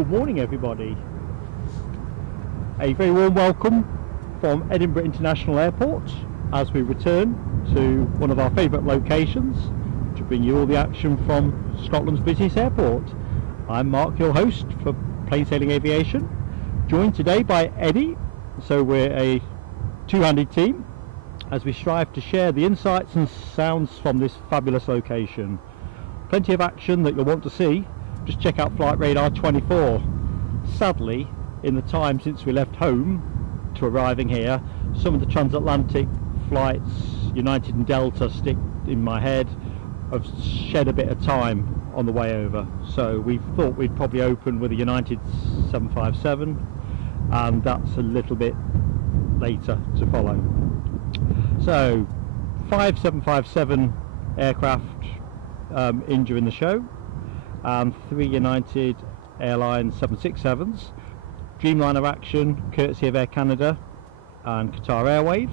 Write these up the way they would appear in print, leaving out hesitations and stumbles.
Good morning everybody. A very warm welcome from Edinburgh International Airport as we return to one of our favourite locations to bring you all the action from Scotland's busiest airport. I'm Mark, your host for Plain Sailing Aviation, joined today by Eddie, so we're a two-handed team as we strive to share the insights and sounds from this fabulous location. Plenty of action that you'll want to see. Just check out Flight Radar 24. Sadly, in the time since we left home to arriving here, some of the transatlantic flights, United and Delta, stick in my head, have shed a bit of time on the way over. So we thought we'd probably open with a United 757, and that's a little bit later to follow. So 5 757 aircraft in during the show, and 3 United Airlines 767s, Dreamliner action courtesy of Air Canada and Qatar Airways,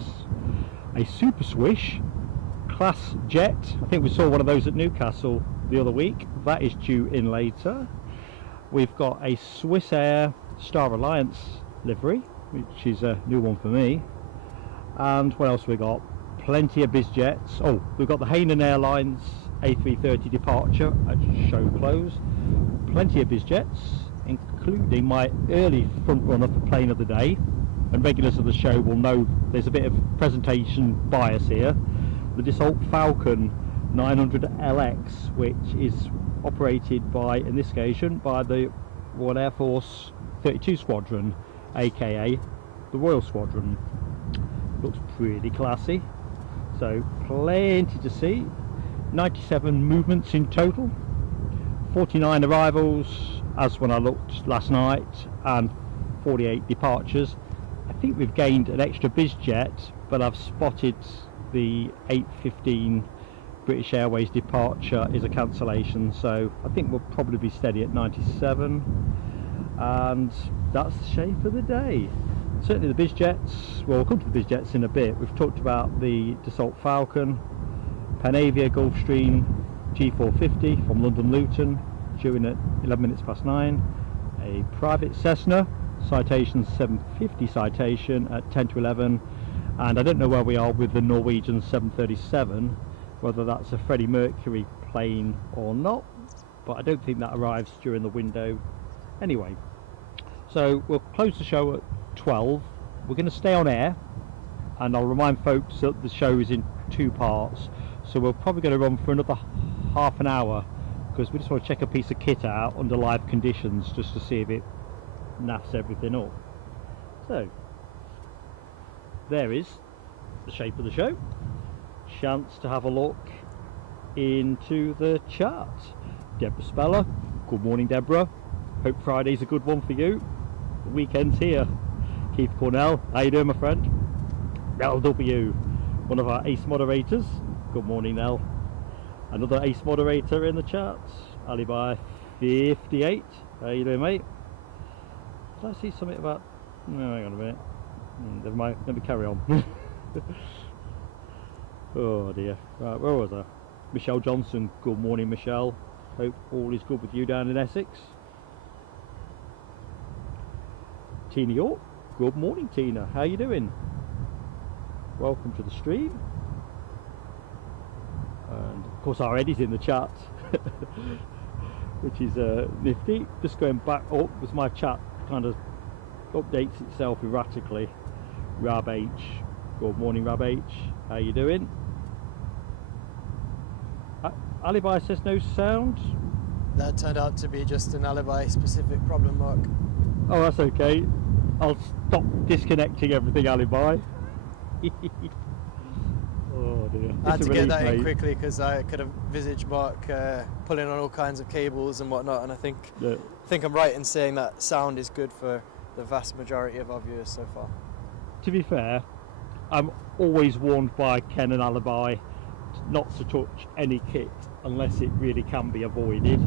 a Super Swish KlasJet. I think we saw one of those at Newcastle the other week. That is due in later. We've got a Swiss Air Star Alliance livery, which is a new one for me. And what else we got? Plenty of BizJets. Oh, we've got the Hainan Airlines A330 departure at show close. Plenty of BizJets, including my early front runner for plane of the day, and regulars of the show will know there's a bit of presentation bias here. The Dassault Falcon 900LX, which is operated by, in this occasion, by the Royal Air Force 32 Squadron, aka the Royal Squadron. Looks pretty classy, so plenty to see. 97 movements in total, 49 arrivals as when I looked last night, and 48 departures. I think we've gained an extra BizJet, but I've spotted the 8:15 British Airways departure is a cancellation, so I think we'll probably be steady at 97, and that's the shape of the day. Certainly the BizJets, well, we'll come to the BizJets in a bit. We've talked about the Dassault Falcon, Avia Gulfstream G450 from London Luton, due in at 11 minutes past 9. A private Cessna, citation 750 citation at 10 to 11. And I don't know where we are with the Norwegian 737, whether that's a Freddie Mercury plane or not, but I don't think that arrives during the window anyway. So we'll close the show at 12. We're going to stay on air, and I'll remind folks that the show is in 2 parts. So we're probably going to run for another half an hour, because we just want to check a piece of kit out under live conditions just to see if it naffs everything up. So there is the shape of the show. Chance to have a look into the chart. Deborah Speller, good morning Deborah. Hope Friday's a good one for you. The weekend's here. Keith Cornell, how you doing my friend? LW, one of our ace moderators. Good morning Nell. Another ace moderator in the charts, Alibi 58. How you doing mate? Did I see something about, no, hang on a minute, never mind, let me carry on. Oh dear, right, where was I? Michelle Johnson, good morning Michelle. Hope all is good with you down in Essex. Tina York, good morning Tina, how you doing? Welcome to the stream. And of course our Eddie's in the chat, which is nifty. Just going back up as my chat kind of updates itself erratically. Rab H, good morning Rab H, how you doing? Alibi says no sound. That turned out to be just an Alibi specific problem, Mark. Oh, that's okay. I'll stop disconnecting everything, Alibi. Oh dear. I had to get that in quickly because I could have visaged Mark pulling on all kinds of cables and whatnot, and I think I'm right in saying that sound is good for the vast majority of our viewers so far. To be fair, I'm always warned by Ken and Alibi not to touch any kit unless it really can be avoided.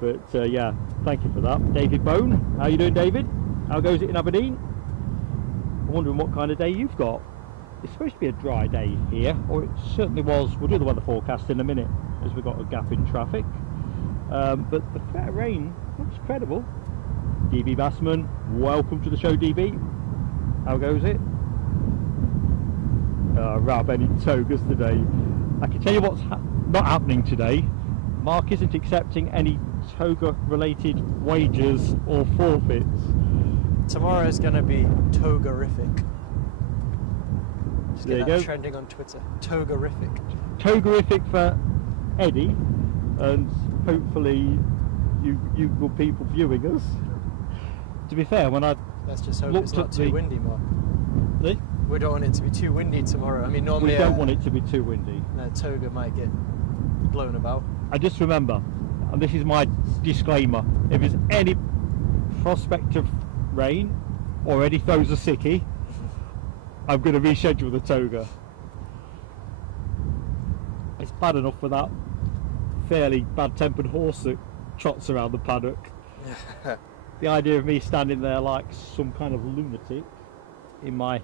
But yeah, thank you for that. David Bone, how you doing David? How goes it in Aberdeen? I'm wondering what kind of day you've got. It's supposed to be a dry day here, or it certainly was. We'll do the weather forecast in a minute as we've got a gap in traffic. But the threat of rain looks credible. DB Bassman, welcome to the show, DB. How goes it? Right, any togas today. I can tell you what's not happening today. Mark isn't accepting any toga related wagers or forfeits. Tomorrow is going to be togarific. Just there get you that go. trending on Twitter. Togarific. Togarific for Eddie, and hopefully you good people viewing us. To be fair, when I Let's just hope looked it's not at too windy, Mark. We don't want it to be too windy tomorrow. I mean, normally we don't want it to be too windy. No, toga might get blown about. I just remember, and this is my disclaimer, if there's any prospect of rain or Eddie throws a sickie, I'm going to reschedule the toga. It's bad enough for that fairly bad-tempered horse that trots around the paddock. The idea of me standing there like some kind of lunatic in my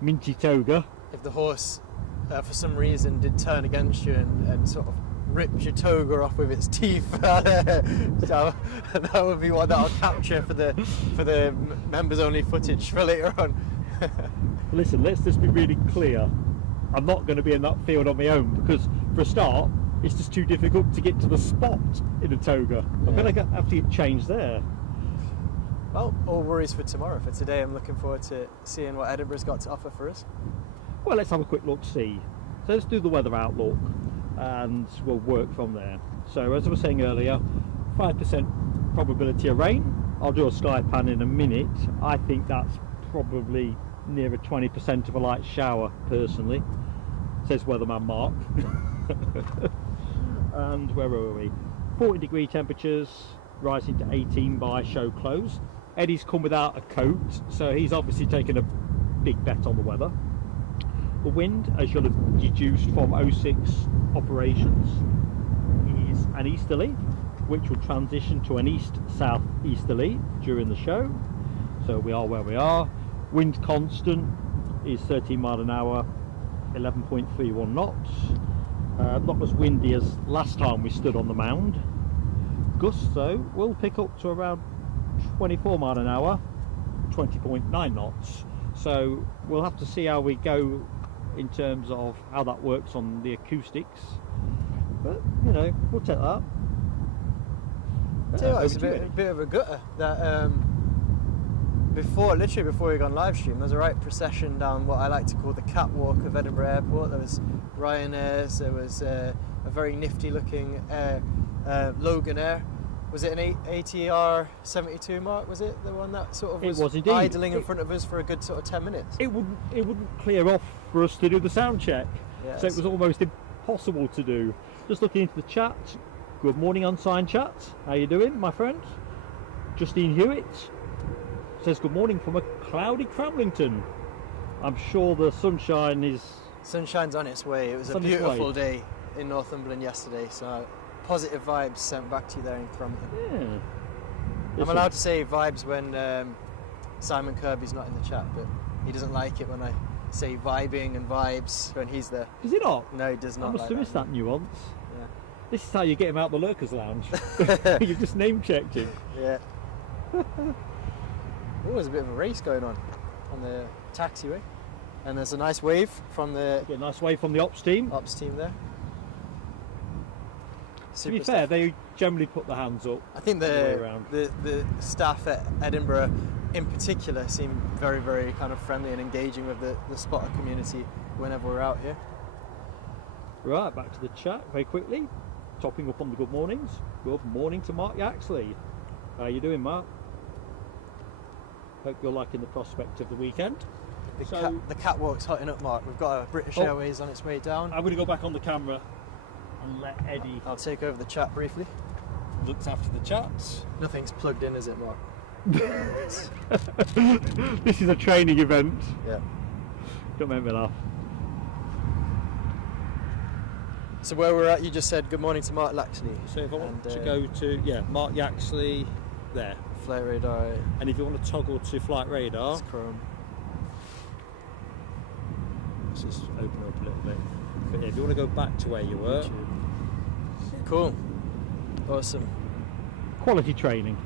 minty toga. If the horse, for some reason, did turn against you and sort of ripped your toga off with its teeth, so that would be what that'll capture for the members-only footage for later on. Listen, let's just be really clear. I'm not going to be in that field on my own because, for a start, it's just too difficult to get to the spot in a toga. I'm going to have to get changed there. Well, all worries for tomorrow. For today, I'm looking forward to seeing what Edinburgh's got to offer for us. Well, let's have a quick look-see. So let's do the weather outlook and we'll work from there. So as I was saying earlier, 5% probability of rain. I'll do a sky pan in a minute. I think that's probably nearer 20% of a light shower, personally. Says weatherman Mark. And where were we? 40-degree temperatures, rising to 18 by show close. Eddie's come without a coat, so he's obviously taken a big bet on the weather. The wind, as you'll have deduced from 06 operations, is an easterly, which will transition to an east-south easterly during the show. So we are where we are. Wind constant is 13 mile an hour, 11.31 knots. Not as windy as last time we stood on the mound. Gusts though will pick up to around 24 mile an hour, 20.9 knots. So we'll have to see how we go in terms of how that works on the acoustics. But you know, we'll take that. Tell you what, it's a bit of a gutter that literally before we got on live stream, there was a right procession down what I like to call the catwalk of Edinburgh Airport. There was Ryanair's, there was a very nifty looking Loganair. Was it an ATR 72, Mark? Was it the one that sort of was idling in front of us for a good sort of 10 minutes? It wouldn't clear off for us to do the sound check. Yes. So it was almost impossible to do. Just looking into the chat. Good morning, unsigned chat. How you doing, my friend? Justine Hewitt says good morning from a cloudy Cramlington. I'm sure the sunshine's on its way. It was a beautiful day in Northumberland yesterday, so positive vibes sent back to you there in Cramlington. Yeah. I'm allowed to say vibes when Simon Kirby's not in the chat, but he doesn't like it when I say vibing and vibes when he's there. Does he not? No, he does not. I must have missed that nuance. Yeah. This is how you get him out the lurkers lounge. You've just name checked him. Yeah. Oh, there's a bit of a race going on the taxiway, and there's a nice wave from the ops team. Ops team there. To be fair, they generally put their hands up. I think the staff at Edinburgh, in particular, seem very, very kind of friendly and engaging with the spotter community whenever we're out here. Right, back to the chat very quickly. Topping up on the good mornings. Good morning to Mark Yaxley. How you doing, Mark? Hope you're liking the prospect of the weekend. The catwalk's hotting up, Mark. We've got a British Airways on its way down. I'm going to go back on the camera and let Eddie... I'll take over the chat briefly. Looks after the chats. Nothing's plugged in, is it, Mark? This is a training event. Yeah. Don't make me laugh. So where we're at, you just said good morning to Mark Yaxley. So if I want to go to, Mark Yaxley, there. Flight radar. And if you want to toggle to flight radar, it's Chrome. Let's just open up a little bit. But yeah, if you want to go back to where you were. Cool. Awesome. Quality training.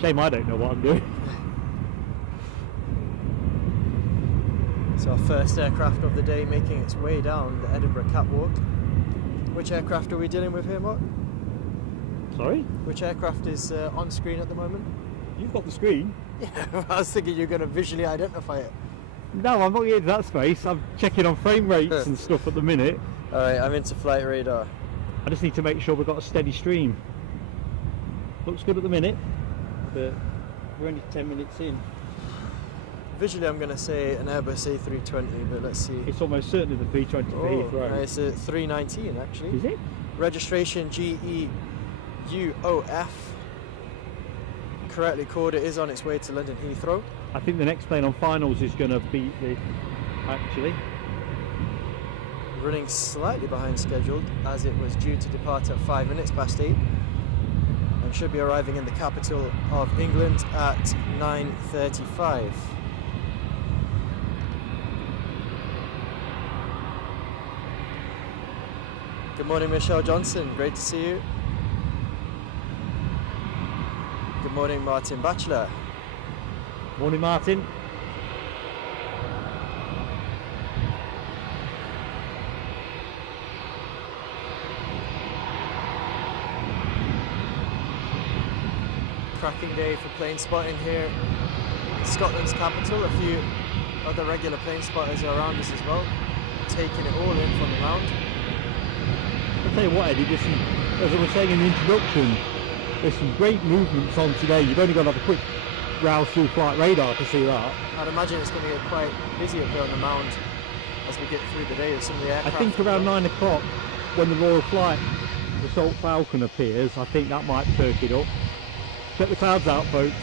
Shame I don't know what I'm doing. So our first aircraft of the day making its way down the Edinburgh catwalk. Which aircraft are we dealing with here, Mark? Sorry? Which aircraft is on screen at the moment? You've got the screen. Yeah, I was thinking you're going to visually identify it. No, I'm not into that space. I'm checking on frame rates and stuff at the minute. Alright, I'm into flight radar. I just need to make sure we've got a steady stream. Looks good at the minute, but we're only 10 minutes in. Visually I'm going to say an Airbus A320, but let's see. It's almost certainly the 320 for Heathrow. It's a 319 actually. Is it? Registration GEUOF. Correctly coded, it is on its way to London Heathrow. I think the next plane on finals is going to beat this, actually. Running slightly behind scheduled, as it was due to depart at 8 and should be arriving in the capital of England at 9:35. Good morning, Michelle Johnson, great to see you. Good morning, Martin Batchelor. Morning, Martin. Cracking day for plane spotting here in Scotland's capital. A few other regular plane spotters are around us as well, taking it all in from the mound. I'll tell you what, Eddie, as I was saying in the introduction, there's some great movements on today. You've only got to have a quick browse through flight radar to see that. I'd imagine it's going to get quite busy up here on the mound as we get through the day with some of the aircraft. I think around 9 o'clock, when the Royal Flight, the Assault Falcon appears, I think that might perk it up. Check the clouds out, folks.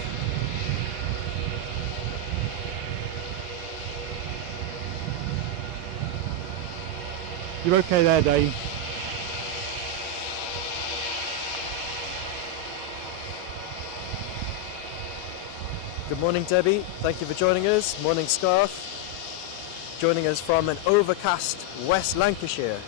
You're okay there, Dave? Good morning, Debbie. Thank you for joining us. Morning, Scarf. Joining us from an overcast West Lancashire.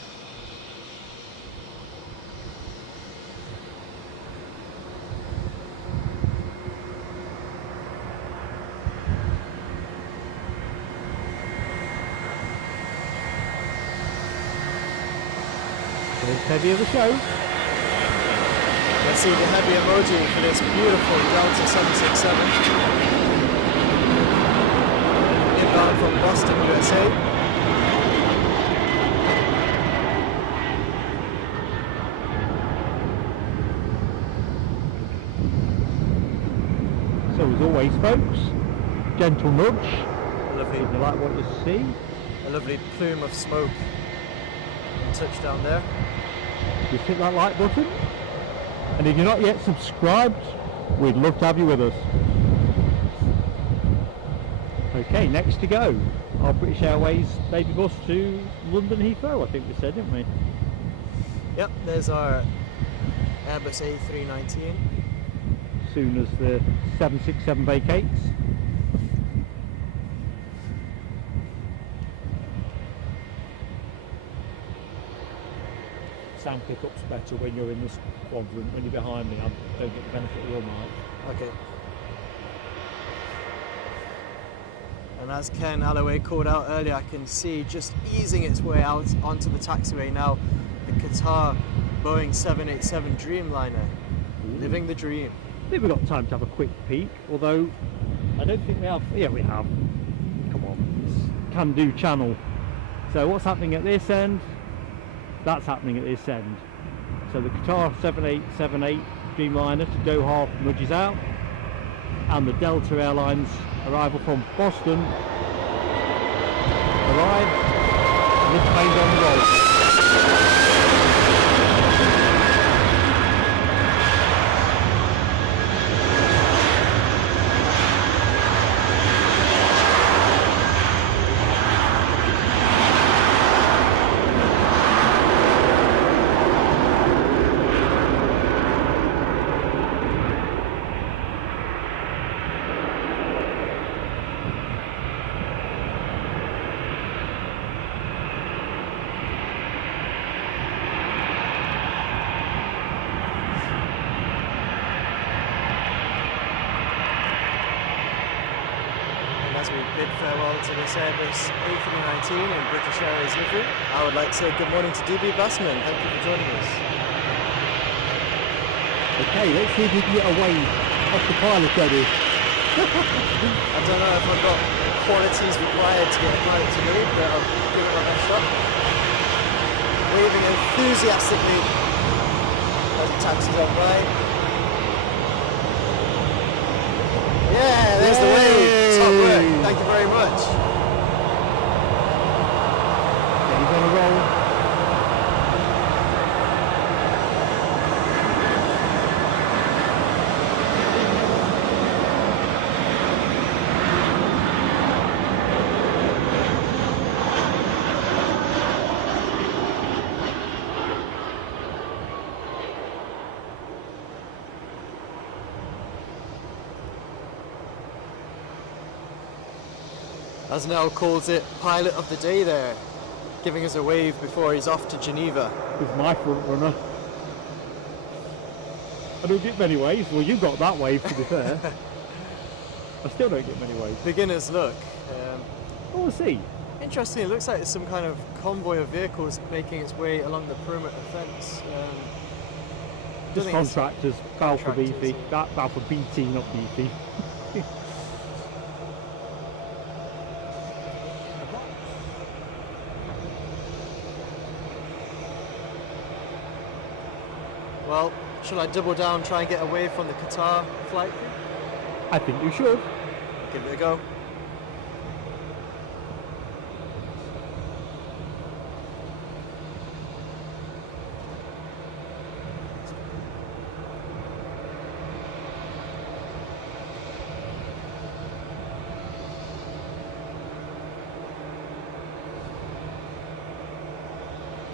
Heavy of the show. Let's see the heavy emoji for this beautiful Delta 767. Inbound from Boston, USA. So as always, folks, gentle nudge. Lovely. If you like what you see. A lovely plume of smoke. Touchdown there. Just hit that like button, and if you're not yet subscribed, we'd love to have you with us. Okay, next to go, our British Airways baby bus to London Heathrow, I think we said, didn't we? Yep, there's our Airbus A319. As soon as the 767 vacates. Sound pickup's better when you're in this quadrant. When you're behind me, I don't get the benefit of your mic. Okay. And as Ken Alloway called out earlier, I can see just easing its way out onto the taxiway now, the Qatar Boeing 787 Dreamliner. Ooh. Living the dream. I think we've got time to have a quick peek, although I don't think we have. Yeah, we have. Come on, it's can-do channel. So what's happening at this end? That's happening at this end. So the Qatar 7878 Dreamliner to Doha nudges out, and the Delta Airlines arrival from Boston arrives, and this plane's on the roll. as we bid farewell to this Airbus A319 in British Airways livery, I would like to say good morning to DB Bassman. Thank you for joining us. Okay, let's see if we can get away off the pilot, Eddie. I don't know if I've got the qualities required to get a pilot to move, but I'll give it my best shot. Waving enthusiastically as it taxis on by. Yeah, there's the wave. Top work. Thank you very much. Yeah, he's on a roll. As Nell calls it, pilot of the day there, giving us a wave before he's off to Geneva. With my front runner. I don't get many waves. Well, you got that wave, to be fair. I still don't get many waves. Beginner's luck. Oh, we'll see. Interesting, it looks like it's some kind of convoy of vehicles making its way along the perimeter fence. Just contractors, Balfour BT. That Balfour BT, not BT. Well, shall I double down, try and get away from the Qatar flight? I think you should. Give it a go.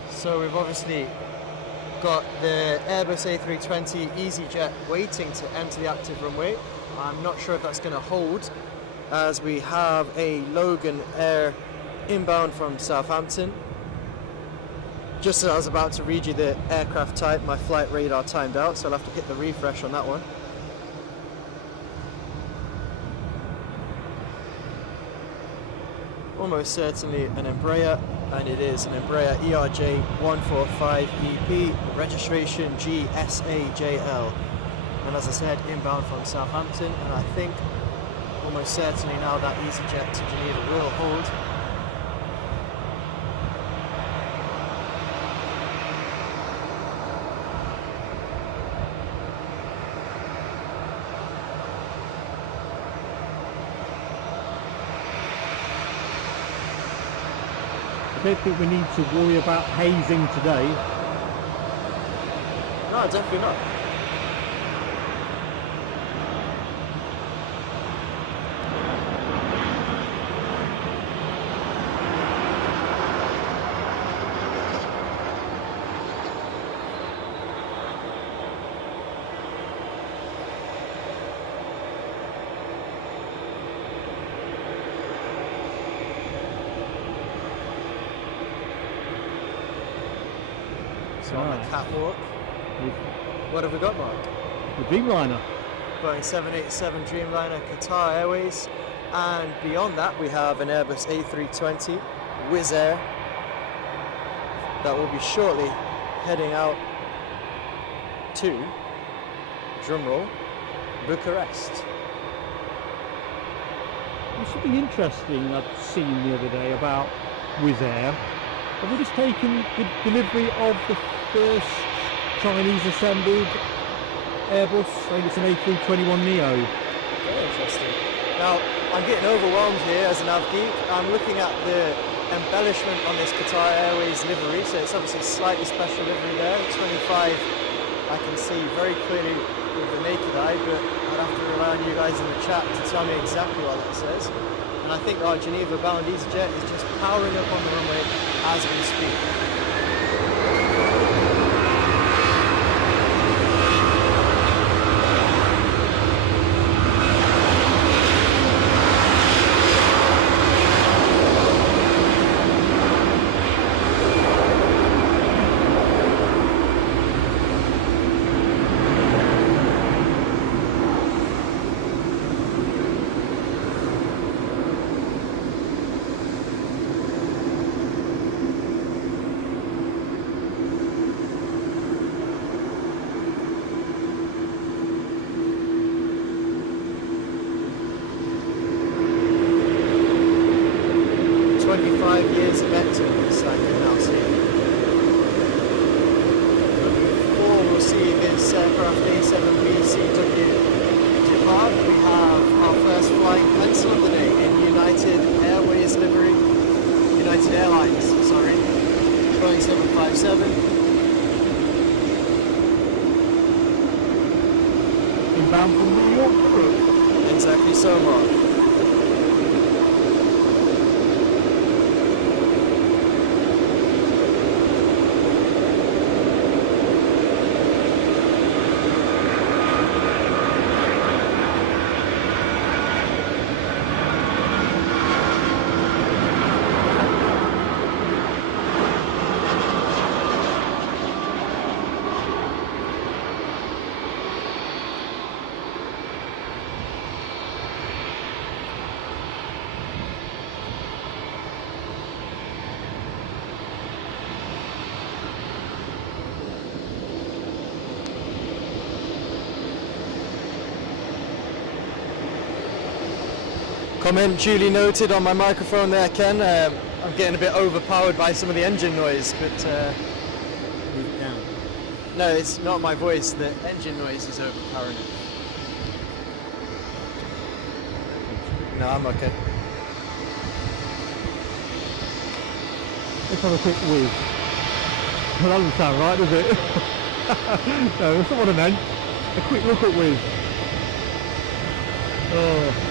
So we've obviously got the Airbus A320 easyJet waiting to enter the active runway. I'm not sure if that's going to hold, as we have a Loganair inbound from Southampton. Just as I was about to read you the aircraft type, my flight radar timed out, so I'll have to hit the refresh on that one. Almost certainly an Embraer, and it is an Embraer ERJ145EP, registration GSAJL. And as I said, inbound from Southampton, and I think almost certainly now that easyJet to Geneva will hold. I don't think we need to worry about hazing today. No, definitely not. On the catwalk. What have we got, Mark? The Dreamliner. Boeing 787 Dreamliner, Qatar Airways, and beyond that we have an Airbus A320 Wizz Air that will be shortly heading out to, drumroll, Bucharest. There's something interesting I'd seen the other day about Wizz Air. Have we just taken the delivery of the first Chinese assembled Airbus? I think it's an A321 Neo. Very interesting. Now, I'm getting overwhelmed here as an av geek. I'm looking at the embellishment on this Qatar Airways livery, so it's obviously a slightly special livery there. 25 I can see very clearly with the naked eye, but I'd have to rely on you guys in the chat to tell me exactly what that says. And I think our Geneva bound easyJet is just powering up on the runway as we speak. degrees of vectors I can now see. Before we'll see this aircraft A7BCW depart, we have our first flying pencil of the day in United Airways livery, United Airlines, sorry, Boeing 757. Inbound from New York. Exactly so, Mark. Comment duly noted on my microphone there, Ken. I'm getting a bit overpowered by some of the engine noise, but Move it down. no, it's not my voice. The engine noise is overpowering. No, I'm okay. Let's have a quick whiz. Well, that doesn't sound right, does it? No, that's not what I meant. A quick look at whiz. Oh.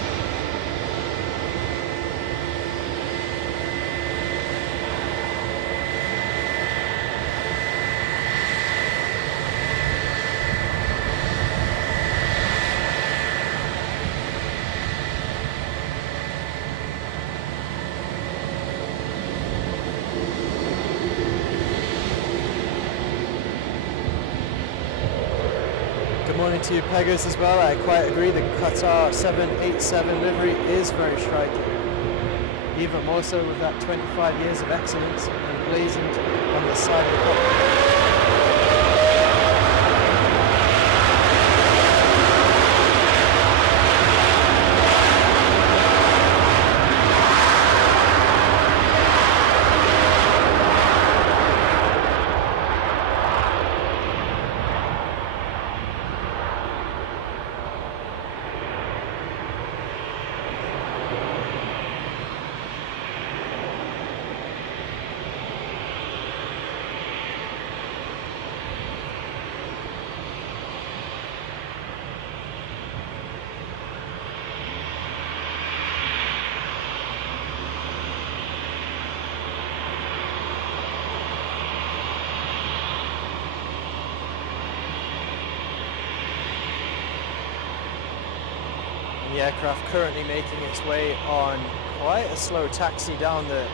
Good morning to you, Peggers, as well. I quite agree. The Qatar 787 livery is very striking. Even more so with that 25 years of excellence emblazoned on the side of the cockpit. The aircraft currently making its way on quite a slow taxi down the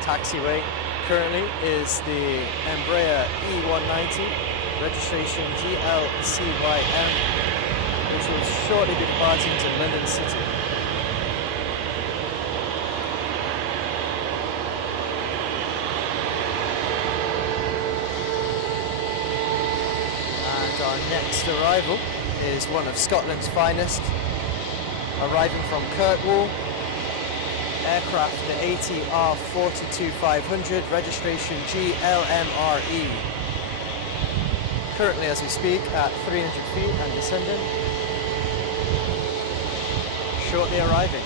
taxiway. Currently is the Embraer E190, registration GLCYM, which will shortly be departing to London City. And our next arrival is one of Scotland's finest, arriving from Kirkwall, aircraft the ATR 42500, registration GLMRE. Currently, as we speak, at 300 feet and descending, shortly arriving.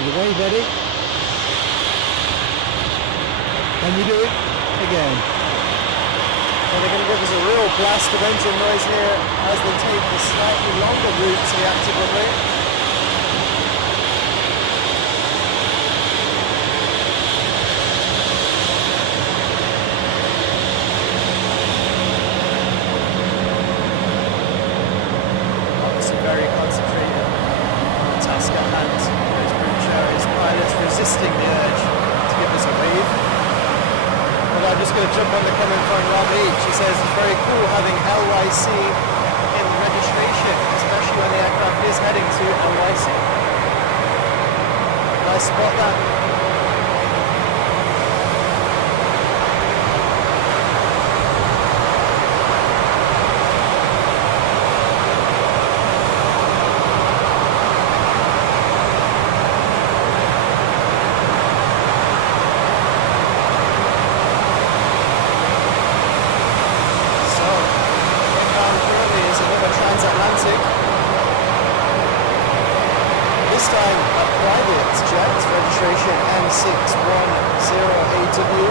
Away, Betty. Can you do it again? Well, they're going to give us a real blast of engine noise here as they take the slightly longer route to the active runway. just going to jump on the comment from Rob H. He says it's very cool having LYC in registration, especially when the aircraft is heading to LYC. Nice spot that. Registration M610AW,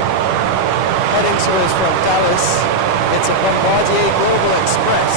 heading to us from Dallas. It's a Bombardier Global Express.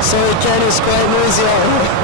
Sorry Ken, it's quite noisy out here.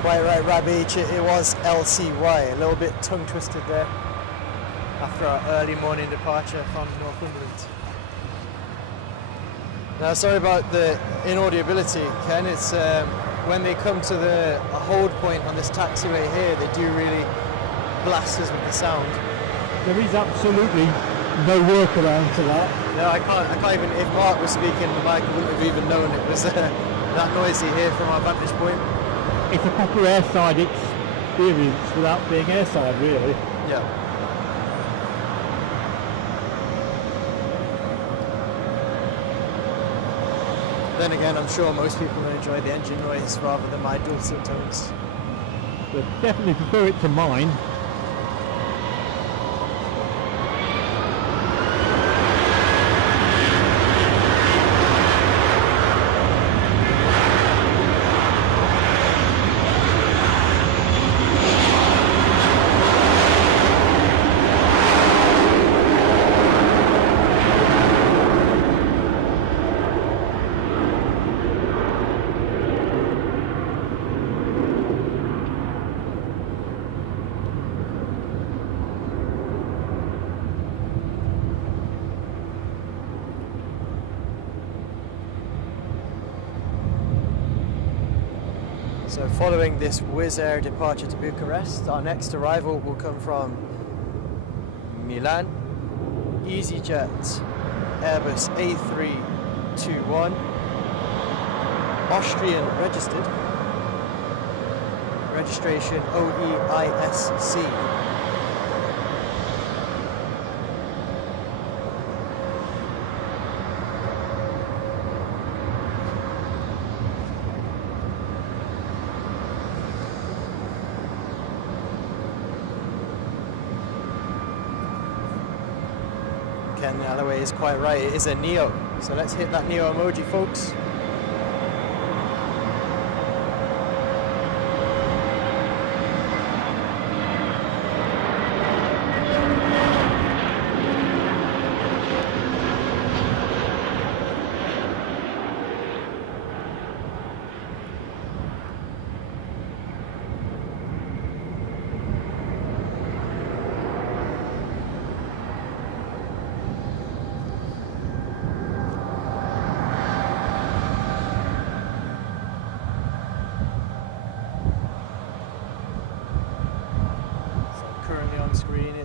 Quite right, Rabich, it was LCY, a little bit tongue twisted there after our early morning departure from Northumberland. Now, sorry about the inaudibility, Ken. It's when they come to the hold point on this taxiway here, they do really blast us with the sound. There is absolutely no workaround to that. No, I can't even, if Mark was speaking, the mic wouldn't have even known it was that noisy here from our vantage point. It's a proper airside experience without being airside, really. Yeah. Then again, I'm sure most people enjoy the engine noise rather than my dulcet tones. But definitely prefer it to mine. So following this Wizz Air departure to Bucharest, our next arrival will come from Milan, easyJet, Airbus A321, Austrian registered, registration OEISC. Ken Alloway is quite right, it is a Neo. So let's hit that Neo emoji, folks.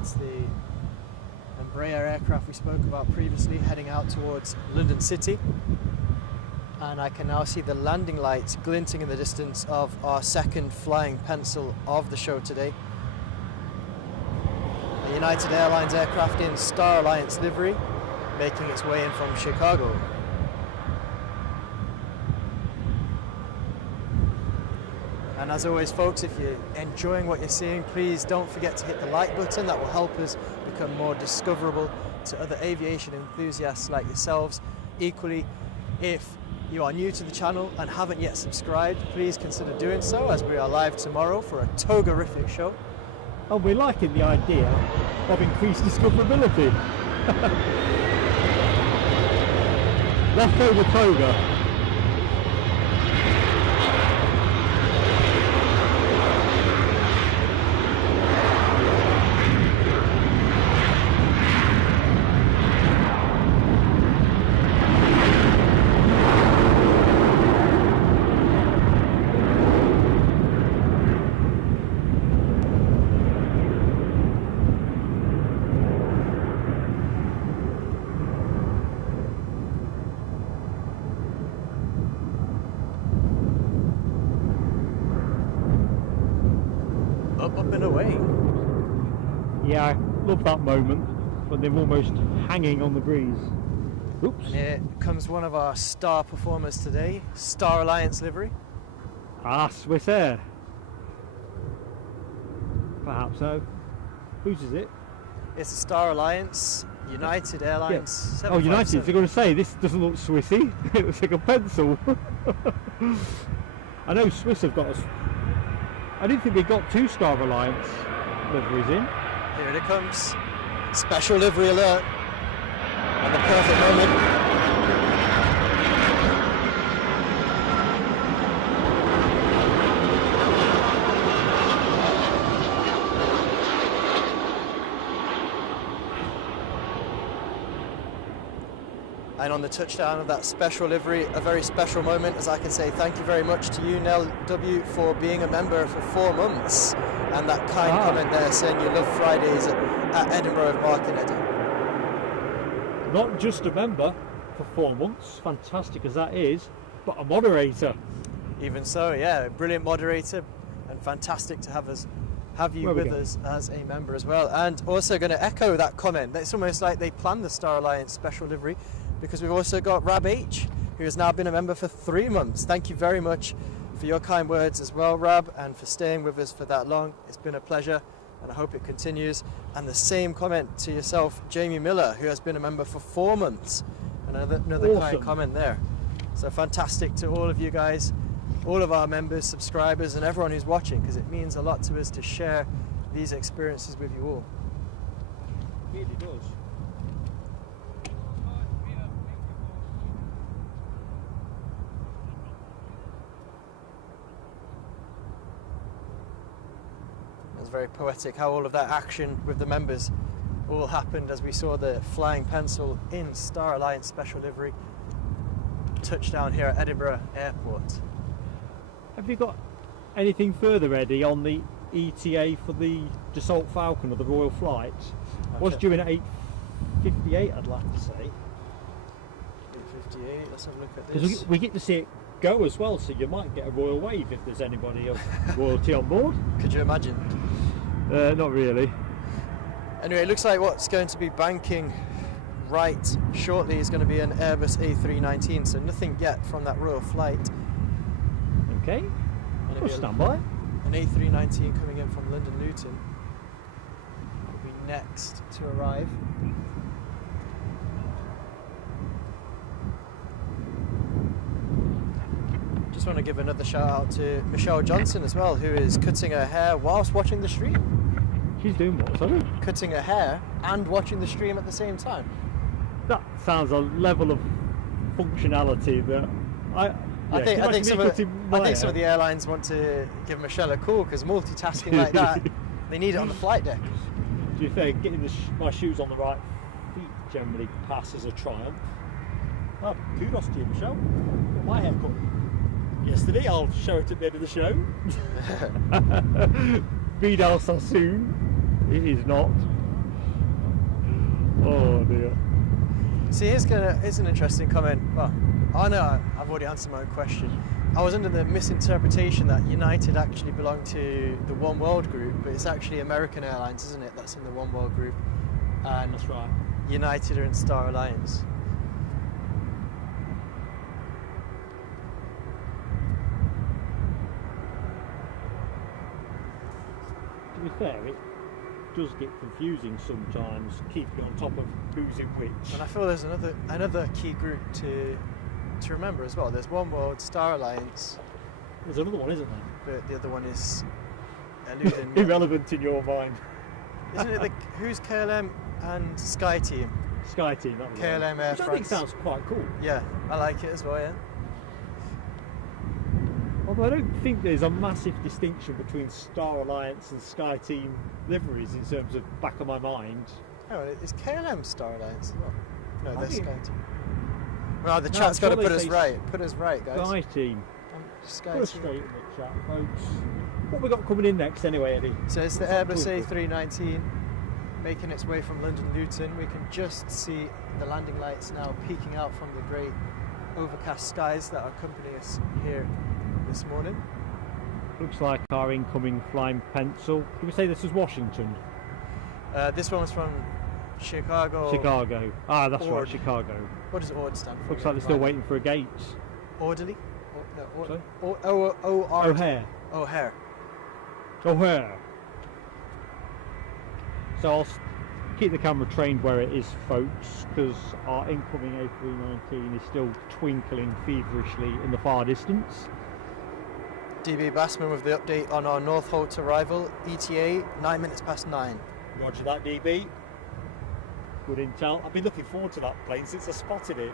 It's the Embraer aircraft we spoke about previously, heading out towards London City. And I can now see the landing lights glinting in the distance of our second flying pencil of the show today. The United Airlines aircraft in Star Alliance livery, making its way in from Chicago. And as always, folks, if you're enjoying what you're seeing, please don't forget to hit the like button. That will help us become more discoverable to other aviation enthusiasts like yourselves. Equally, if you are new to the channel and haven't yet subscribed, please consider doing so, as we are live tomorrow for a togerific show. And we're liking the idea of increased discoverability. Leftover toga. Up and away. Yeah, I love that moment when they're almost hanging on the breeze. Oops. And here comes one of our star performers today, Star Alliance livery. Ah, Swiss Air. Perhaps so. Whose is it? It's a Star Alliance, United Airlines. Yeah. Oh, United. They're going to say this doesn't look Swissy. It looks like a pencil. I know Swiss have got I didn't think they got 2 Star Alliance liveries in. Here it comes. Special livery alert. And the perfect moment. And on the touchdown of that special livery, a very special moment, as I can say thank you very much to you, Nell W, for being a member for 4 months. And that kind comment there saying you love Fridays at Edinburgh Market Eddy. Not just a member for 4 months, fantastic as that is, but a moderator. Even so, yeah, brilliant moderator, and fantastic to have you with us as a member as well. And also going to echo that comment. It's almost like they planned the Star Alliance special livery, because we've also got Rab H, who has now been a member for 3 months. Thank you very much for your kind words as well, Rab, and for staying with us for that long. It's been a pleasure, and I hope it continues. And the same comment to yourself, Jamie Miller, who has been a member for 4 months. Another awesome. kind comment there. So fantastic to all of you guys, all of our members, subscribers, and everyone who's watching, because it means a lot to us to share these experiences with you all. It really does. It's very poetic how all of that action with the members all happened as we saw the flying pencil in Star Alliance special livery touchdown here at Edinburgh Airport. Have you got anything further, Eddie, on the ETA for the Dassault Falcon or the Royal Flight? What's due in at 8:58, I'd like to say. 8:58, let's have a look at this. Because we get to see it go as well, so you might get a royal wave if there's anybody of royalty on board. Could you imagine? Not really. Anyway, it looks like what's going to be banking right shortly is going to be an Airbus A319, so nothing yet from that Royal Flight. Okay, we'll stand by. An A319 coming in from London Luton will be next to arrive. Just want to give another shout out to Michelle Johnson as well, who is cutting her hair whilst watching the stream. She's doing what, sorry? Cutting her hair and watching the stream at the same time. That sounds a level of functionality that I think some of the airlines want to give Michelle a call, because multitasking like that, they need it on the flight deck. Do you think getting my shoes on the right feet generally passes a triumph? Well, kudos to you, Michelle. Got my haircut yesterday. I'll show it at the end of the show. Vidal Sassoon. It is not. Oh dear. See, here's an interesting comment. Well, I know I've already answered my own question. I was under the misinterpretation that United actually belonged to the One World group, but it's actually American Airlines, isn't it? That's in the One World group. And That's right. United are in Star Alliance. To be fair, it does get confusing sometimes, keeping on top of who's in which. And I feel there's another key group to remember as well. There's One World, Star Alliance. There's another one, isn't there? But the other one is eluding me. Irrelevant in your mind. Isn't it who's KLM and Sky Team? Sky Team, that was KLM Air Which I think France. sounds quite cool. Yeah, I like it as well, yeah. Although I don't think there's a massive distinction between Star Alliance and Sky Team liveries in terms of back of my mind. Oh, is KLM Star Alliance as well? No, I they're think- Sky Team. Well, the No, chat's got to sure put they us say right. Put us right, guys. Sky Team. Sky Put us Team. straight in the chat, folks. What we got coming in next anyway, Eddie? So it's the What's Airbus that talking? A319 making its way from London Luton. We can just see the landing lights now peeking out from the great overcast skies that accompany us here this morning. Looks like our incoming flying pencil. Did we say this was Washington? This one was from Chicago. Chicago. Ah, that's right, Ord. Chicago. What does ORD stand for? Looks like they're still waiting for a gate. Orderly? Sorry? O'Hare. O'Hare. O'Hare. O'Hare. So I'll keep the camera trained where it is, folks, because our incoming A319 is still twinkling feverishly in the far distance. DB Bassman with the update on our North Holt arrival. ETA 9 minutes past 9. Roger that, DB. Good intel. I've been looking forward to that plane since I spotted it.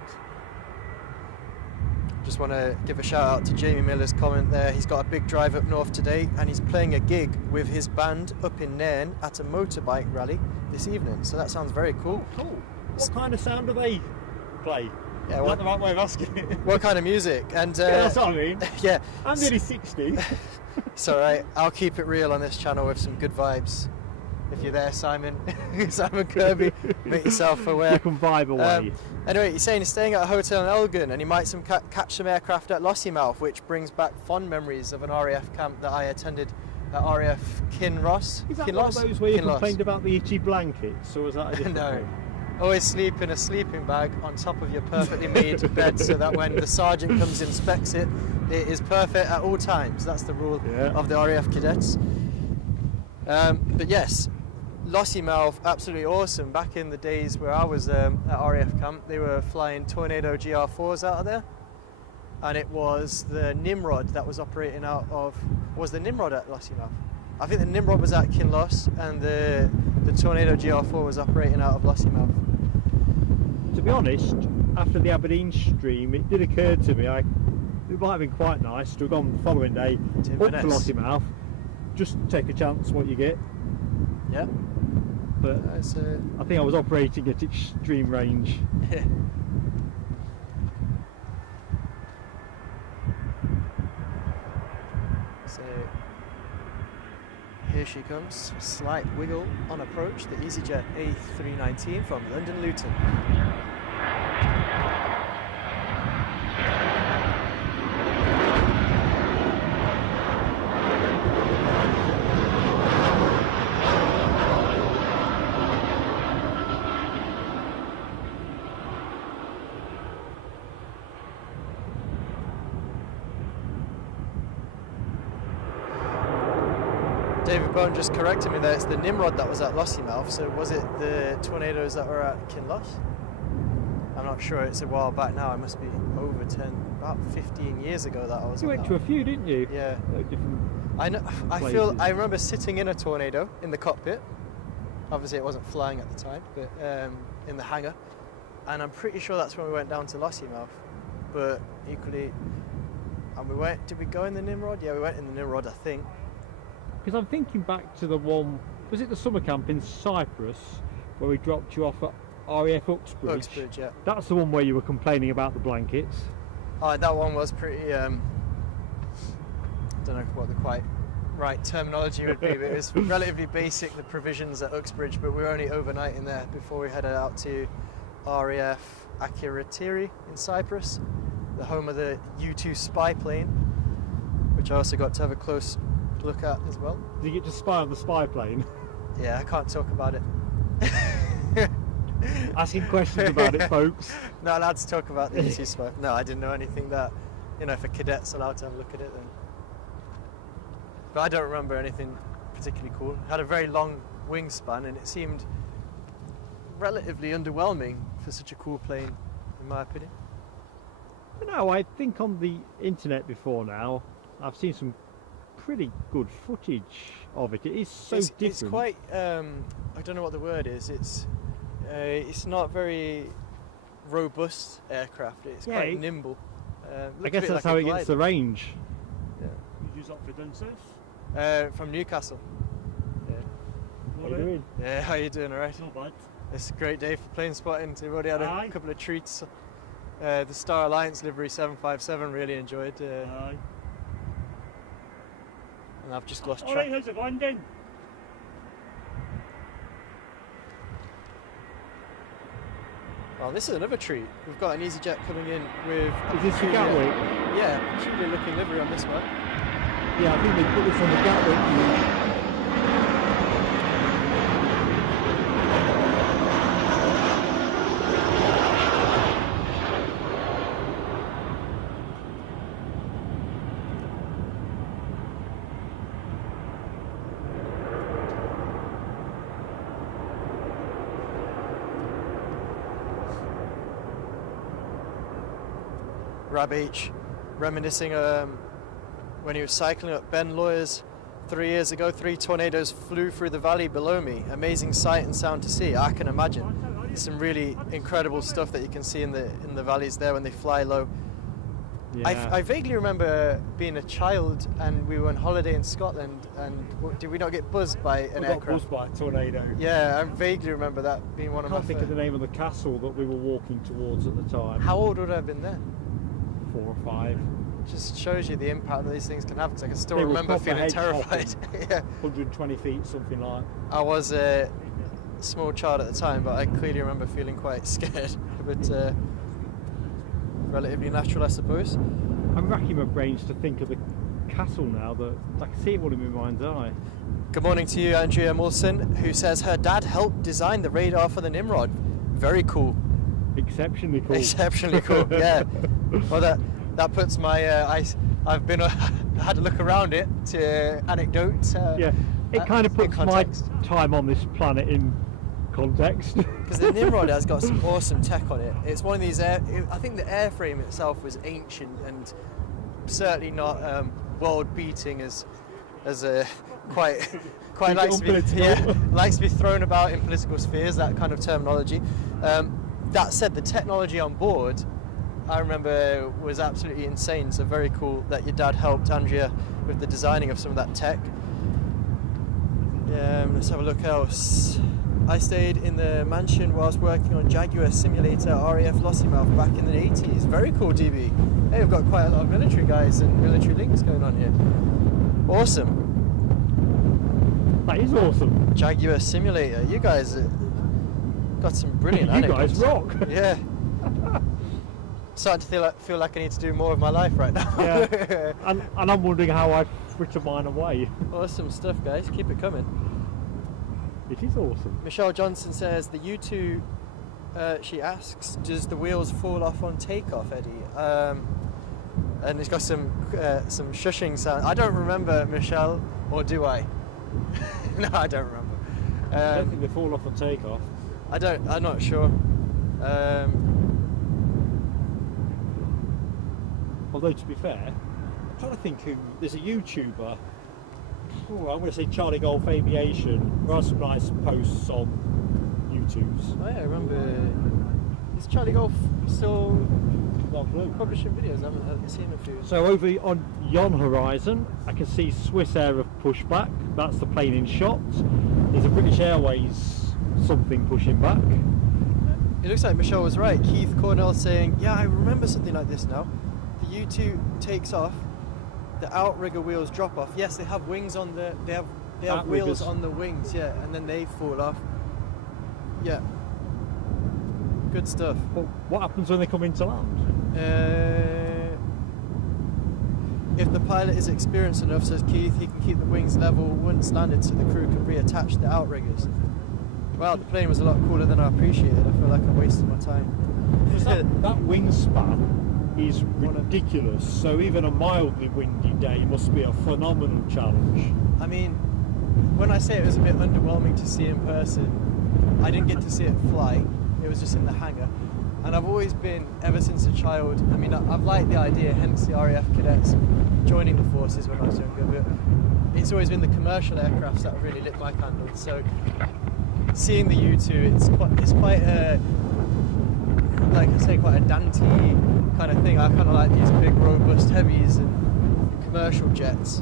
Just want to give a shout out to Jamie Miller's comment there. He's got a big drive up north today and he's playing a gig with his band up in Nairn at a motorbike rally this evening. So that sounds very cool. Cool. What kind of sound do they play? Yeah, Not what, the right way of asking it. what kind of music? And Yeah, that's what I mean. yeah, I'm nearly 60. it's alright. I'll keep it real on this channel with some good vibes. If you're there, Simon, Simon Kirby, make yourself aware. You can vibe away. Anyway, he's saying he's staying at a hotel in Elgin and he might catch some aircraft at Lossiemouth, which brings back fond memories of an RAF camp that I attended at RAF Kinross. Is that one of those where you complained about the itchy blankets, or was that a different No. one? Always sleep in a sleeping bag on top of your perfectly made bed so that when the sergeant comes and inspects it, it is perfect at all times. That's the rule of the RAF cadets. But yes, Lossiemouth, absolutely awesome. Back in the days where I was at RAF camp, they were flying Tornado GR4s out of there. And it was the Nimrod that was operating out of... Was the Nimrod at Lossiemouth? I think the Nimrod was at Kinloss and the Tornado GR4 was operating out of Lossiemouth. To be honest, after the Aberdeen stream, it did occur to me it might have been quite nice to have gone the following day up to Lossiemouth, just take a chance what you get. Yeah. But I think I was operating at extreme range. So here she comes, slight wiggle on approach, the easyJet A319 from London Luton. David Bone just corrected me there, it's the Nimrod that was at Lossiemouth, so was it the Tornadoes that were at Kinloss? I'm not sure, it's a while back now, it must be over 10, about 15 years ago that I was You on went that to a one. few, didn't you? Yeah. Different I know. places. I remember sitting in a Tornado in the cockpit. Obviously, it wasn't flying at the time, but in the hangar. And I'm pretty sure that's when we went down to Lossiemouth. But equally, and we went. Did we go in the Nimrod? Yeah, we went in the Nimrod, I think. Because I'm thinking back to the one, was it the summer camp in Cyprus where we dropped you off at RAF Uxbridge? Uxbridge, yeah. That's the one where you were complaining about the blankets. Oh, that one was pretty. I don't know what the quite right terminology would be, but it was relatively basic, the provisions at Uxbridge, but we were only overnighting there before we headed out to RAF Akureyri in Cyprus, the home of the U-2 spy plane, which I also got to have a close look at as well. Did you get to spy on the spy plane? Yeah, I can't talk about it. Asking questions about it, folks. Not allowed to talk about the U-2 spy. No, I didn't know anything that, if a cadet's allowed to have a look at it, then. But I don't remember anything particularly cool. It had a very long wingspan and it seemed relatively underwhelming for such a cool plane, in my opinion. No, I think on the internet before now, I've seen some pretty good footage of it. It is so different. It's quite, I don't know what the word is, it's not very robust aircraft, it's quite nimble. I guess that's how it gets the range. Yeah. You use that for Dunses? From Newcastle. Yeah. How you doing? Yeah, how you doing? Alright? Not bad. It's a great day for plane spotting. We've already had a couple of treats. The Star Alliance livery 757 really enjoyed. Aye. And I've just lost Alright, track. how's it going then? Oh, this is another treat. We've got an easyJet coming in with... Is this the Gatwick? Yeah, peculiar looking livery on this one. Yeah, I think they put this on the Gatwick. Rab H reminiscing when he was cycling up Ben Lawyers 3 years ago. 3 tornadoes flew through the valley below me. Amazing sight and sound to see. I can imagine. Some really incredible stuff that you can see in the valleys there when they fly low. Yeah. I vaguely remember being a child and we were on holiday in Scotland and did we not get buzzed by an aircraft? We got buzzed by a tornado. Yeah, I vaguely remember that being one of my... I can't think of the name of the castle that we were walking towards at the time. How old would I have been then? 4 or 5. Just shows you the impact that these things can have, because I can still remember feeling terrified. Yeah. 120 feet, something like. I was a small child at the time, but I clearly remember feeling quite scared. But relatively natural, I suppose. I'm racking my brains to think of the castle now, that I can see it all in my mind's eye. Good morning to you, Andrea Mulson, who says her dad helped design the radar for the Nimrod. Very cool. Exceptionally cool. Exceptionally cool, yeah. Well, that puts my I've been had a look around it to anecdote. Yeah, it kind of puts my time on this planet in context. Because the Nimrod has got some awesome tech on it. It's one of these I think the airframe itself was ancient and certainly not world beating as quite likes to be thrown about in political spheres, that kind of terminology. That said, the technology on board, I remember, was absolutely insane. So very cool that your dad helped Andrea with the designing of some of that tech. Let's have a look else. I stayed in the mansion whilst working on Jaguar Simulator RAF Lossiemouth back in the 80s. Very cool, DB. Hey, we've got quite a lot of military guys and military links going on here. Awesome. That is awesome. Jaguar Simulator. You guys got some brilliant anecdotes. You guys rock. Yeah. Starting to feel like I need to do more of my life right now. Yeah. and I'm wondering how I've written mine away. Awesome stuff, guys. Keep it coming. It is awesome. Michelle Johnson says, the U2, she asks, does the wheels fall off on takeoff, Eddie? And it's got some shushing sound. I don't remember, Michelle, or do I? No, I don't remember. I don't think they fall off on takeoff. I'm not sure. Although, to be fair, I'm trying to think there's a YouTuber, I'm going to say Charlie Golf Aviation, who has some nice posts on YouTube's. Oh yeah, I remember. Is Charlie Golf still publishing videos? I haven't seen a few. So over on yon horizon, I can see Swiss Air have pushed back. That's the plane in shot. There's a British Airways something pushing back. It looks like Michelle was right. Keith Cornell saying, yeah, I remember something like this now. The U2 takes off the outrigger wheels drop off. Yes, they have wings on the. They have wheels on the wings, yeah, and then they fall off. Yeah. Good stuff. But what happens when they come into land? If the pilot is experienced enough, says Keith, he can keep the wings level once landed so the crew can reattach the outriggers. Wow, the plane was a lot cooler than I appreciated. I feel like I wasted my time. that wingspan is ridiculous, so even a mildly windy day must be a phenomenal challenge. I mean, when I say it was a bit underwhelming to see in person, I didn't get to see it fly. It was just in the hangar. And I've always been, ever since a child, I mean, I've liked the idea, hence the RAF cadets joining the forces when I was younger, but it's always been the commercial aircrafts that have really lit my candle. So seeing the U2, it's quite a, like I say, quite a Dante kind of thing. I kind of like these big, robust heavies and commercial jets.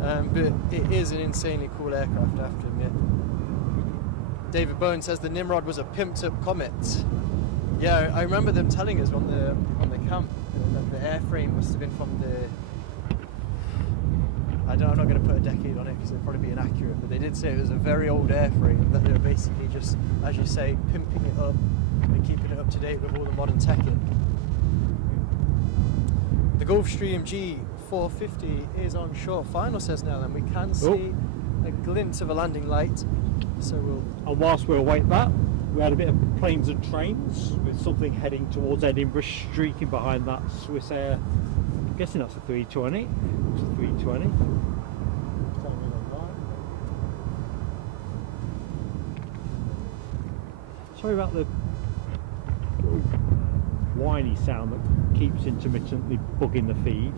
But it is an insanely cool aircraft, I have to admit. David Bowen says the Nimrod was a pimped-up Comet. Yeah, I remember them telling us on the camp that the airframe must have been from the. I'm not going to put a decade on it because it'd probably be inaccurate, but they did say it was a very old airframe that they were basically just, as you say, pimping it up and keeping it up to date with all the modern tech in. The Gulfstream G450 is on shore final, says Nell, and we can see a glimpse of a landing light. So we'll. And whilst we await that, we had a bit of planes and trains with something heading towards Edinburgh, streaking behind that Swiss Air. I'm guessing that's a 320. It's a 320. Sorry about the little whiny sound that keeps intermittently bugging the feed.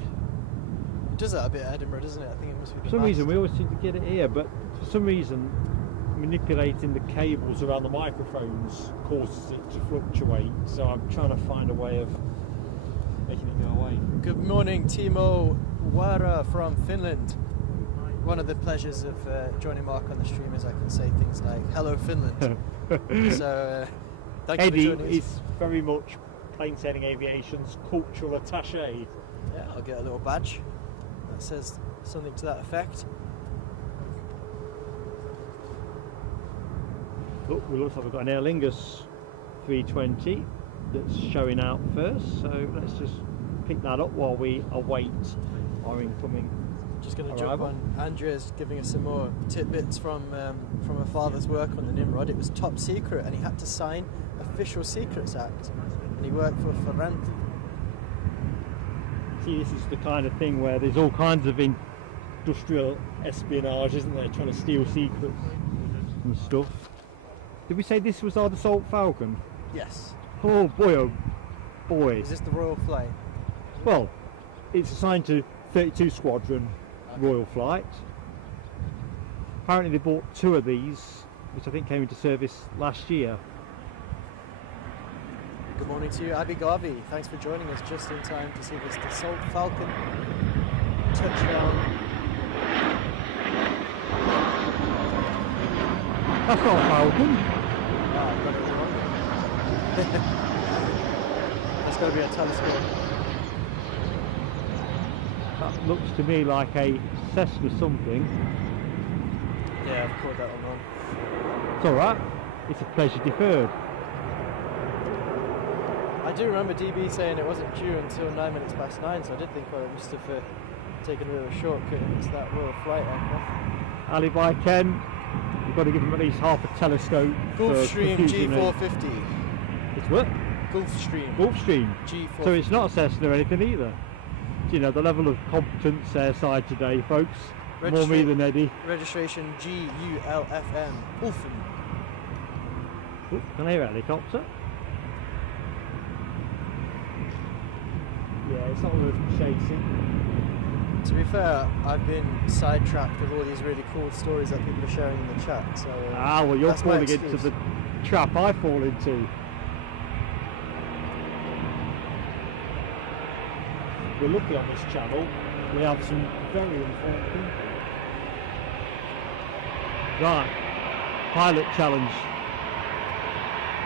It does that a bit at Edinburgh, doesn't it? I think it must be. For some reason, we always seem to get it here, but for some reason, manipulating the cables around the microphones causes it to fluctuate, so I'm trying to find a way of making it go away. Good morning, Timo Wara from Finland. One of the pleasures of joining Mark on the stream is I can say things like "Hello, Finland." So thank Eddie you for joining us. is very much Plain Sailing Aviation's cultural attaché. Yeah, I'll get a little badge that says something to that effect. Look, we looks like we've got an Aer Lingus 320 that's showing out first, so let's just pick that up while we await our incoming Just going to arrival. jump on. Andrea's giving us some more tidbits from her father's work on the Nimrod. It was top secret, and he had to sign Official Secrets Act, and he worked for Ferranti. See, this is the kind of thing where there's all kinds of industrial espionage, isn't there, trying to steal secrets and stuff. Did we say this was our Dassault Falcon? Yes. Oh boy, Is this the Royal Flight? Well, it's assigned to 32 Squadron Royal Flight. Apparently they bought 2 of these, which I think came into service last year. Good morning to you, Abby Garvey. Thanks for joining us just in time to see this Dassault Falcon touchdown. That's not a Falcon. Ah, I got it wrong. That's got to be a telescope. That looks to me like a Cessna something. Yeah, I've caught that one wrong. It's alright, it's a pleasure deferred. I do remember DB saying it wasn't due until 9 minutes past 9, so I did think, well, it must have taken a bit of a shortcut into that Royal Flight aircraft. Alibi Ken, you've got to give him at least half a telescope. Gulfstream G450. It's what? Gulfstream. Gulfstream. G450. So it's not a Cessna or anything either. You know, the level of competence airside today, folks. More me than Eddie. Registration G-ULFM. Ulfen. Oh, can I hear a helicopter? Yeah, it's not worth chasing. To be fair, I've been sidetracked with all these really cool stories that people are sharing in the chat. So well, you're that's my falling into excuse. the trap I fall into. We're lucky on this channel. We have some very important. Right, pilot challenge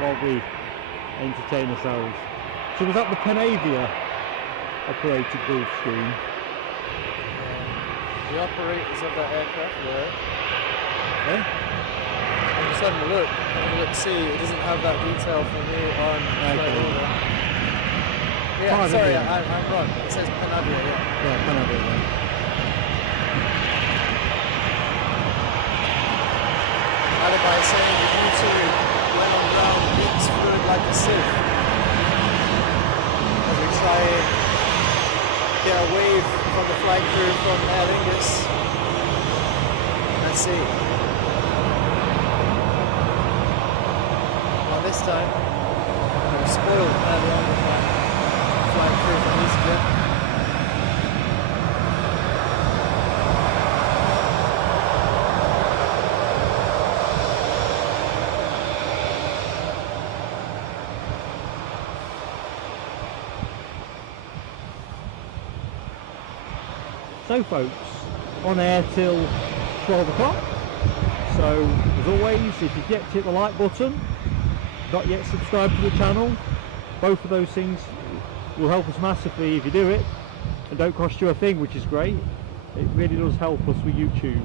while we entertain ourselves. So was that the Panavia operated Gulfstream? The operators of that aircraft were. Yeah? I'm just having a look. See, it doesn't have that detail for me on flight order. Yeah, Fine, sorry, yeah. I'm wrong. It says Avia, yeah. Yeah, Canada. Yeah. Alibi saying the U2 went on ground, leaks fluid like a sieve. As we try and get a wave from the flight crew from Aer Lingus. Let's see. Well, this time, we were spoiled early on with that flight crew from easyJet. So folks, on air till 12 o'clock. So as always, if you've yet to hit the like button, not yet subscribed to the channel, both of those things will help us massively if you do it, and don't cost you a thing, which is great. It really does help us with YouTube.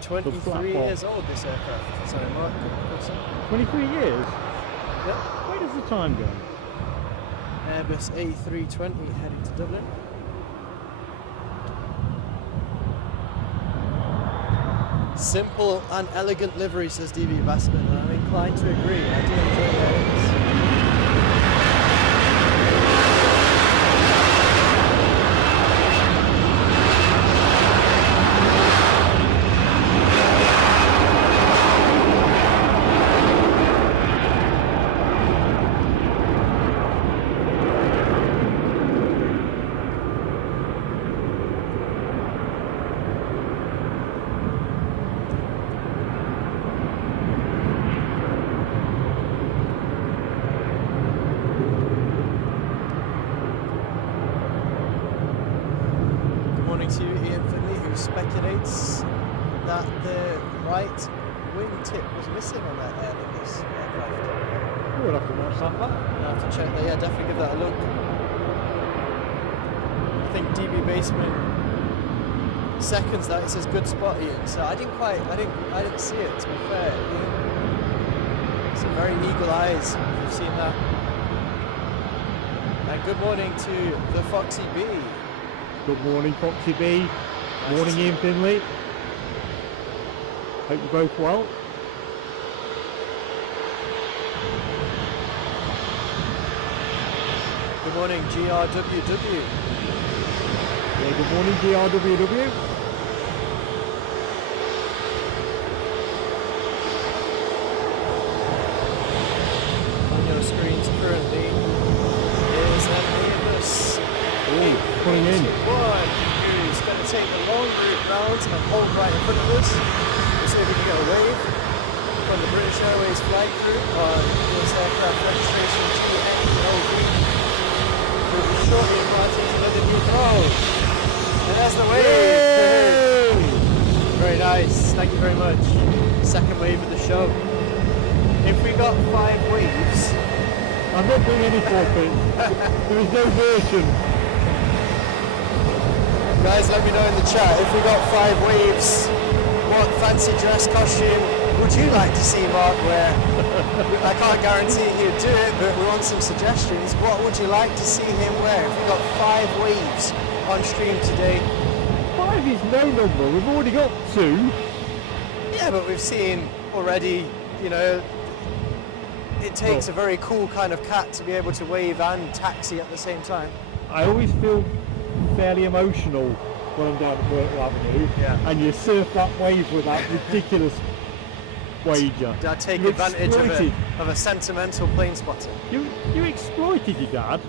23 years old, this aircraft. Sorry, Mark. 23 years? Yep. Where does the time go? Airbus A320 heading to Dublin. Simple and elegant livery, says DB Bassman, and I'm inclined to agree. I do enjoy those. To Ian Finley, who speculates that the right wingtip was missing on that Aer Lingus aircraft. We'll have to watch that back. I'll have to check that. Yeah, definitely give that a look. I think DB Baseman seconds that. It says good spot, Ian. So I didn't see it, to be fair. Ian. Some very eagle eyes, if you've seen that. And good morning to the Foxy B. Good morning, Foxy B. Nice. Morning, Ian Finley. Hope you're both well. Good morning, GRWW. Yeah, good morning, GRWW. On your screens currently is an Airbus Putting in. who's going to take the long route round and hold right in front of us. We'll see if we can get a wave from the British Airways flight crew on this aircraft registration G-NEOV. We'll be shortly embarking another new throw. And there's the wave! Very nice, thank you very much. Second wave of the show. If we got 5 waves, I'm not doing any forfeit. There is no version. guys, let me know in the chat if we got 5 waves, what fancy dress costume would you like to see Mark wear? I can't guarantee he'd do it, but we want some suggestions. What would you like to see him wear if we got 5 waves on stream today? 5 is no number, we've already got 2. Yeah, but we've seen already, you know, it takes a very cool kind of cat to be able to wave and taxi at the same time. I always feel fairly emotional when I'm down at Myrtle Avenue, and you surf that wave with that ridiculous wager. Dad take You advantage exploited. of a sentimental plane spotter. You exploited your dad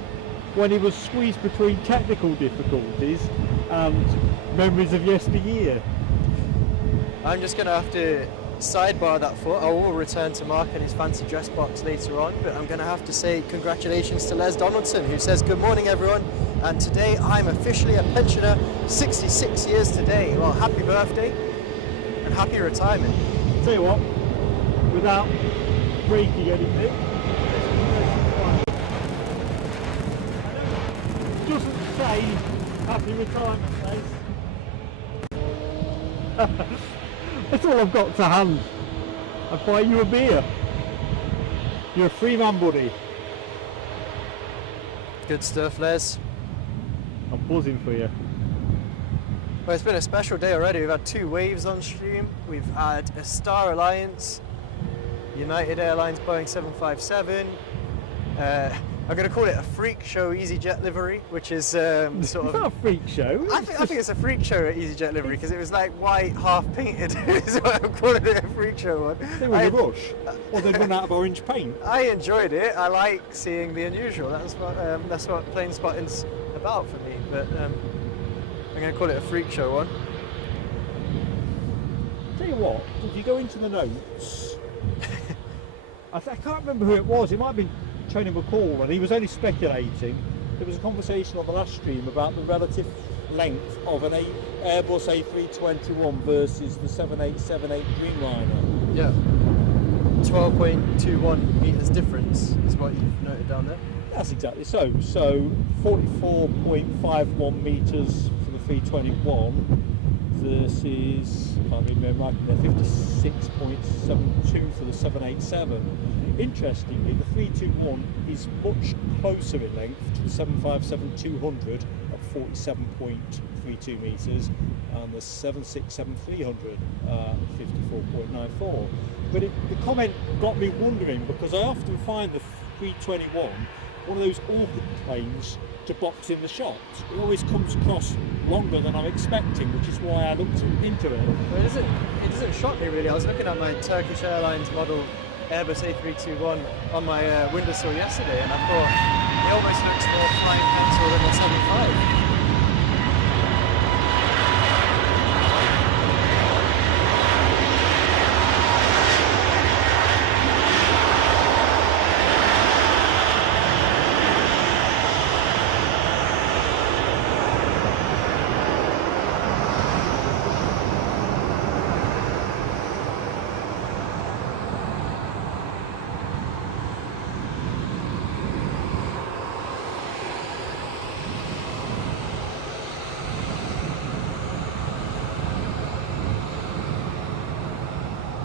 when he was squeezed between technical difficulties and memories of yesteryear. I'm just going to have to sidebar that thought. I will return to Mark and his fancy dress box later on, but I'm going to have to say congratulations to Les Donaldson, who says good morning everyone, and today I'm officially a pensioner, 66 years today. Well, happy birthday and happy retirement. Tell you what, without breaking anything, doesn't say happy retirement, mate. That's all I've got to hand. I'd buy you a beer. You're a free man, buddy. Good stuff, Les. I'm buzzing for you. Well, it's been a special day already. We've had 2 waves on stream. We've had a Star Alliance, United Airlines Boeing 757. I'm going to call it a freak show easyJet livery, which is sort It's of... not a freak show. I think it's a freak show at easyJet livery because it was like white, half painted. Is what I'm calling it, a freak show one. They were in a rush, or they'd run out of orange paint. I enjoyed it. I like seeing the unusual. That's what plane spotting's about for me. But I'm going to call it a freak show one. Tell you what, if you go into the notes, I can't remember who it was. It might have been Tony McCall, and he was only speculating. There was a conversation on the last stream about the relative length of an Airbus A321 versus the 7878 Dreamliner. Yeah. 12.21 metres difference is what you've noted down there. That's exactly so. So 44.51 metres for the 321 versus, I can't remember right there, 56.72 for the 787. Interestingly, the 321 is much closer in length to the 757-200 at 47.32 metres and the 767-300 at 54.94. But the comment got me wondering, because I often find the 321 one of those awkward planes to box in the shot. It always comes across longer than I'm expecting, which is why I looked into it. Well, it doesn't shock me really. I was looking at my Turkish Airlines model Airbus A321 on my windowsill yesterday, and I thought it almost looks more flying pencil than a 75.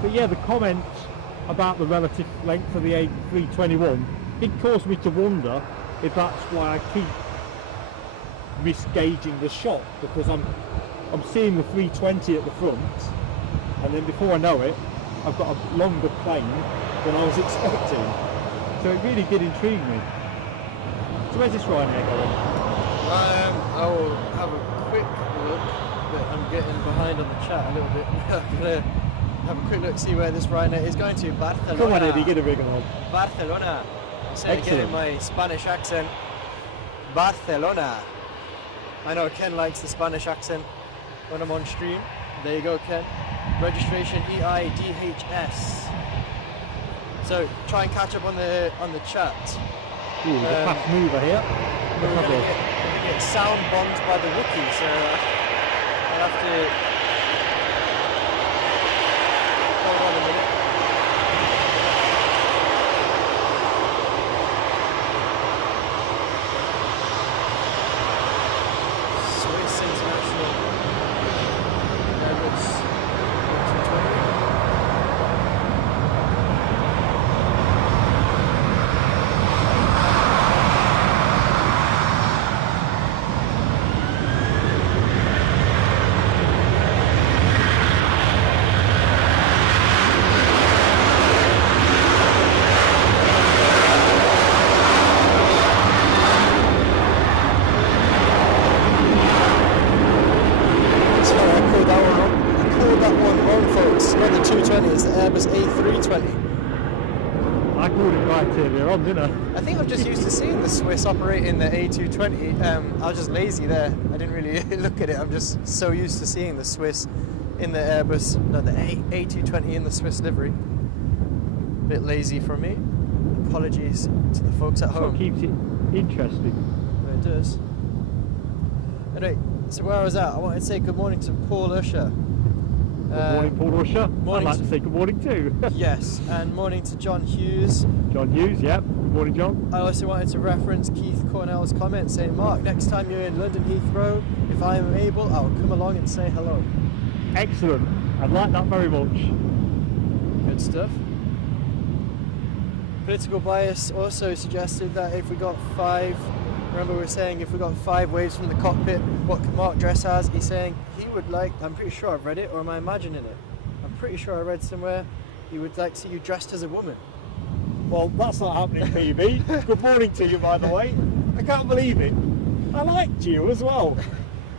But yeah, the comment about the relative length of the A321, it caused me to wonder if that's why I keep misgauging the shot, because I'm seeing the 320 at the front, and then before I know it, I've got a longer plane than I was expecting. So it really did intrigue me. So where's this Ryanair going? I will have a quick look, but I'm getting behind on the chat a little bit. I'm going to have a quick look, see where this Ryanair is going to. Barcelona. Come on, Eddie, get a wriggle on. Barcelona. I'm saying again in my Spanish accent. Barcelona. I know Ken likes the Spanish accent when I'm on stream. There you go, Ken. Registration EIDHS. So try and catch up on the chat. Ooh, the fast mover here. We're going to get sound bombed by the rookie, so I'll have to... Hold on a minute. Swiss International Airways A321. It's the Airbus A320. I called it right earlier on, didn't I? I think I'm just used to seeing the Swiss operating the A220. I was just lazy there. I didn't really look at it. I'm just so used to seeing the Swiss in the Airbus, no, the A220 in the Swiss livery. A bit lazy for me. Apologies to the folks at That's home. what keeps it interesting. It does. Anyway, so where I was at, I wanted to say good morning to Paul Usher. Good morning, Paul Rusher. I'd like to say good morning too. Yes, and morning to John Hughes. John Hughes, yep. Morning, John. I also wanted to reference Keith Cornell's comment saying, Mark, next time you're in London Heathrow, if I am able, I'll come along and say hello. Excellent. I'd like that very much. Good stuff. Political Bias also suggested that if we got 5, remember we were saying if we got 5 waves from the cockpit, what can Mark dress as? He's saying he would like, I'm pretty sure I've read it, or am I imagining it? I'm pretty sure I read somewhere he would like to see you dressed as a woman. Well, that's not happening, PB. Good morning to you, by the way. I can't believe it. I liked you as well.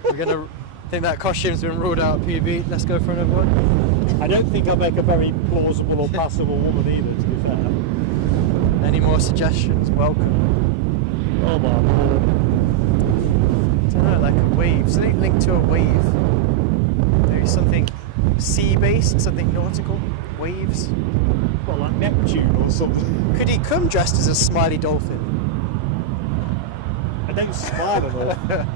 We're going to think that costume's been ruled out, PB. Let's go for another one. I don't think I make a very plausible or passable woman either, to be fair. Any more suggestions? Welcome. Oh my lord. I don't know, like a wave. Something linked to a wave. Maybe something sea-based, something nautical. Waves. Well, like Neptune or something. Could he come dressed as a smiley dolphin? I don't smile enough.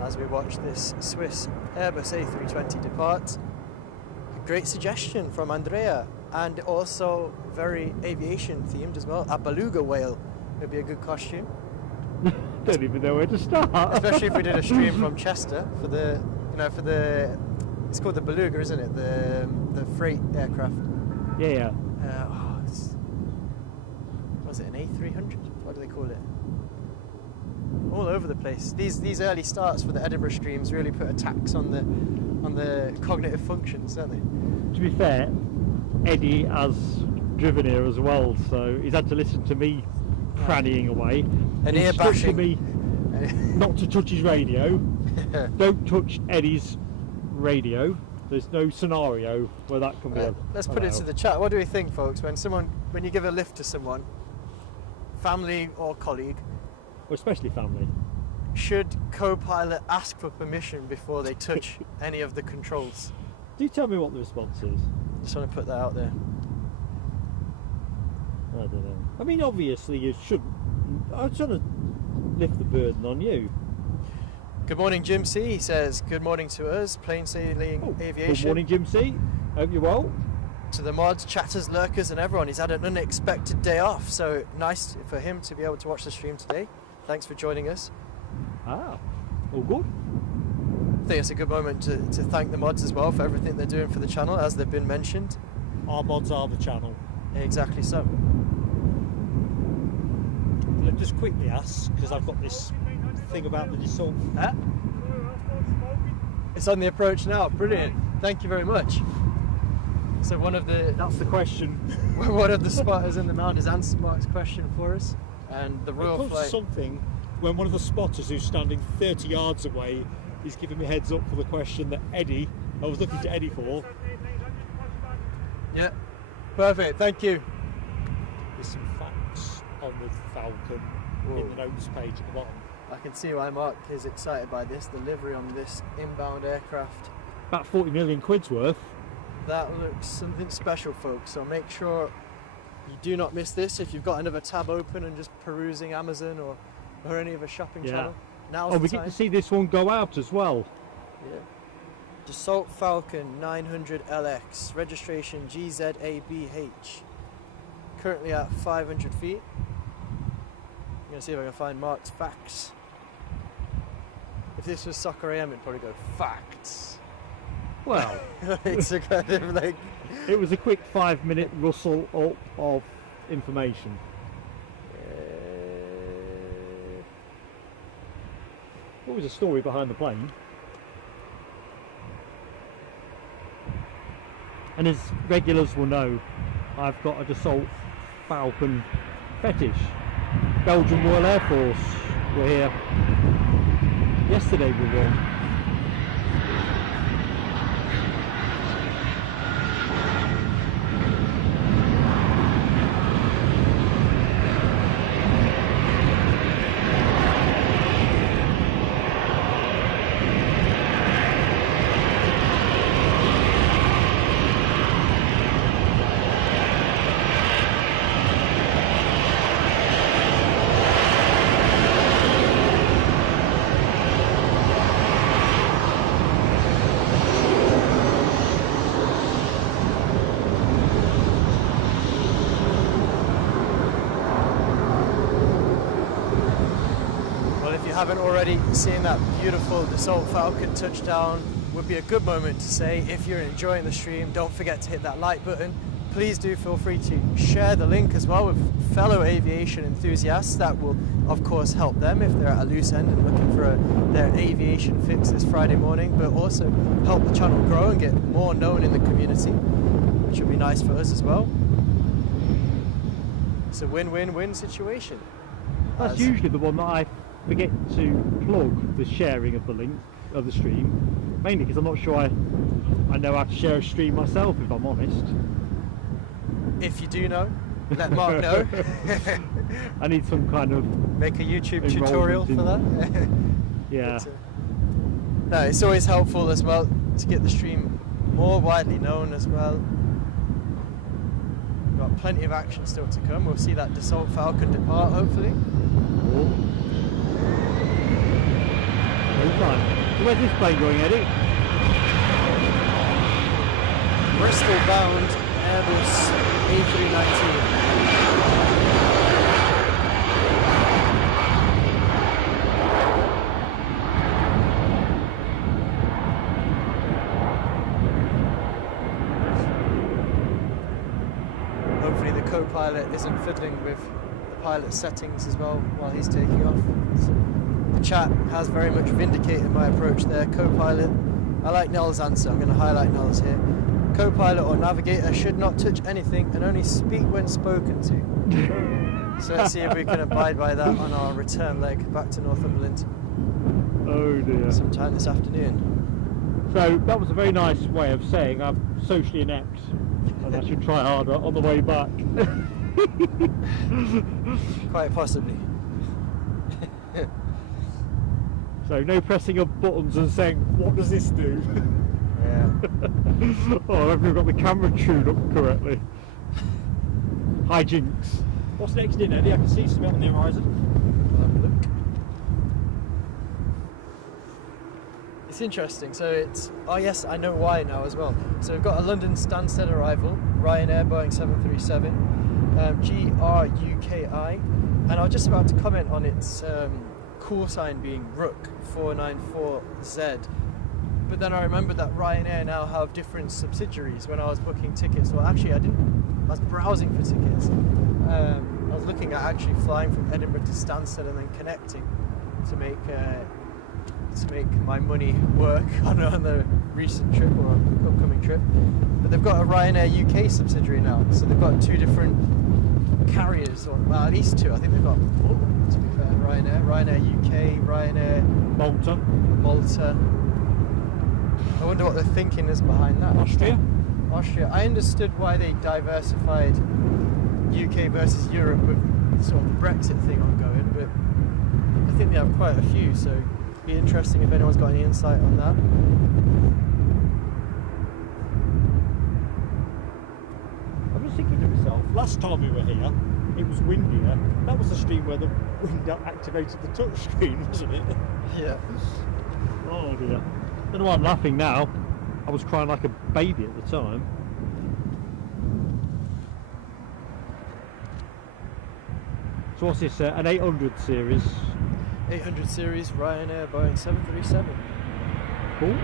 As we watch this Swiss Airbus A320 depart. A great suggestion from Andrea, and also very aviation themed as well. A beluga whale would be a good costume. Don't even know where to start. Especially if we did a stream from Chester for the, it's called the beluga, isn't it? The freight aircraft. Yeah. Was it an A300? What do they call it? All over the place. These early starts for the Edinburgh streams really put a tax on the cognitive functions, don't they? To be fair, Eddie has driven here as well, so he's had to listen to me crannying away. And ear bashing. Me not to touch his radio. Don't touch Eddie's radio. There's no scenario where that can be. Let's put it to the chat. What do we think, folks? When you give a lift to someone, family or colleague, or especially family, should co-pilot ask for permission before they touch any of the controls? Do you tell me what the response is? Just want to put that out there. I don't know. I mean, obviously you shouldn't. I'm trying to lift the burden on you. Good morning, Jim C. He says, good morning to us, plain sailing aviation. Good morning, Jim C. Hope you're well. To the mods, chatters, lurkers and everyone. He's had an unexpected day off, so nice for him to be able to watch the stream today. Thanks for joining us. All good. I think it's a good moment to thank the mods as well for everything they're doing for the channel, as they've been mentioned. Our mods are the channel. Exactly so. I'll just quickly ask, because I've got this thing about the Dassault. It's on the approach now. Brilliant. Thank you very much. So that's the question. One of the spotters in the mount has answered Mark's question for us. And the Royal Flight. Something when one of the spotters who's standing 30 yards away is giving me heads up for the question that I was looking to Eddie for. Yeah, perfect, thank you. There's some facts on the Falcon in the notes page at the bottom. I can see why Mark is excited by this. The livery on this inbound aircraft. About 40 million quid's worth. That looks something special, folks, so make sure you do not miss this. If you've got another tab open and just perusing Amazon or any other shopping channel, now's the we time. get to see this one go out as well. Yeah. Dassault Falcon 900 LX, registration G-ZABH. Currently at 500 feet. I'm going to see if I can find Mark's facts. If this was Soccer AM, it'd probably go facts. Well, it's a kind of like... It was a quick 5-minute rustle up of information. What was the story behind the plane? And as regulars will know, I've got a Dassault Falcon fetish. Belgian Royal Air Force were here yesterday with one. haven't already seen that beautiful Dassault Falcon touchdown, would be a good moment to say, if you're enjoying the stream, don't forget to hit that like button. Please do feel free to share the link as well with fellow aviation enthusiasts. That will of course help them if they're at a loose end and looking for their aviation fix this Friday morning, but also help the channel grow and get more known in the community, which will be nice for us as well. It's a win-win-win situation. That's usually the one that I forget to plug, the sharing of the link of the stream, mainly because I'm not sure I know how to share a stream myself, if I'm honest. If you do know, let Mark know. I need some kind of make a YouTube tutorial for that. Yeah. But, no, it's always helpful as well to get the stream more widely known as well. We've got plenty of action still to come. We'll see that Dassault Falcon depart hopefully. Oh. Where's this plane going, Eddie? Bristol bound Airbus A319. Hopefully the co-pilot isn't fiddling with the pilot's settings as well while he's taking off. So the chat has very much vindicated my approach there. Co-pilot, I like Nell's answer, I'm going to highlight Nell's here. Co-pilot or navigator should not touch anything and only speak when spoken to. So let's see if we can abide by that on our return leg back to Northumberland. Oh dear. Sometime this afternoon. So that was a very nice way of saying I'm socially inept and I should try harder on the way back. Quite possibly. So no pressing of buttons and saying, what does this do? Yeah. Oh, I've got the camera tuned up correctly. Hijinks. What's next in, Eddie? I can see something on the horizon. Look. It's interesting. So it's, oh yes, I know why now as well. So we've got a London Stansted arrival, Ryanair Boeing 737, GRUKI, and I was just about to comment on its call sign being Rook 494Z. But then I remembered that Ryanair now have different subsidiaries when I was booking tickets. Well, actually, I was browsing for tickets. I was looking at actually flying from Edinburgh to Stansted and then connecting to make my money work on the recent trip or upcoming trip. But they've got a Ryanair UK subsidiary now, so they've got two different carriers, or well, at least two. I think they've got, to be fair, Ryanair UK, Ryanair Malta. I wonder what the thinking is behind that. Austria. I understood why they diversified UK versus Europe with sort of the Brexit thing ongoing, but I think they have quite a few, so it'd be interesting if anyone's got any insight on that. I was thinking to myself, last time we were here, it was windier. That was the stream where the wind activated the touch screen, wasn't it? Yeah. Oh dear. I don't know why I'm laughing now. I was crying like a baby at the time. So what's this, an 800 series? 800 series Ryanair Boeing 737. Cool.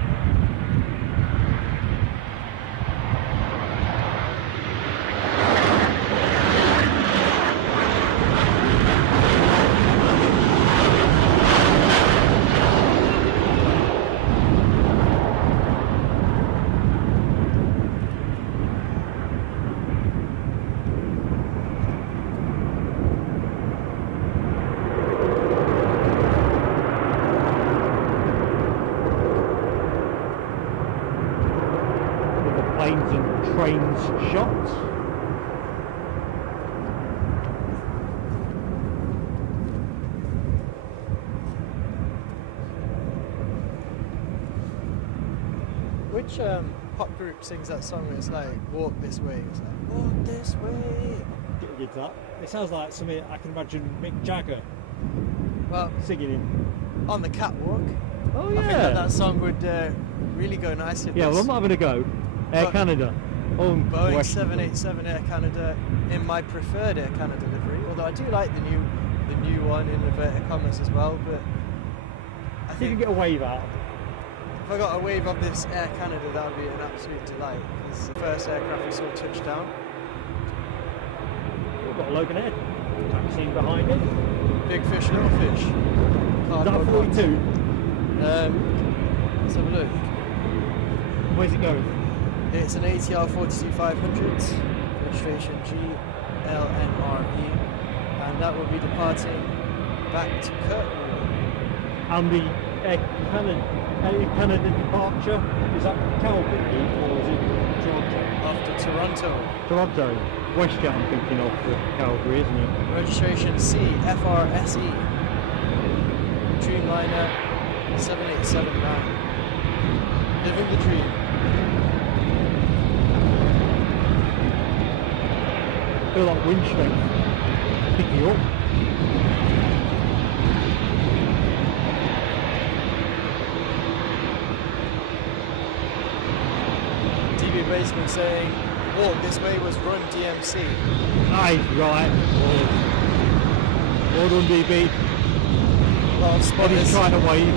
Trains shots. Which pop group sings that song? It's like walk this way. It's like walk this way. Get that. It sounds like something I can imagine Mick Jagger singing in on the catwalk. Oh yeah. I think that song would really go nicely. Yeah, well, I'm not having a go. Air Canada. Boeing 787 Air Canada in my preferred Air Canada livery, although I do like the new one in inverted commas as well, but See if you can get a wave out. If I got a wave of this Air Canada, that would be an absolute delight. It's the first aircraft we saw touch down. We've got a Loganair taxiing behind it. Big fish, little fish. Is that a 42? Let's have a look. Where's it going? It's an ATR 42500, registration GLNRE, and that will be departing back to Kirkwall. And the Air Canada departure, is that Calgary or is it Toronto? After Toronto. Toronto. WestJet I'm thinking of for Calgary, isn't it? Registration C-FRSE. Dreamliner 7879. Living the dream. I feel like wind strength picking up. DB Baseman saying, walk this way was run DMC. Aye, right. Well done, DB. A lot of spotters Trying to wave. A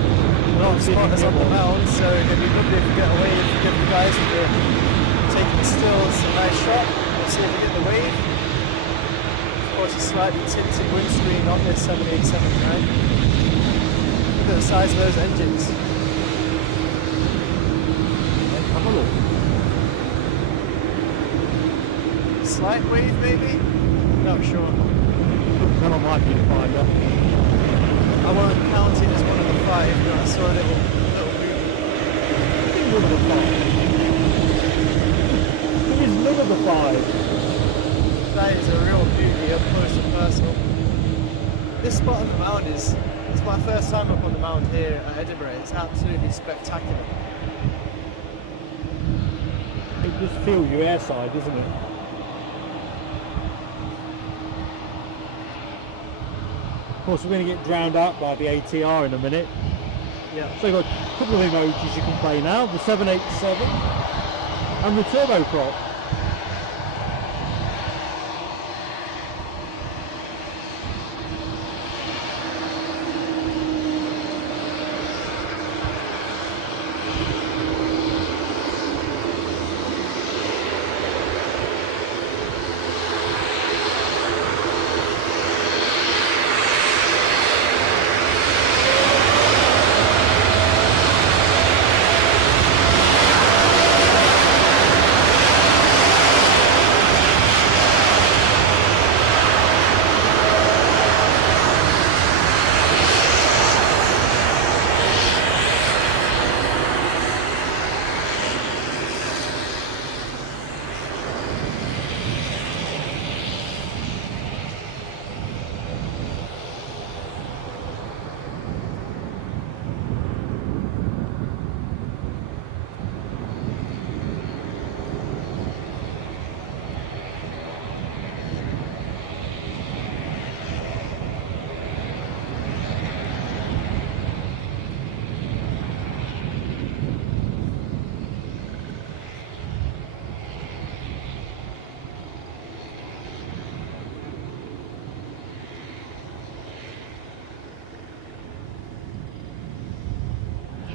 lot of spotters on the mound, so it'd be lovely if we get a wave to give the guys who are taking the stills a nice shot. We'll see if we get the wave. Of course, a slightly tinted windscreen on this 7879. Look at the size of those engines. Have a look. Slight wave, maybe? Not sure. Then I might be the finder. I won't count it as one of the 5, but I saw a little movement. One of the 5. There is none of the 5. That is a real beauty up close and personal. This spot on the mound it's my first time up on the mound here at Edinburgh. It's absolutely spectacular. It just feels your airside, doesn't it? Of course, we're going to get drowned out by the ATR in a minute. Yeah. So you've got a couple of emojis you can play now, the 787 and the turboprop.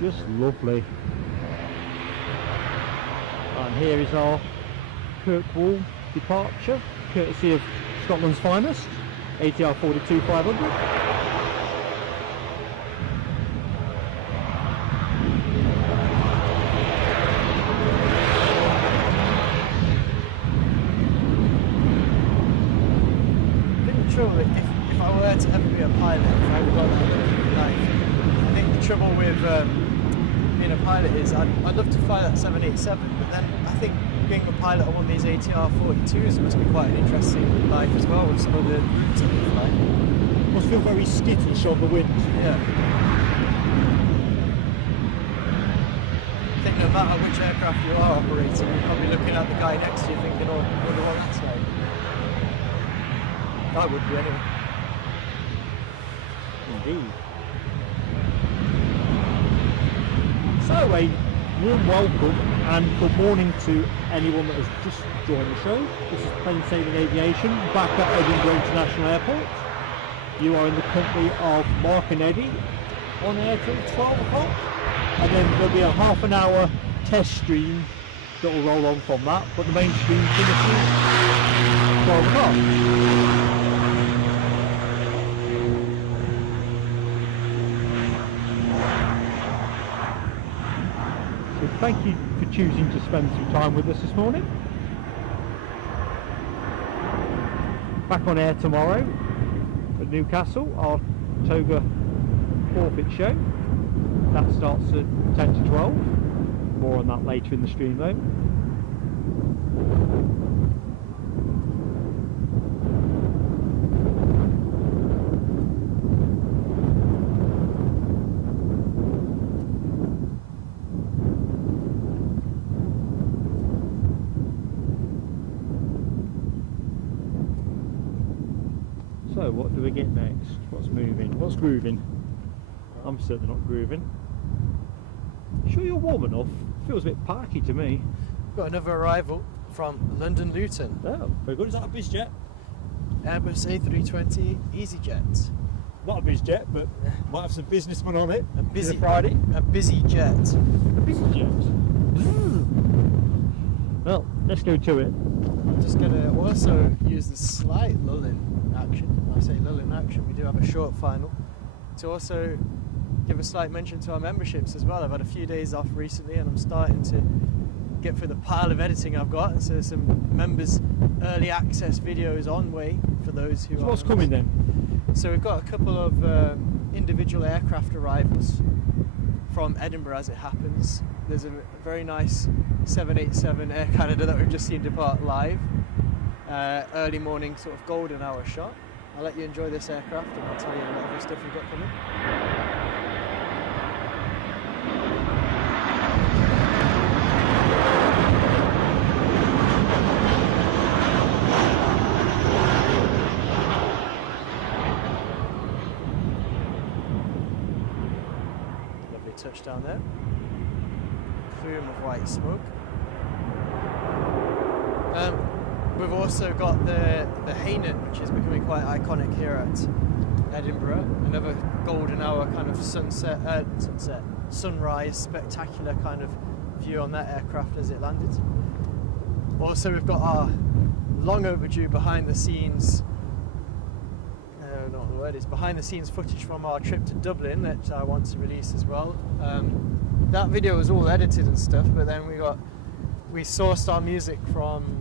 Just lovely. And here is our Kirkwall departure, courtesy of Scotland's finest, ATR 42500. I think the trouble, if I were to ever be a pilot, if I ever got that in life, I think the trouble with being a pilot is I'd love to fly that 787, but then I think being a pilot on one of these ATR 42s must be quite an interesting life as well, with some of the routes that we fly. Must feel very skittish on the wind. Yeah. I think no matter which aircraft you are operating, you're probably looking at the guy next to you thinking, oh, I wonder what that's like. That would be anyway. Indeed. So a warm welcome and good morning to anyone that has just joined the show. This is Plain Sailing Aviation back at Edinburgh International Airport. You are in the company of Mark and Eddie on air till 12 o'clock, and then there'll be a half an hour test stream that will roll on from that, but the main stream finishes 12 o'clock. So thank you for choosing to spend some time with us this morning. Back on air tomorrow at Newcastle, our Toga forfeit show. That starts at 10 to 12. More on that later in the stream though. So what do we get next? What's moving? What's grooving? I'm certainly not grooving. Sure you're warm enough? Feels a bit parky to me. Got another arrival from London Luton. Oh, very good. Is that a BizJet? Airbus A320 easyJet. Not a BizJet, but might have some businessmen on it. A busy Friday. A busy jet. A BizJet. Well, let's go to it. I'm just going to also use the slight lull in action. When I say lull in action, we do have a short final. To also give a slight mention to our memberships as well. I've had a few days off recently and I'm starting to get through the pile of editing I've got, and so some members early access videos on way for those who So what's coming then? So we've got a couple of individual aircraft arrivals from Edinburgh as it happens. There's a very nice 787 Air Canada that we've just seen depart live. Early morning sort of golden hour shot. I'll let you enjoy this aircraft and I'll tell you a lot of the stuff we've got coming. Lovely touchdown there. Plume of white smoke. We've also got the Hainan, which is becoming quite iconic here at Edinburgh. Another golden hour kind of sunrise, spectacular kind of view on that aircraft as it landed. Also, we've got our long overdue behind the scenes, I don't know what the word is, behind the scenes footage from our trip to Dublin that I want to release as well. That video was all edited and stuff, but then we sourced our music from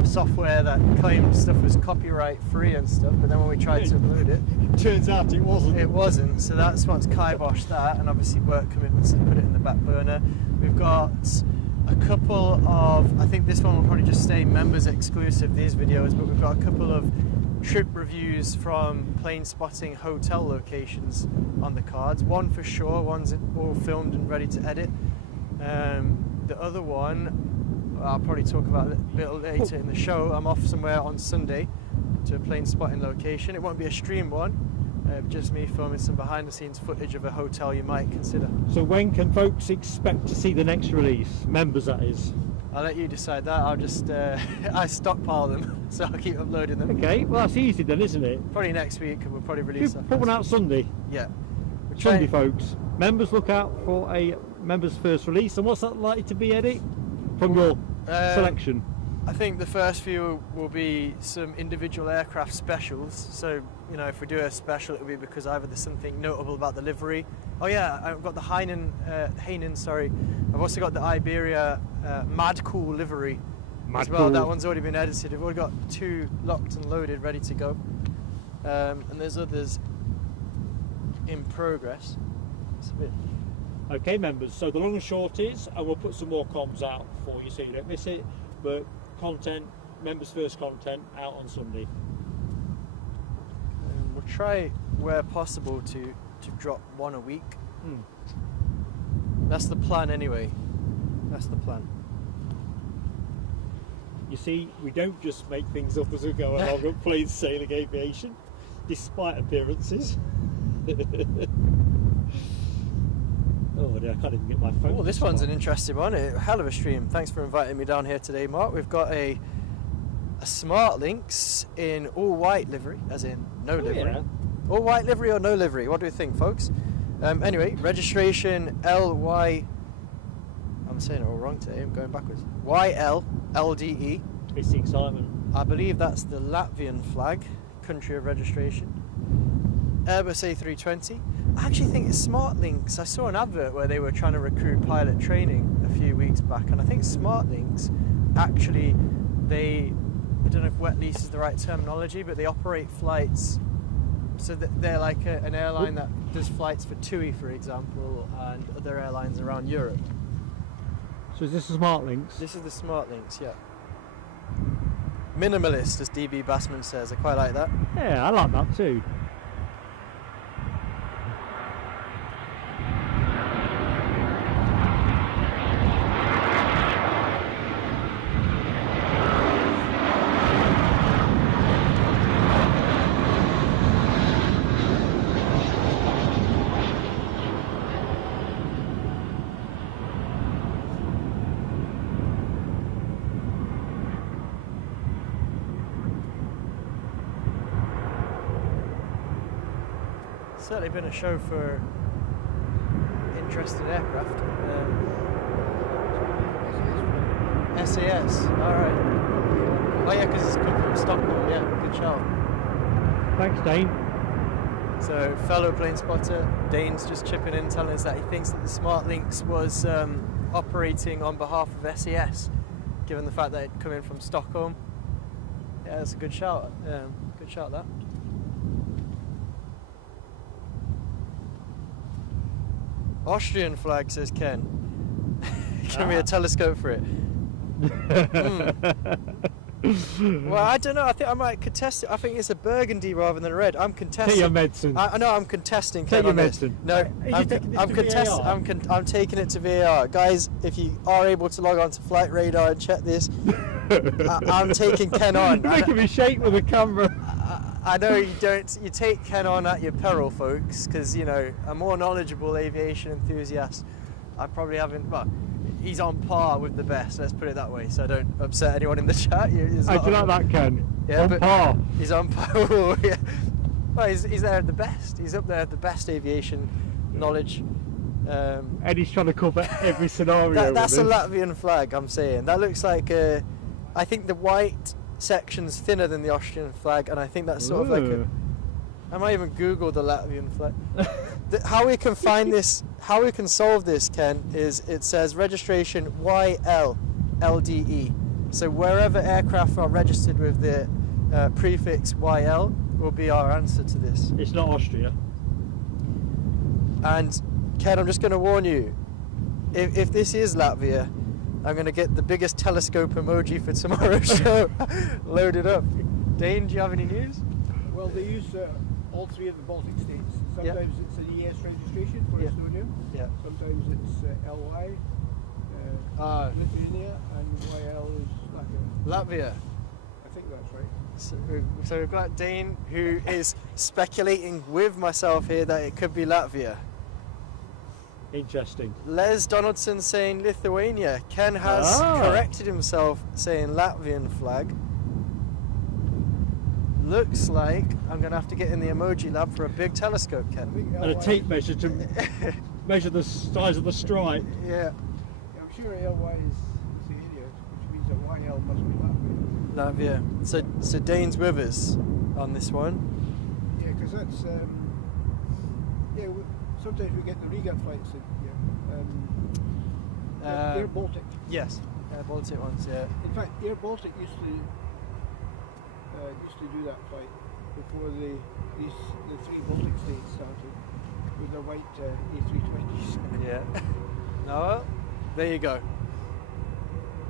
a software that claimed stuff was copyright free and stuff, but then when we tried to upload it, Turns out it wasn't. it wasn't. So that's what's kiboshed that, and obviously work commitments and put it in the back burner. We've got a couple of, I think this one will probably just stay members exclusive, these videos, but we've got a couple of trip reviews from plane spotting hotel locations on the cards. One for sure, one's all filmed and ready to edit. The other one I'll probably talk about a bit later in the show. I'm off somewhere on Sunday to a plane spotting location. It won't be a stream one, just me filming some behind the scenes footage of a hotel you might consider. So when can folks expect to see the next release? Members, that is. I'll let you decide that. I'll just, I stockpile them, so I'll keep uploading them. Okay, well that's easy then, isn't it? Probably next week, and we'll probably release that. Put one out Sunday. Yeah. Sunday, folks. Members, look out for a members first release. And what's that likely to be, Eddie? From your selection? I think the first few will be some individual aircraft specials. So, you know, if we do a special, it'll be because either there's something notable about the livery. Oh yeah, I've got the Hainan, sorry. I've also got the Iberia Mad Cool livery as well. Cool. That one's already been edited. We've already got 2 locked and loaded, ready to go. And there's others in progress. It's a bit... Okay, members, so the long and short is, and we'll put some more comms out for you so you don't miss it, but content, members first content, out on Sunday. We'll try, where possible, to drop one a week. That's the plan anyway. That's the plan. You see, we don't just make things up as we go along at Plain Sailing Aviation, despite appearances. Oh dear, I can't even get my phone. Oh, this one's an interesting one. A hell of a stream. Thanks for inviting me down here today, Mark. We've got a Smart Lynx in all white livery, as in no livery. Yeah. Or white livery or no livery? What do you think, folks? Anyway, registration LY. I'm saying it all wrong today. I'm going backwards. YLLDE. It's the excitement. I believe that's the Latvian flag, country of registration. Airbus A320. I actually think it's SmartLynx. I saw an advert where they were trying to recruit pilot training a few weeks back, and I think SmartLynx actually, I don't know if wet lease is the right terminology, but they operate flights. So they're like an airline that does flights for TUI, for example, and other airlines around Europe. So is this a SmartLynx? This is the SmartLynx, yeah. Minimalist, as DB Bassman says. I quite like that. Yeah, I like that too. Certainly been a show for interested aircraft. SAS, alright. Oh yeah, because it's come from Stockholm, yeah, good shout. Thanks, Dane. So, fellow plane spotter, Dane's just chipping in, telling us that he thinks that the SmartLynx was operating on behalf of SAS, given the fact that it'd come in from Stockholm. Yeah, that's a good shout. Good shout, that. Austrian flag, says Ken. Give me a telescope for it. Well, I don't know. I think I might contest it. I think it's a burgundy rather than a red. I'm contesting. Take your medicine. I know. I'm contesting. Take your medicine. No, I'm taking it to VAR, guys. If you are able to log on to Flight Radar and check this, I'm taking Ken on. You're making me shake with the camera. I know you don't. You take Ken on at your peril, folks, because you know a more knowledgeable aviation enthusiast. I probably haven't. Well, he's on par with the best. Let's put it that way, so I don't upset anyone in the chat. I do like that, Ken. Yeah, on par. He's on par. Yeah. Well, he's there at the best. He's up there at the best aviation knowledge. And he's trying to cover every scenario. That's a Latvian flag. I'm saying that looks like. I think the white section's thinner than the Austrian flag, and I think that's sort of like a. I might even Google the Latvian flag. How we can find this, how we can solve this, Ken, is it says registration YLLDE. So wherever aircraft are registered with the prefix YL will be our answer to this. It's not Austria. And Ken, I'm just going to warn you, if this is Latvia, I'm going to get the biggest telescope emoji for tomorrow's show loaded up. Dane, do you have any news? Well, they use all three of the Baltic states. Sometimes it's an ES registration for Estonia. Yeah. Sometimes it's LY, Lithuania, and YL is Latvia. Latvia. I think that's right. So we've got Dane, who is speculating with myself here that it could be Latvia. Interesting. Les Donaldson saying Lithuania. Ken has corrected himself, saying Latvian flag. Looks like I'm going to have to get in the emoji lab for a big telescope, Ken. And a tape measure to measure the size of the stripe. Yeah. I'm sure LY is Lithuania, which means that YL must be Latvia. Latvia. So Dane's with us on this one. Yeah, because that's sometimes we get the Riga flights in here. Air Baltic. Yes, Air Baltic ones. Yeah. In fact, Air Baltic used to do that flight before the three Baltic states started with their white A320s. Yeah. No, well, there you go.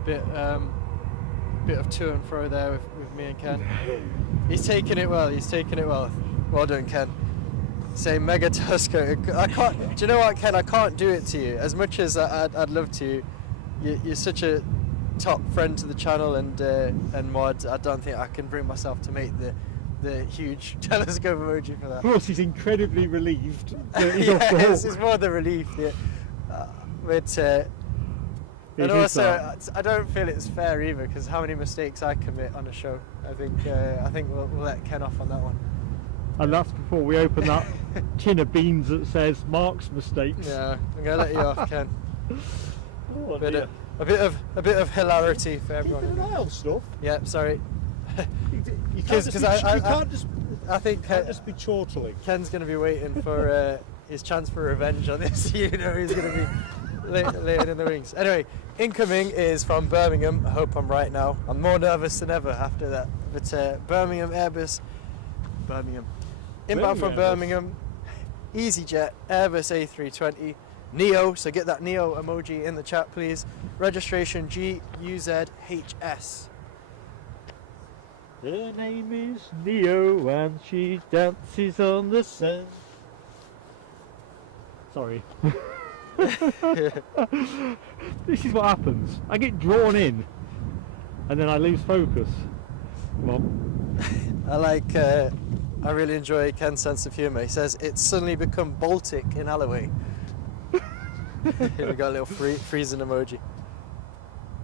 Bit of to and fro there with me and Ken. He's taking it well. He's taking it well. Well done, Ken. Say mega telescope. I can't. Do you know what, Ken? I can't do it to you. As much as I'd love to. You're such a top friend to the channel and mod. I don't think I can bring myself to make the huge telescope emoji for that. Of course, he's incredibly relieved that he's off the hook. It's more the relief. Yeah. But and also, I don't feel it's fair either, because how many mistakes I commit on a show. I think we'll let Ken off on that one. And that's before we open that tin of beans that says Mark's mistakes. Yeah, I'm gonna let you off, Ken. Oh, A bit of hilarity for everyone. Keeping an eye on stuff. Yeah, sorry. You can't I just be chortling. Ken's going to be waiting for his chance for revenge on this. You know, he's going to be laying in the wings. Anyway, incoming is from Birmingham. I hope I'm right now. I'm more nervous than ever after that. But Birmingham Airbus, inbound from Birmingham, easyJet Airbus A320 Neo. So get that Neo emoji in the chat, please. Registration G-UZHS. Her name is Neo and she dances on the sun. Sorry. This is what happens. I get drawn in and then I lose focus. Come on. I really enjoy Ken's sense of humour. He says it's suddenly become Baltic in Alloway. Here we got a little freezing emoji.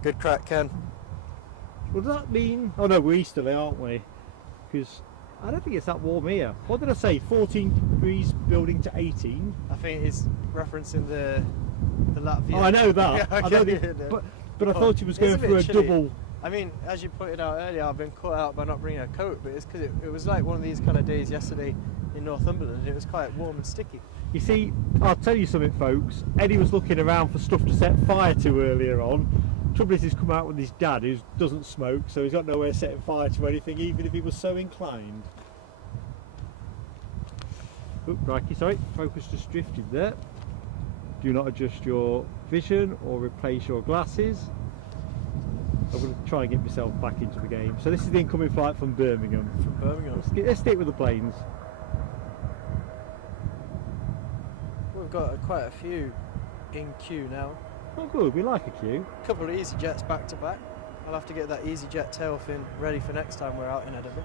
Good crack, Ken. What does that mean? Oh no, we're easterly, aren't we? Because I don't think it's that warm here. What did I say? 14 degrees building to 18? I think he's referencing the Latvia. Oh, I know that. Yeah, I know but I thought he was going through a double. I mean, as you pointed out earlier, I've been caught out by not bringing a coat, but it's because it was like one of these kind of days yesterday in Northumberland. It was quite warm and sticky. You see, I'll tell you something, folks. Eddie was looking around for stuff to set fire to earlier on. Trouble is, he's come out with his dad, who doesn't smoke, so he's got nowhere setting fire to anything, even if he was so inclined. Oh, crikey, sorry, focus just drifted there. Do not adjust your vision or replace your glasses. I'm going to try and get myself back into the game. So this is the incoming flight from Birmingham. Let's stick with the planes. We've got quite a few in queue now. Oh good, we like a queue. A couple of easyJets back to back. I'll have to get that easyJet tail fin ready for next time we're out in Edinburgh.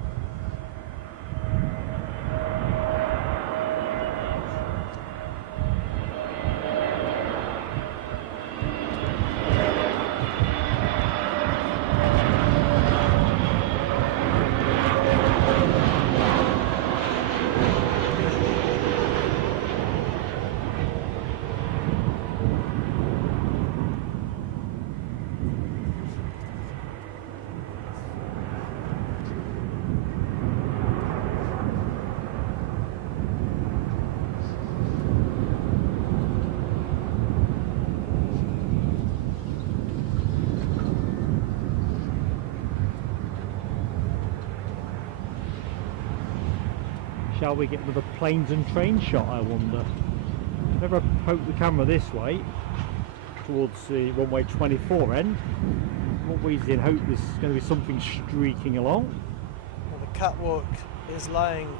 Shall we get another planes and trains shot, I wonder? Whenever I poke the camera this way, towards the runway 24 end, I'm always in hope there's going to be something streaking along. Well, the catwalk is lying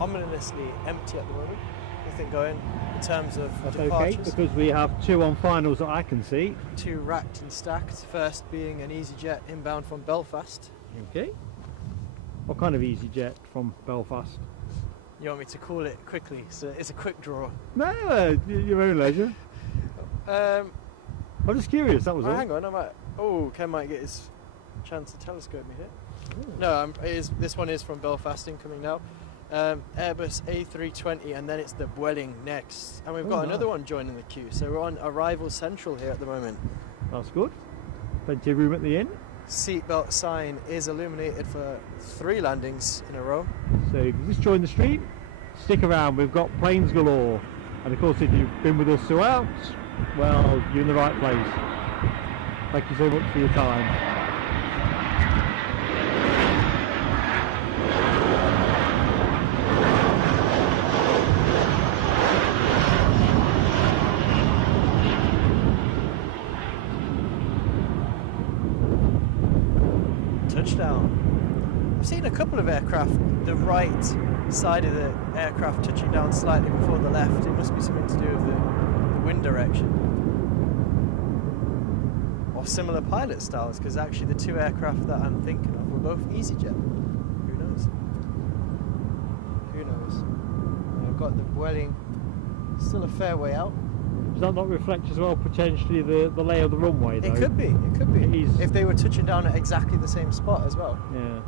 ominously empty at the moment. Nothing going in terms of departures. Okay, because we have two on finals that I can see. Two racked and stacked, first being an easyJet inbound from Belfast. Okay. What kind of easyJet from Belfast? You want me to call it quickly? So it's a quick draw. No, your own leisure. I'm just curious, that was all. Hang on, I might. Oh, Ken might get his chance to telescope me here. Ooh. No, this one is from Belfast incoming now. Airbus A320, and then it's the Boeing next. And we've got another one joining the queue. So we're on arrival central here at the moment. That's good. Plenty of room at the inn. Seatbelt sign is illuminated for 3 landings in a row. So if you just join the stream, stick around, we've got planes galore. And of course if you've been with us throughout, well, you're in the right place. Thank you so much for your time. Touchdown. I've seen a couple of aircraft, the right side of the aircraft touching down slightly before the left. It must be something to do with the wind direction. Or similar pilot styles, because actually the two aircraft that I'm thinking of were both easyJet. Who knows? Who knows? I've got the Boeing still a fair way out. Does that not reflect as well potentially the lay of the runway though? It could be, it could be. If they were touching down at exactly the same spot as well. Yeah.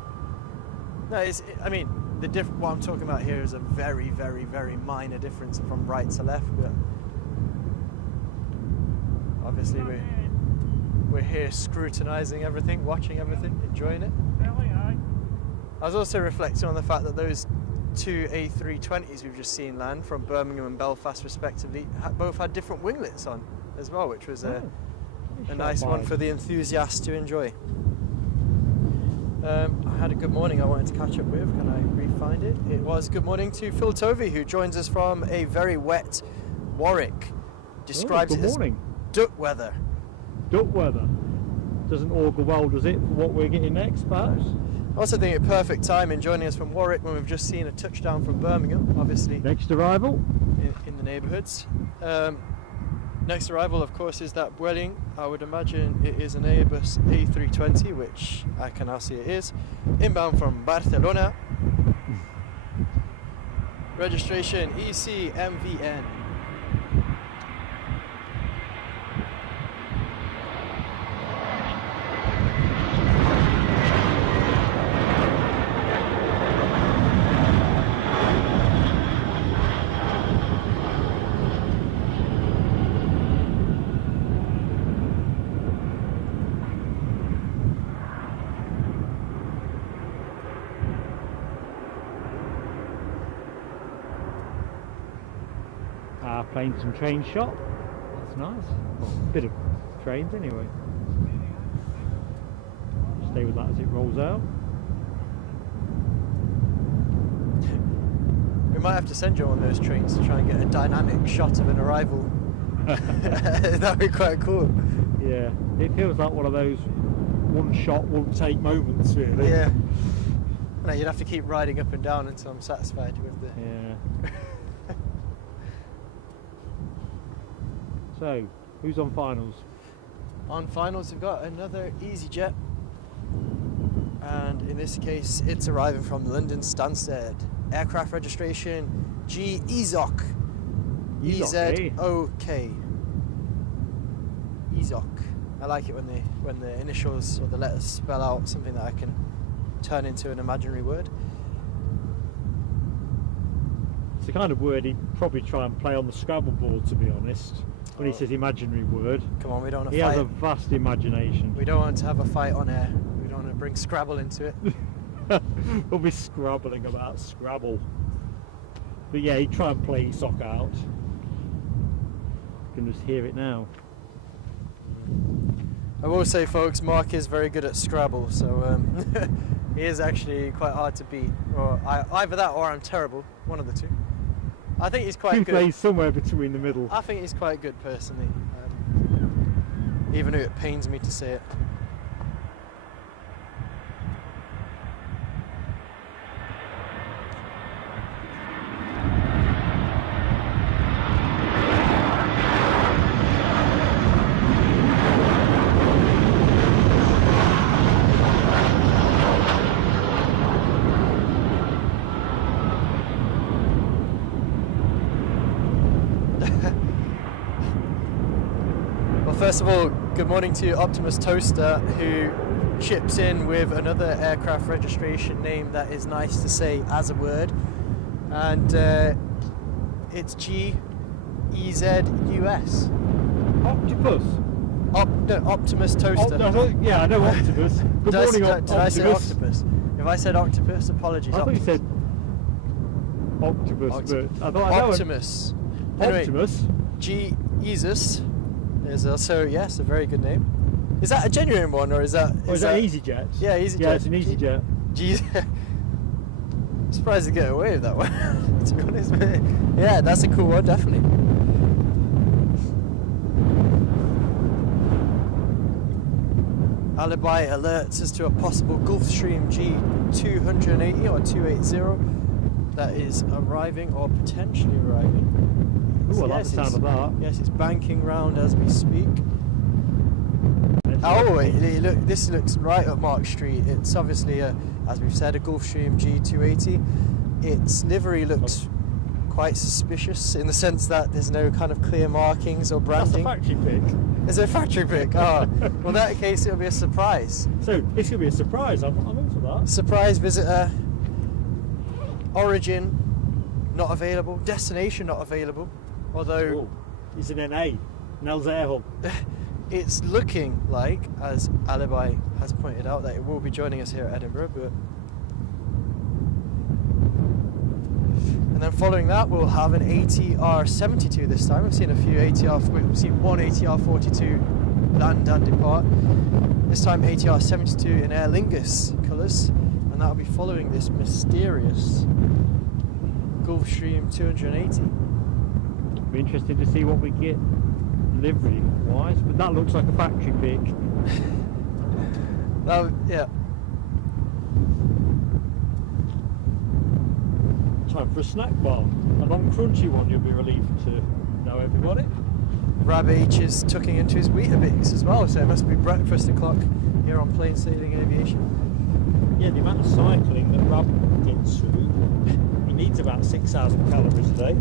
No, I mean, what I'm talking about here is a very, very, very minor difference from right to left, but obviously we're here scrutinising everything, watching everything, enjoying it. I was also reflecting on the fact that those two A320s we've just seen land from Birmingham and Belfast respectively both had different winglets on as well, which was a nice one for the enthusiasts to enjoy. I had a good morning I wanted to catch up with. Can I re-find it? It was good morning to Phil Tovey, who joins us from a very wet Warwick. Describes it as duck weather. Duck weather. Doesn't augur well, does it, for what we're getting next, perhaps? I also think it perfect timing joining us from Warwick when we've just seen a touchdown from Birmingham, obviously. Next arrival? In the neighbourhoods. Next arrival, of course, is that Vueling. I would imagine it is an Airbus A320, which I can now see it is. Inbound from Barcelona. Registration ECMVN. Planes and trains shop. That's nice. Well, a bit of trains anyway. Stay with that as it rolls out. We might have to send you on those trains to try and get a dynamic shot of an arrival. That'd be quite cool. Yeah, it feels like one of those one shot, one take moments, really. Yeah. No, you'd have to keep riding up and down until I'm satisfied with the... Yeah. So, who's on finals? On finals we've got another easyJet, and in this case it's arriving from London Stansted. Aircraft registration G-EZTK. EZOK. EZOK. I like it when the initials or the letters spell out something that I can turn into an imaginary word. It's the kind of word he'd probably try and play on the Scrabble board, to be honest. When he says imaginary word. Come on, we don't want to fight. fight. He has a vast imagination. We don't want to have a fight on air. We don't want to bring Scrabble into it. We'll be scrabbling about Scrabble. But yeah, he'd try and play his sock out. You can just hear it now. I will say, folks, Mark is very good at Scrabble, so he is actually quite hard to beat. Or either that or I'm terrible, one of the two. I think he's quite good. He plays somewhere between the middle. I think he's quite good personally, even though it pains me to say it. First of all, good morning to Optimus Toaster, who chips in with another aircraft registration name that is nice to say as a word, and it's G-EZUS. Octopus? No, Optimus Toaster. Yeah, I know Octopus. Good morning, Optimus. Did I say Octopus? If I said Octopus, apologies. I thought you said Octopus, but I thought Optimus. Optimus? G-EZUS. Is also, yes, a very good name. Is that a genuine one, or is that... Is that easyJet? Yeah, easyJet. Yeah, it's an easyJet. I'm surprised to get away with that one, to be honest. But yeah, that's a cool one, definitely. Alibi alerts us to a possible Gulfstream G280 or 280 that is arriving or potentially arriving. Ooh, I like the sound of that. Yes, it's banking round as we speak. Oh, this looks right up Mark Street. It's obviously, as we've said, a Gulfstream G280. Its livery looks quite suspicious in the sense that there's no kind of clear markings or branding. That's a factory pick. Is it a factory pick? Oh, well, in that case, it'll be a surprise. So, it's going to be a surprise. I'm up for that. Surprise visitor. Origin not available, destination not available, although he's an NA, Nels Air Hub. it's looking like, as Alibi has pointed out, that it will be joining us here at Edinburgh, but and then following that we'll have an ATR 72 this time. We've seen a few we've seen one ATR 42 land and depart. This time ATR 72 in Aer Lingus colours, and that'll be following this mysterious Gulfstream 280. Be interested to see what we get livery wise, but that looks like a factory pick. Yeah. Time for a snack bar. A long crunchy one, you'll be relieved to know, everybody. Rab H is tucking into his Weetabix as well, so it must be breakfast o'clock here on Plain Sailing Aviation. Yeah, the amount of cycling that Rab gets through, he needs about 6,000 calories a day.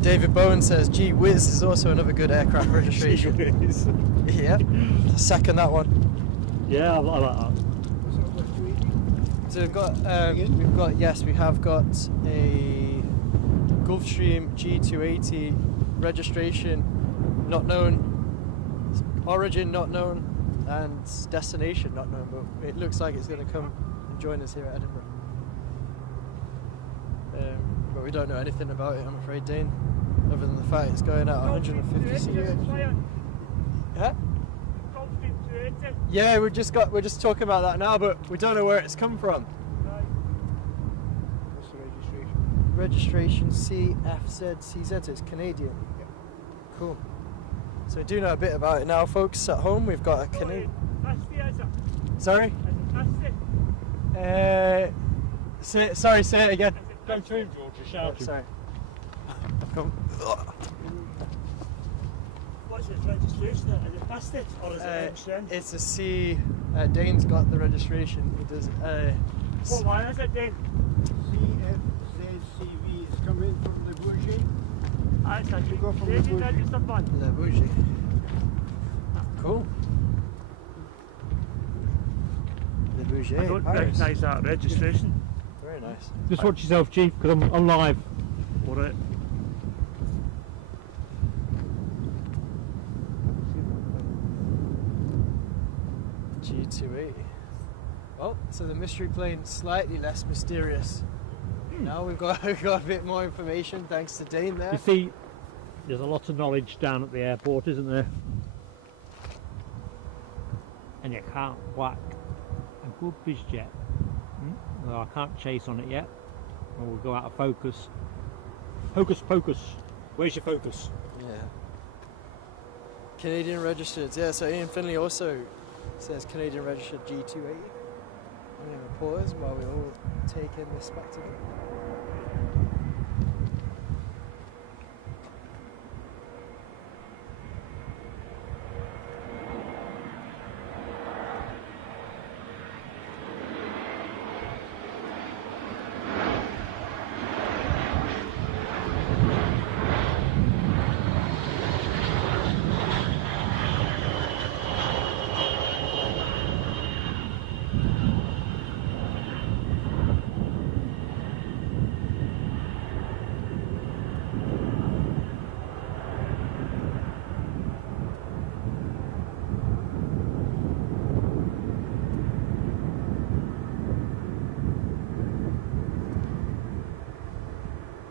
David Bowen says, gee whiz is also another good aircraft registration. Yeah, second that one. Yeah, I like that. So we have got a Gulfstream G280 registration not known, origin not known, and destination not known, but it looks like it's going to come and join us here at Edinburgh. But we don't know anything about it, I'm afraid, Dane, other than the fact it's going at 150 seats. Yeah? Yeah, we're just talking about that now, but we don't know where it's come from. What's the registration? Registration C-FZCV, it's Canadian. Yeah. Cool. So we do know a bit about it now, folks. At home, we've got a Canadian. Sorry? Sorry, say it again. Go to him, George, you're shouting. Sorry. What's its registration? Is it basket or is it M-SEVN? It's a C. Dane's got the registration. He does. What one is it, Dane? C-FZCV is coming from the Bourget. It's a go from the registered one. Le Bourget. Cool. Le Bourget. I don't Paris. recognise that registration. Very nice. Just watch yourself, Chief, because I'm live. What it? G280. Well, so the mystery plane slightly less mysterious. Now we've got a bit more information thanks to Dane there. You see, there's a lot of knowledge down at the airport, isn't there? And you can't whack a good BizJet. Well, I can't chase on it yet, or we'll go out of focus. Hocus pocus. Where's your focus? Yeah. Canadian registered. Yeah, so Ian Finley also says Canadian registered G280. I'm going to pause while we all take in this spectacle.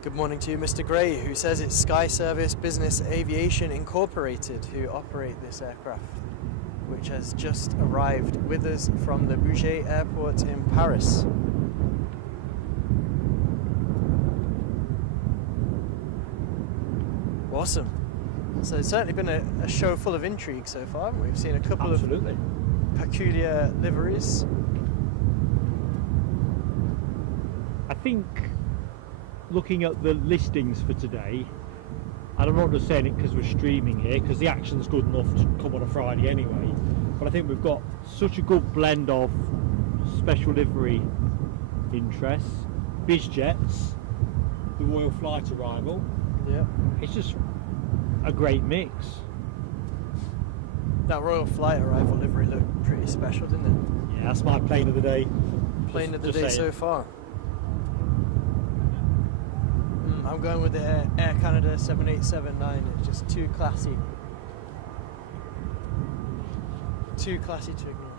Good morning to you, Mr. Gray, who says it's Sky Service Business Aviation Incorporated who operate this aircraft, which has just arrived with us from the Bourget Airport in Paris. Awesome. So it's certainly been a show full of intrigue so far. We've seen a couple of peculiar liveries. I think, looking at the listings for today, and I'm not just saying it because we're streaming here, because the action's good enough to come on a Friday anyway, but I think we've got such a good blend of special livery interests, BizJets, the Royal Flight arrival. Yeah. It's just a great mix. That Royal Flight arrival livery looked pretty special, didn't it? Yeah, that's my plane of the day. Plane of the day so far. I'm going with the Air Canada 7879. It's just too classy. Too classy to ignore.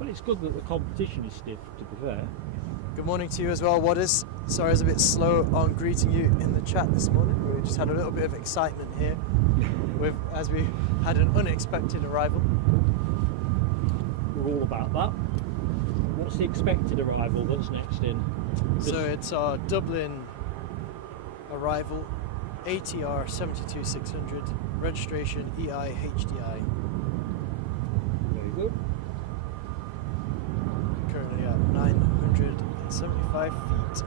Well, it's good that the competition is stiff, to be fair. Good morning to you as well, Wadders. Sorry I was a bit slow on greeting you in the chat this morning. We just had a little bit of excitement here as we had an unexpected arrival. We're all about that. What's the expected arrival that's next in? So it's our Dublin arrival, ATR 72600, registration EIHDI. Very good. Currently at 975 feet.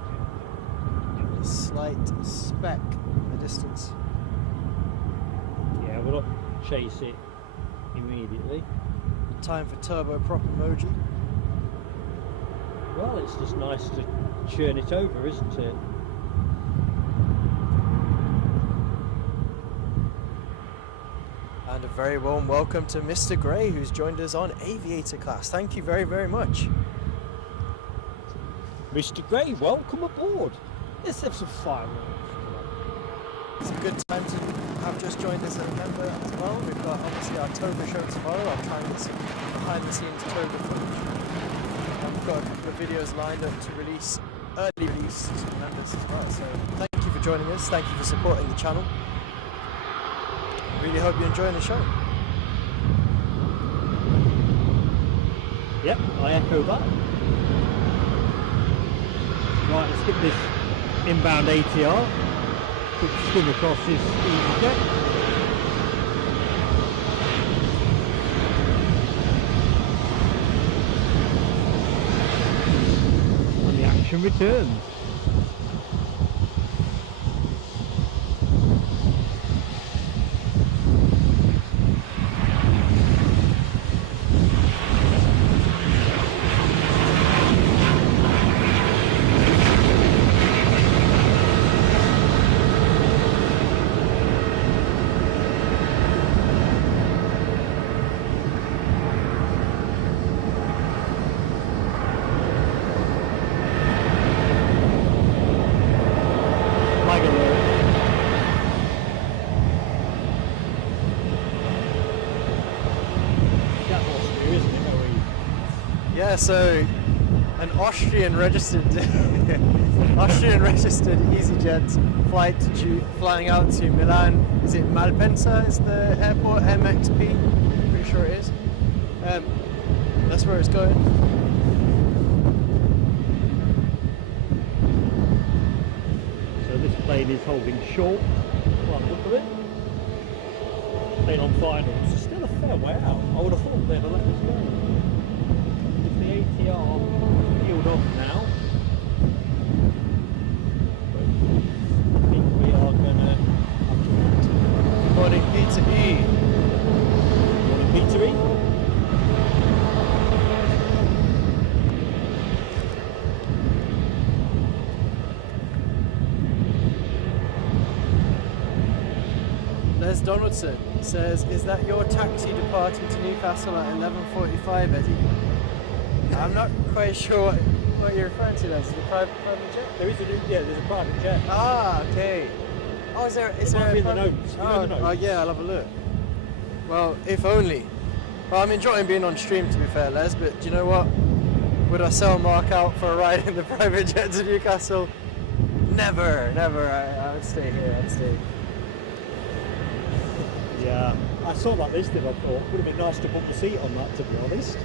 A slight speck the distance. Yeah, we'll not chase it immediately. Time for turboprop emoji. Well, it's just nice to churn it over, isn't it? And a very warm welcome to Mr. Gray, who's joined us on Aviator class. Thank you very, very much. Mr. Gray, welcome aboard. Let's have some fireworks. It's a good time to have just joined us as a member as well. We've got obviously our Toga show tomorrow. I'll try and get some behind the scenes Toga footage. And we've got a couple of videos lined up to release, early release to members as well. So thank you for joining us. Thank you for supporting the channel. Really hope you're enjoying the show. Yep, I echo that. Right, let's get this inbound ATR. Quick skim across this easyJet. And the action returns. Yeah, so an Austrian registered easyJet flight flying out to Milan. Is it Malpensa? Is the airport MXP? Pretty sure it is. That's where it's going. So this plane is holding short. Well, look at it. Plane on finals. It's still a fair way out. I would have thought they'd have let us go. ATR healed off now. But I think we are going to have to... Good morning, Peter E. Morning, Peter E. Les Donaldson says, is that your taxi departing to Newcastle at 11:45, Eddie? I'm not quite sure what you're referring to. Is it a private jet? There's a private jet. Ah, okay. Oh, is there a in the private... notes. Oh, The notes. oh, yeah, I'll have a look. Well, if only. Well, I'm enjoying being on stream, to be fair, Les, but do you know what? Would I sell Mark out for a ride in the private jet to Newcastle? Never, never. I would stay here, I'd stay. Yeah, I saw that listed. I thought would have been nice to book a seat on that, to be honest.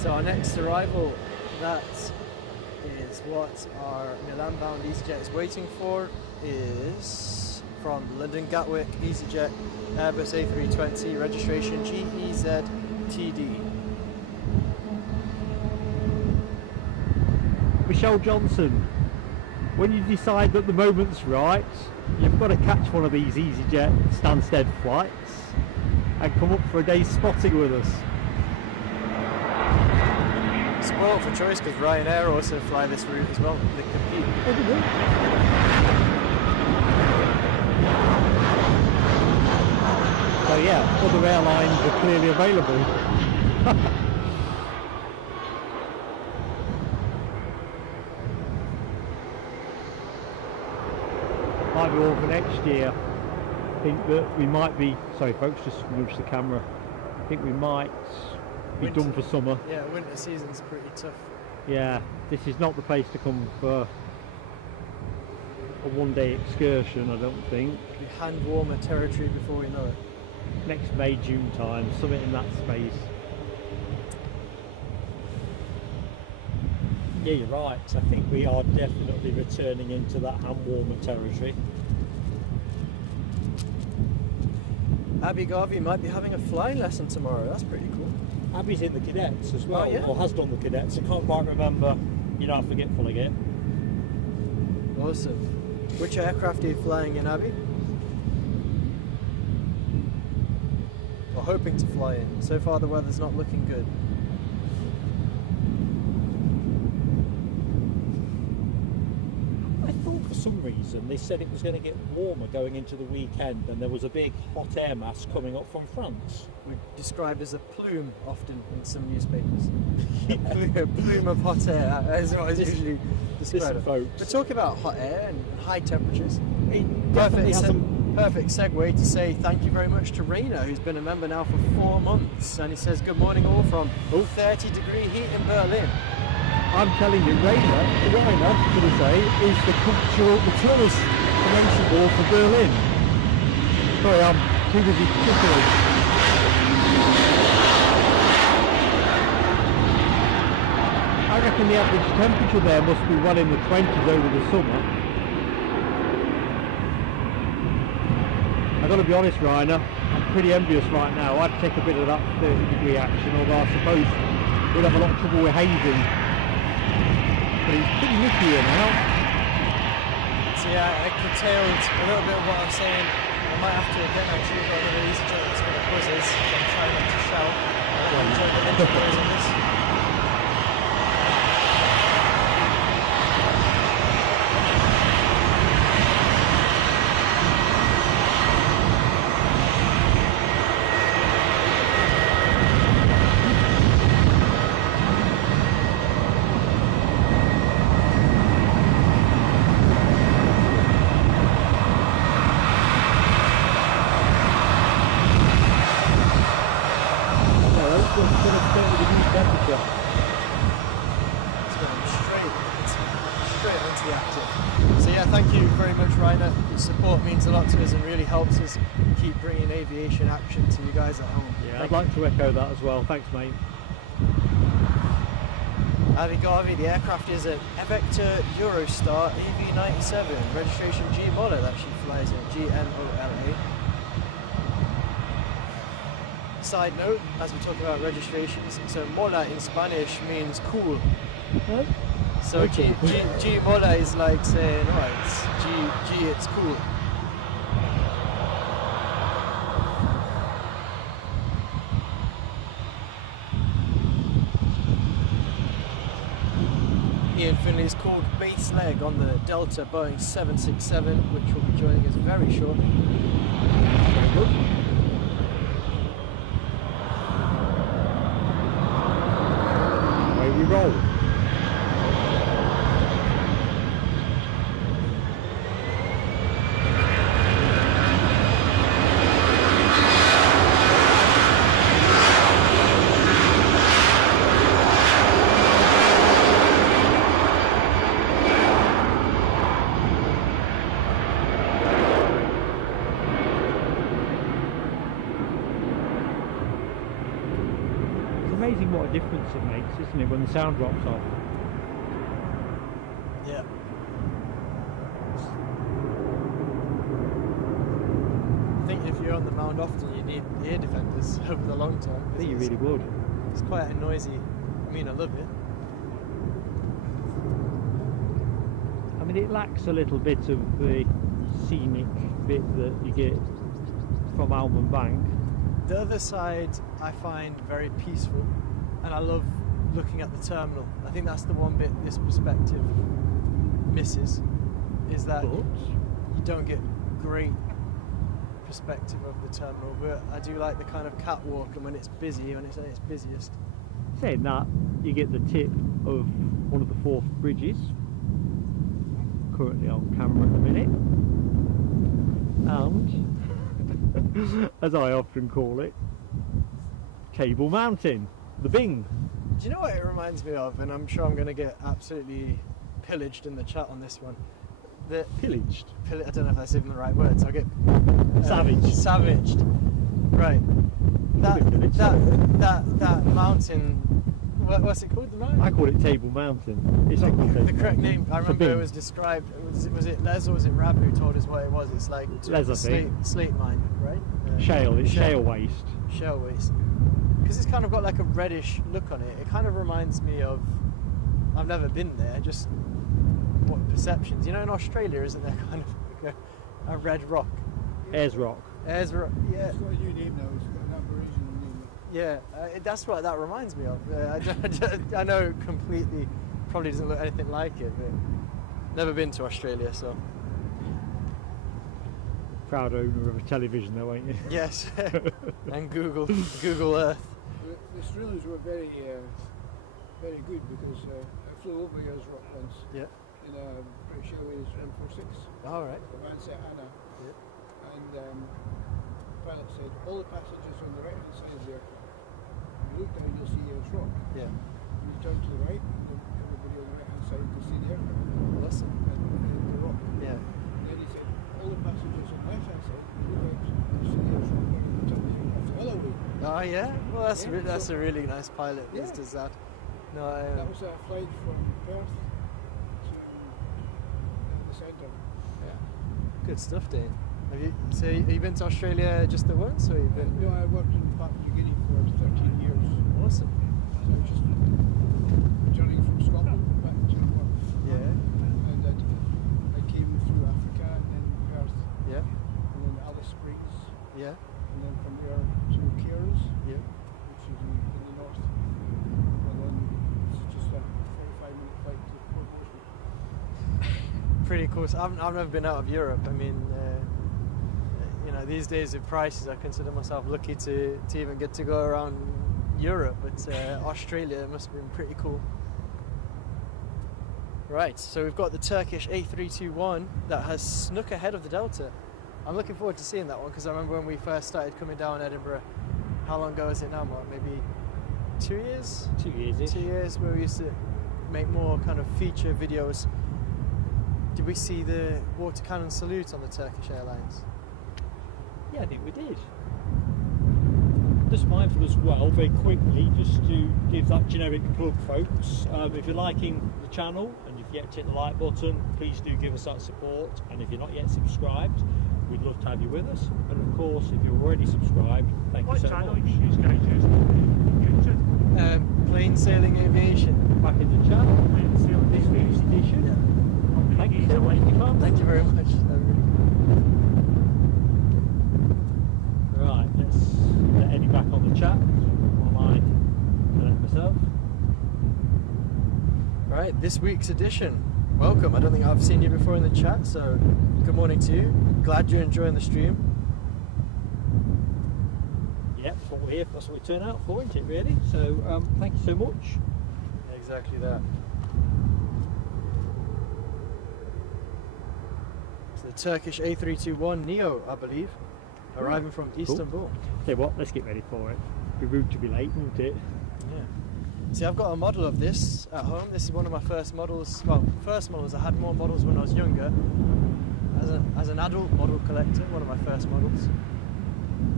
So our next arrival, that is what our Milan-bound easyJet is waiting for, is from London Gatwick, easyJet, Airbus A320, registration G-EZTK. Michelle Johnson, when you decide that the moment's right, you've got to catch one of these easyJet Stansted flights and come up for a day's spotting with us. Spoiled for choice because Ryanair also fly this route as well. They compete. So yeah, other airlines are clearly available. might be all for next year. I think that we might be, sorry folks, just nudge the camera. I think we might be done for summer. Yeah, winter season's pretty tough. Yeah, this is not the place to come for a one-day excursion, I don't think. Be hand warmer territory before we know it. Next May, June time, something in that space. Yeah, you're right. I think we are definitely returning into that hand warmer territory. Abby Garvey might be having a flying lesson tomorrow. That's pretty cool. Abby's in the cadets as well, Oh, yeah? or has done the cadets. I can't quite remember. You know, I'm forgetful again. Awesome. Which aircraft are you flying in, Abby? Or hoping to fly in? So far the weather's not looking good. I thought for some reason they said it was going to get warmer going into the weekend, and there was a big hot air mass coming up from France. We're described as a plume often in some newspapers. A plume of hot air is what is usually described. Listen, folks. We're talking about hot air and high temperatures. It definitely has some. Perfect segue to say thank you very much to Rainer, who's been a member now for 4 months, and he says good morning all from 30-degree heat in Berlin. I'm telling you, Ryanair, should I say, is the tourist promotion board for Berlin. Sorry, I'm too busy tickling. I reckon the average temperature there must be well in the 20s over the summer. I've got to be honest, Ryanair, I'm pretty envious right now. I'd take a bit of that 30-degree action, although I suppose we'd have a lot of trouble with hazing. But it's pretty nippy here now. So yeah, I curtailed a little bit of what I'm saying. I might have to again actually, got another easyJet that's going to buzz us. So I'm trying not to shout. I enjoy the intros on this. Means a lot to us and really helps us keep bringing aviation action to you guys at home. Yeah, I'd like to echo that as well. Thanks, mate. Avi Garvey, the aircraft is an Vector Eurostar AV97, registration G Mola that she flies in, G-NEOV. Side note, as we talk about registrations, so Mola in Spanish means cool. Huh? So G Mola is like saying, oh, it's G, it's cool. Ian Finley is called base leg on the Delta Boeing 767, which will be joining us very shortly. Very good. Away we roll. Amazing what a difference it makes, isn't it, when the sound drops off? Yeah. I think if you're on the mound often, you need ear defenders over the long term. I think you really would. It's quite a noisy. I mean, I love it. I mean, it lacks a little bit of the scenic bit that you get from Almond Bank. The other side I find very peaceful, and I love looking at the terminal. I think that's the one bit this perspective misses, is that you don't get great perspective of the terminal, but I do like the kind of catwalk, and when it's busy, when it's at its busiest. Saying that, you get the tip of one of the Forth bridges, currently on camera at the minute. and, as I often call it, Table Mountain, the Bing. Do you know what it reminds me of? And I'm sure I'm going to get absolutely pillaged in the chat on this one. Pillaged? I don't know if that's even the right words. I'll get Savaged. Savaged. Right. That mountain. What's it called? The mountain? I call it Table Mountain. It's not called Table The correct Mountain. name. I remember it was described. Was it Les or was it Rab who told us what it was? It's like Les, I think. slate mine, right? Shale. It's shale waste. Shale waste. Because it's kind of got like a reddish look on it. It kind of reminds me of. I've never been there. Just what perceptions? You know, in Australia, isn't there kind of like a red rock? Ayers Rock. Ayers Rock. Yeah. It's got a new name now. It's got an Aboriginal name. Yeah, that's what that reminds me of. I know it completely probably doesn't look anything like it, but never been to Australia, so. Proud owner of a television though, ain't you? Yes, and Google Earth. The Australians were very good because I flew over Ayers Rock once Yeah. in a British Airways 146. All right. Anna. Yeah. And the pilot said, all the passengers on the right hand side of the aircraft. When you look down, you'll see Ayers Rock. Yeah. When you turn to the right, everybody on the right hand side can see the aircraft. Awesome. And the rock. Yeah. Then he said, all the passengers on the left hand side, look out, you see Ayers Rock. When you turn the aircraft the other way. Oh yeah. Well, that's Yeah, that's a really nice pilot. Yeah. Does that? No. That was a flight from Perth to the centre. Yeah. Good stuff, Dane. Have you been to Australia just the once, or you've been? No, I worked in Papua New Guinea for 13 years. Awesome. And I was just returning from Scotland back to Perth. Yeah. And I came through Africa in Perth, Yeah. and then Alice Springs, Yeah. and then from there to Cairns, Yeah. which is in the north. And then it's just a 45-minute flight to Port Moresby. Pretty cool. So I've never been out of Europe. I mean, you know, these days with prices, I consider myself lucky to even get to go around Europe. But Australia must have been pretty cool. Right, so we've got the Turkish A321 that has snuck ahead of the Delta. I'm looking forward to seeing that one because I remember when we first started coming down Edinburgh. How long ago is it now, Mark? Maybe 2 years? 2 years-ish. 2 years, where we used to make more kind of feature videos. Did we see the water cannon salute on the Turkish Airlines? Yeah, I think we did. Just mindful as well, very quickly, just to give that generic plug, folks. If you're liking the channel and you've yet to hit the like button, please do give us that support. And if you're not yet subscribed, we'd love to have you with us. And of course, if you're already subscribed, thank you so much. Plain Sailing Aviation. Back in the channel, this week's edition. Yeah. Thank you so much, Stefan. Thank you very much. Right, let's let Eddie back on the chat while I connect myself. Right, this week's edition. Welcome. I don't think I've seen you before in the chat, so good morning to you. Glad you're enjoying the stream. Yep, that's what we're here for, that's what we turn out for, isn't it, really? So, thank you so much. Exactly that. It's the Turkish A321 Neo, I believe, arriving from Istanbul. Tell you what, let's get ready for it. It'd be rude to be late, wouldn't it? Yeah. See, I've got a model of this at home. This is one of my first models. Well, first models. I had more models when I was younger. As an adult model collector, one of my first models.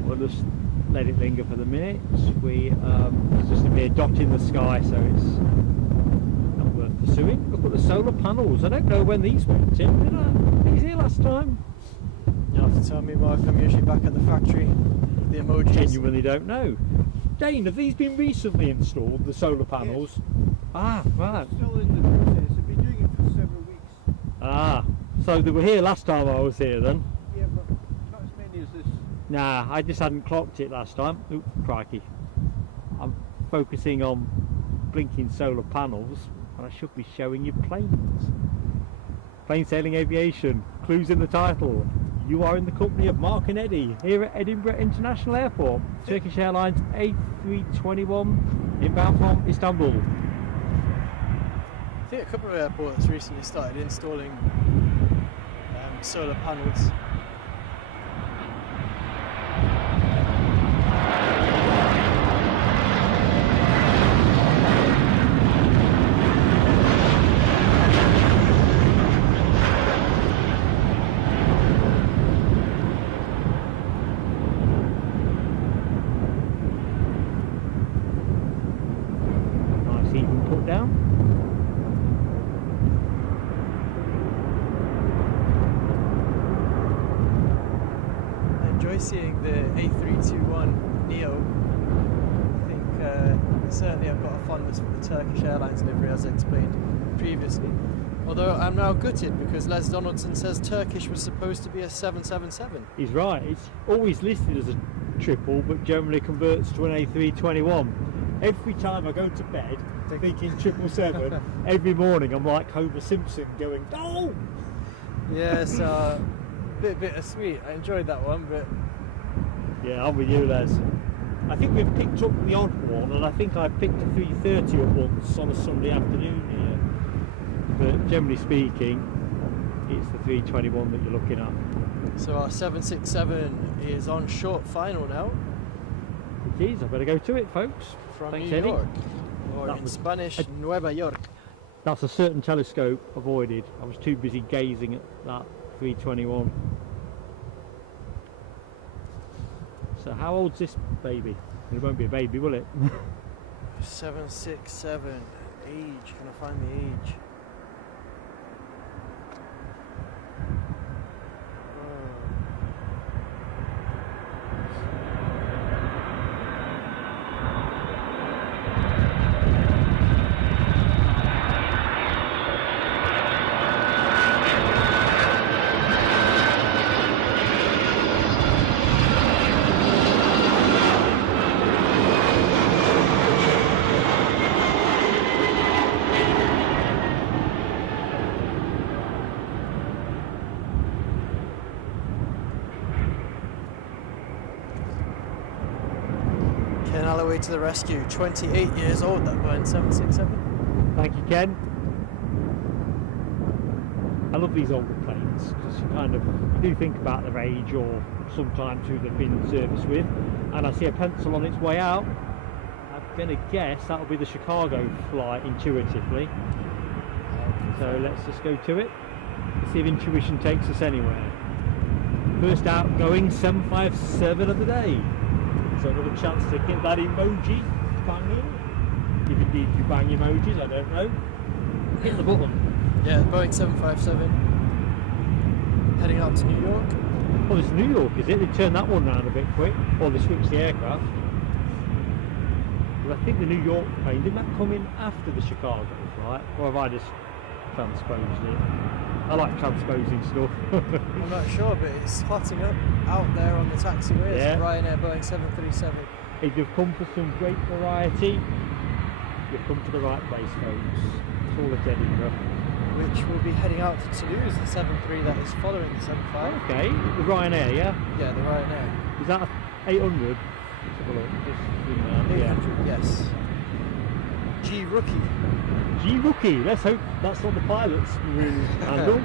We'll just let it linger for the minute. It's just a mere dot in the sky, so it's not worth pursuing. Look at the solar panels. I don't know when these went in, did I? These here last time? You'll have to tell me, Mark. I'm usually back at the factory. The emojis. Genuinely don't know. Dane, have these been recently installed, the solar panels? Yes. Ah, right. Still in the process. I've been doing it for several weeks. Ah, so they were here last time I was here then? Yeah, but not as many as this. Nah, I just hadn't clocked it last time. Oop, crikey. I'm focusing on blinking solar panels and I should be showing you planes. Plain Sailing Aviation, clues in the title. You are in the company of Mark and Eddie here at Edinburgh International Airport. Turkish Airlines A321 inbound from Istanbul. I think a couple of airports recently started installing solar panels. down. I enjoy seeing the A321 Neo. I think certainly I've got a fondness for the Turkish Airlines livery, as I explained previously. Although I'm now gutted because Les Donaldson says Turkish was supposed to be a 777. He's right, it's always listed as a triple but generally converts to an A321. Every time I go to bed thinking 777, every morning I'm like Homer Simpson going, no! Yes, bittersweet. I enjoyed that one, but... Yeah, I'm with you, Les. I think we've picked up the odd one, and I think I picked a 330 at once on a Sunday afternoon here. But generally speaking, it's the 321 that you're looking at. So our 767 is on short final now. It is, I better go to it, folks. From Thanks, New Eddie. York, or That in was Spanish, Nueva York. That's a certain telescope avoided. I was too busy gazing at that 321. So how old's this baby? It won't be a baby, will it? 767, age, can I find the age? To the rescue, 28 years old, that Boeing 767. Thank you, Ken. I love these older planes because you do think about their age or sometimes who they've been in service with. And I see a pencil on its way out. I'm going to guess that'll be the Chicago flight intuitively. So let's just go to it. See if intuition takes us anywhere. First outgoing 757 of the day. So another chance to get that emoji banging. If indeed you bang emojis, I don't know. Hit the button. Yeah, Boeing 757 heading out to New York. Oh, it's New York, is it? They turned that one round a bit quick, or they switched the aircraft. But I think the New York plane, didn't that come in after the Chicago flight? Or have I just transposed it? I like transposing stuff. I'm not sure, but it's hotting up out there on the taxiways. Yeah. Ryanair Boeing 737. If you've come for some great variety, you've come to the right place, folks. It's all at Edinburgh. Which will be heading out to Toulouse, the 73 that is following the 75. Okay, the Ryanair, yeah? Yeah, the Ryanair. Is that a 800? Let's have a look. Just in there. 800, yes. G-Rookie. G-Rookie, let's hope that's not the pilot's room handle.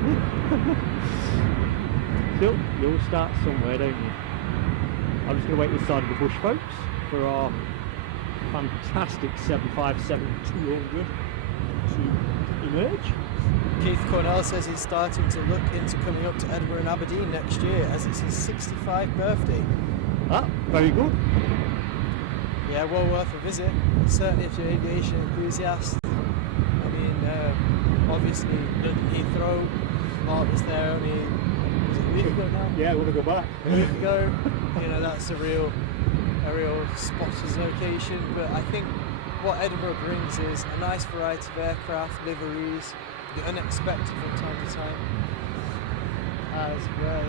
Still, you all start somewhere, don't you? I'm just going to wait this side of the bush, folks, for our fantastic 757-200 to emerge. Keith Cornell says he's starting to look into coming up to Edinburgh and Aberdeen next year as it's his 65th birthday. Ah, very good. Yeah, well worth a visit. Certainly if you're an aviation enthusiast. I mean, obviously London Heathrow, Mark was there only, was it a week ago now? Yeah, I want to go back. A week ago. You know, that's a real spotter's location, but I think what Edinburgh brings is a nice variety of aircraft, liveries, the unexpected from time to time, as well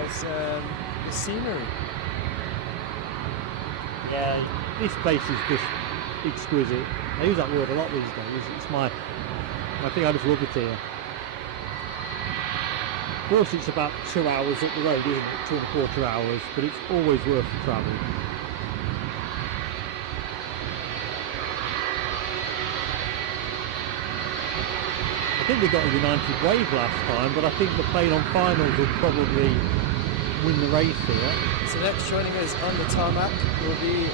as the scenery. Yeah, this place is just exquisite. I use that word a lot these days. It's I think I just love it here. Of course it's about 2 hours up the road, isn't it? 2.25 hours, but it's always worth the travel. I think we got a United Wave last time, but I think the plane on finals will probably win the race here. So next joining us on the tarmac will be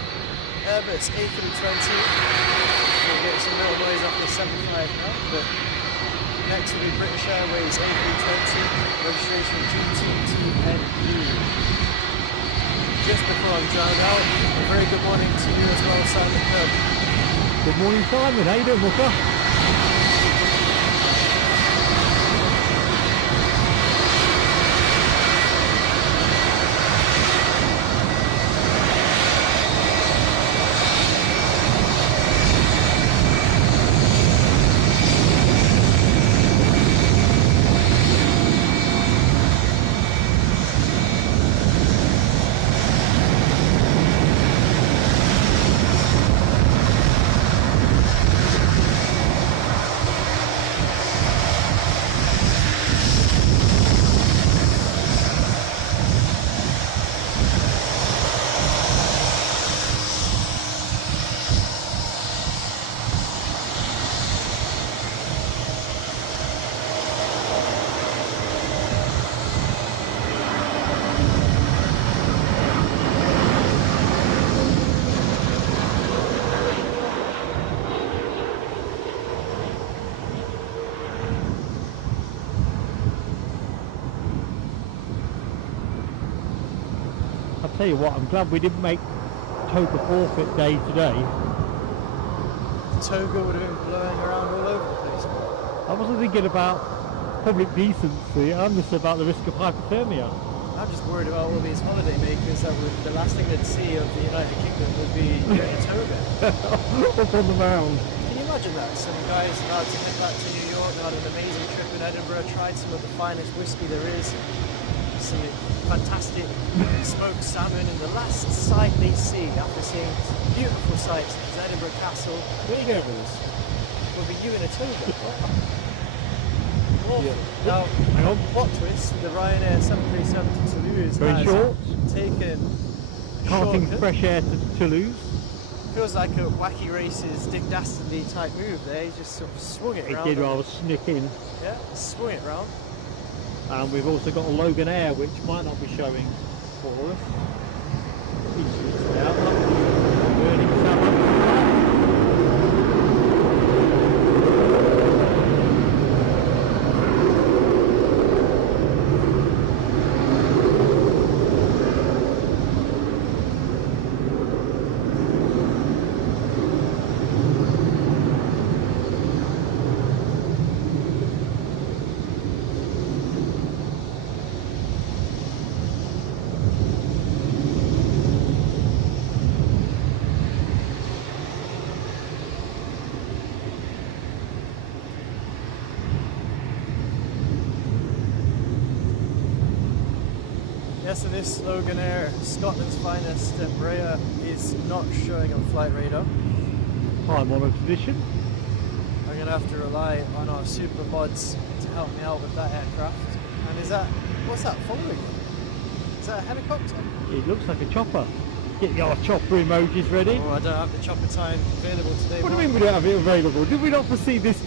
Airbus A320. We'll get some little noise off the 75 now, but next will be British Airways A320, registration GTTNU. Just before I'm drowned out, a very good morning to you as well, Simon Hill. Good morning, Simon. How you doing, Mucker? Tell you what, I'm glad we didn't make toga forfeit day today. The toga would have been blowing around all over the place. I wasn't thinking about public decency, I'm just about the risk of hypothermia. I'm just worried about all these holiday makers that would, the last thing they'd see of the United Kingdom would be wearing a toga. Up on the mound. Can you imagine that? Some guys about to head back to New York, they had an amazing trip in Edinburgh, tried some of the finest whiskey there is, some fantastic smoked salmon, and the last sight they see after seeing beautiful sights is Edinburgh Castle. Where are you going with this? Will be you in a toga. Awful. Yeah. Now, Hang on. plot twist, the Ryanair 737 to Toulouse Very has short. taken Carting shortcut. fresh air to Toulouse. Feels like a Wacky Races Dick Dastardly type move there. He just sort of swung it It round. did rather snick in. Yeah, swung it round. And we've also got a Loganair, which might not be showing for us. Now, burning salmon. Yeah, so this Loganair, Scotland's finest Brea, is not showing on Flight Radar. Time honoured tradition. I'm going to have to rely on our super mods to help me out with that aircraft. And is that, what's that following? Is that a helicopter? It looks like a chopper. Get your chopper emojis ready. Oh, I don't have the chopper time available today. What do you mean we don't have it available? Did we not foresee this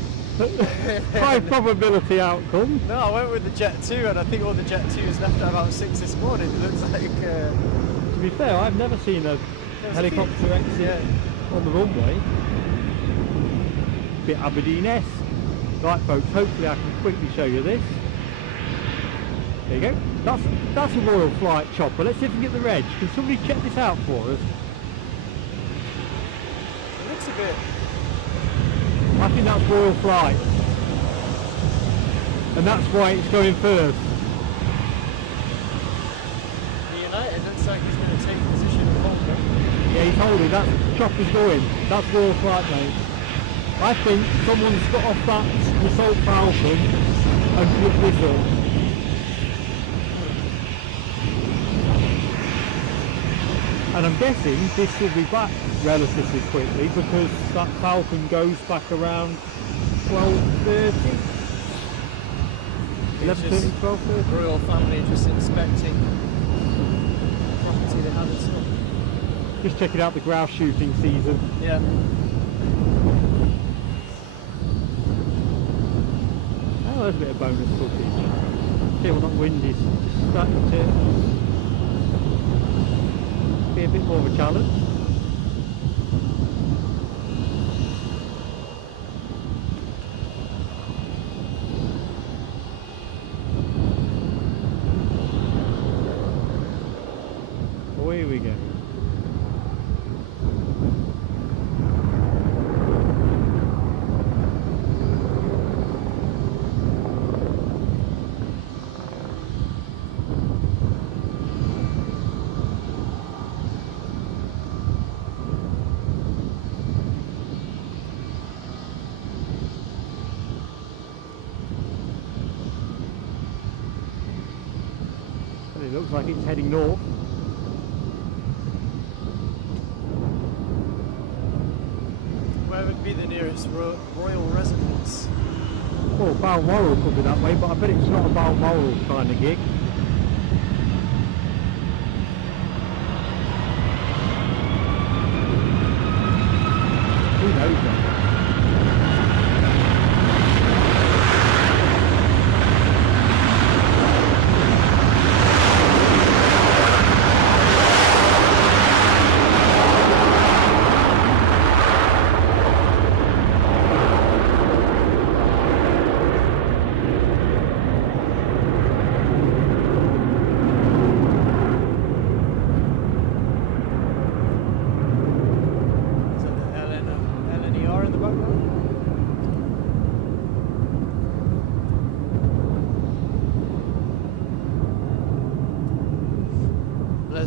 high probability outcome? No, I went with the Jet 2, and I think all the Jet 2s left at about 6 this morning. It looks like... To be fair, I've never seen a helicopter exit on the runway. Bit Aberdeen-esque. Right folks, hopefully I can quickly show you this. There you go. That's a Royal Flight chopper. Let's see if we can get the reg. Can somebody check this out for us? It looks a bit... I think that's Royal Flight. And that's why it's going first. The United looks like he's going to take position in Holger. Yeah, he's holding. That chopper's going. That's Royal Flight, mate. I think someone's got off that Assault Falcon and put this up. And I'm guessing this will be back relatively quickly because that Falcon goes back around 12:30. 11:30, 12:30. Royal family just inspecting property they have in store. Just checking out the grouse shooting season. Yeah. Oh, there's a bit of bonus footage. See what that wind is. Starting to be a bit more of a challenge. Oh, here we go. looks like it's heading north. Where would be the nearest royal residence? Well, Balmoral could be that way, but I bet it's not a Balmoral kind of gig. Who knows then?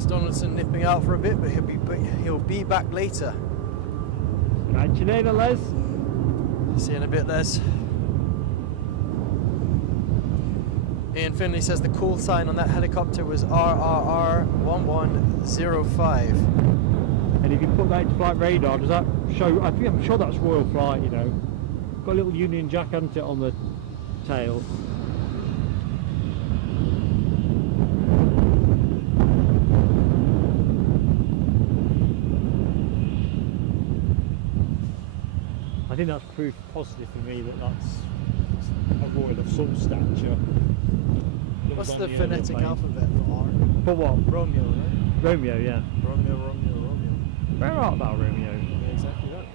Donaldson nipping out for a bit, but he'll be back later. Catch you later, Les. See you in a bit, Les. Ian Finley says the call sign on that helicopter was RRR1105. And if you put that into flight radar, does that show? I'm sure that's Royal Flight. You know, got a little Union Jack, hasn't it, on the tail? I think that's proof positive for me that that's a royal of some stature. What's the phonetic alphabet for R? For what? Romeo, right? Romeo, yeah. Romeo. Where art thou, Romeo? Yeah, exactly that.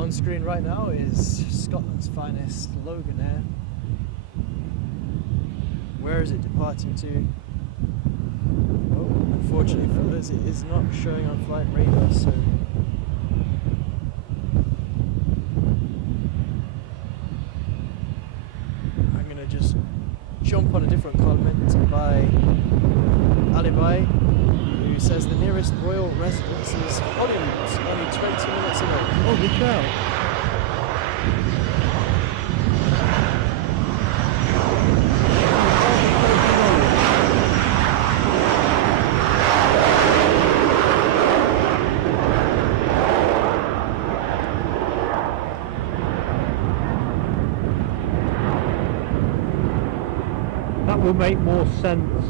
On screen right now is Scotland's finest Loganair. Where is it departing to? Oh, unfortunately for us, it is not showing on flight radar, so I'm going to just jump on a different comment by Alibi, who says the nearest royal residence is Hollywood, only 20 minutes away. Oh, good shout. Will make more sense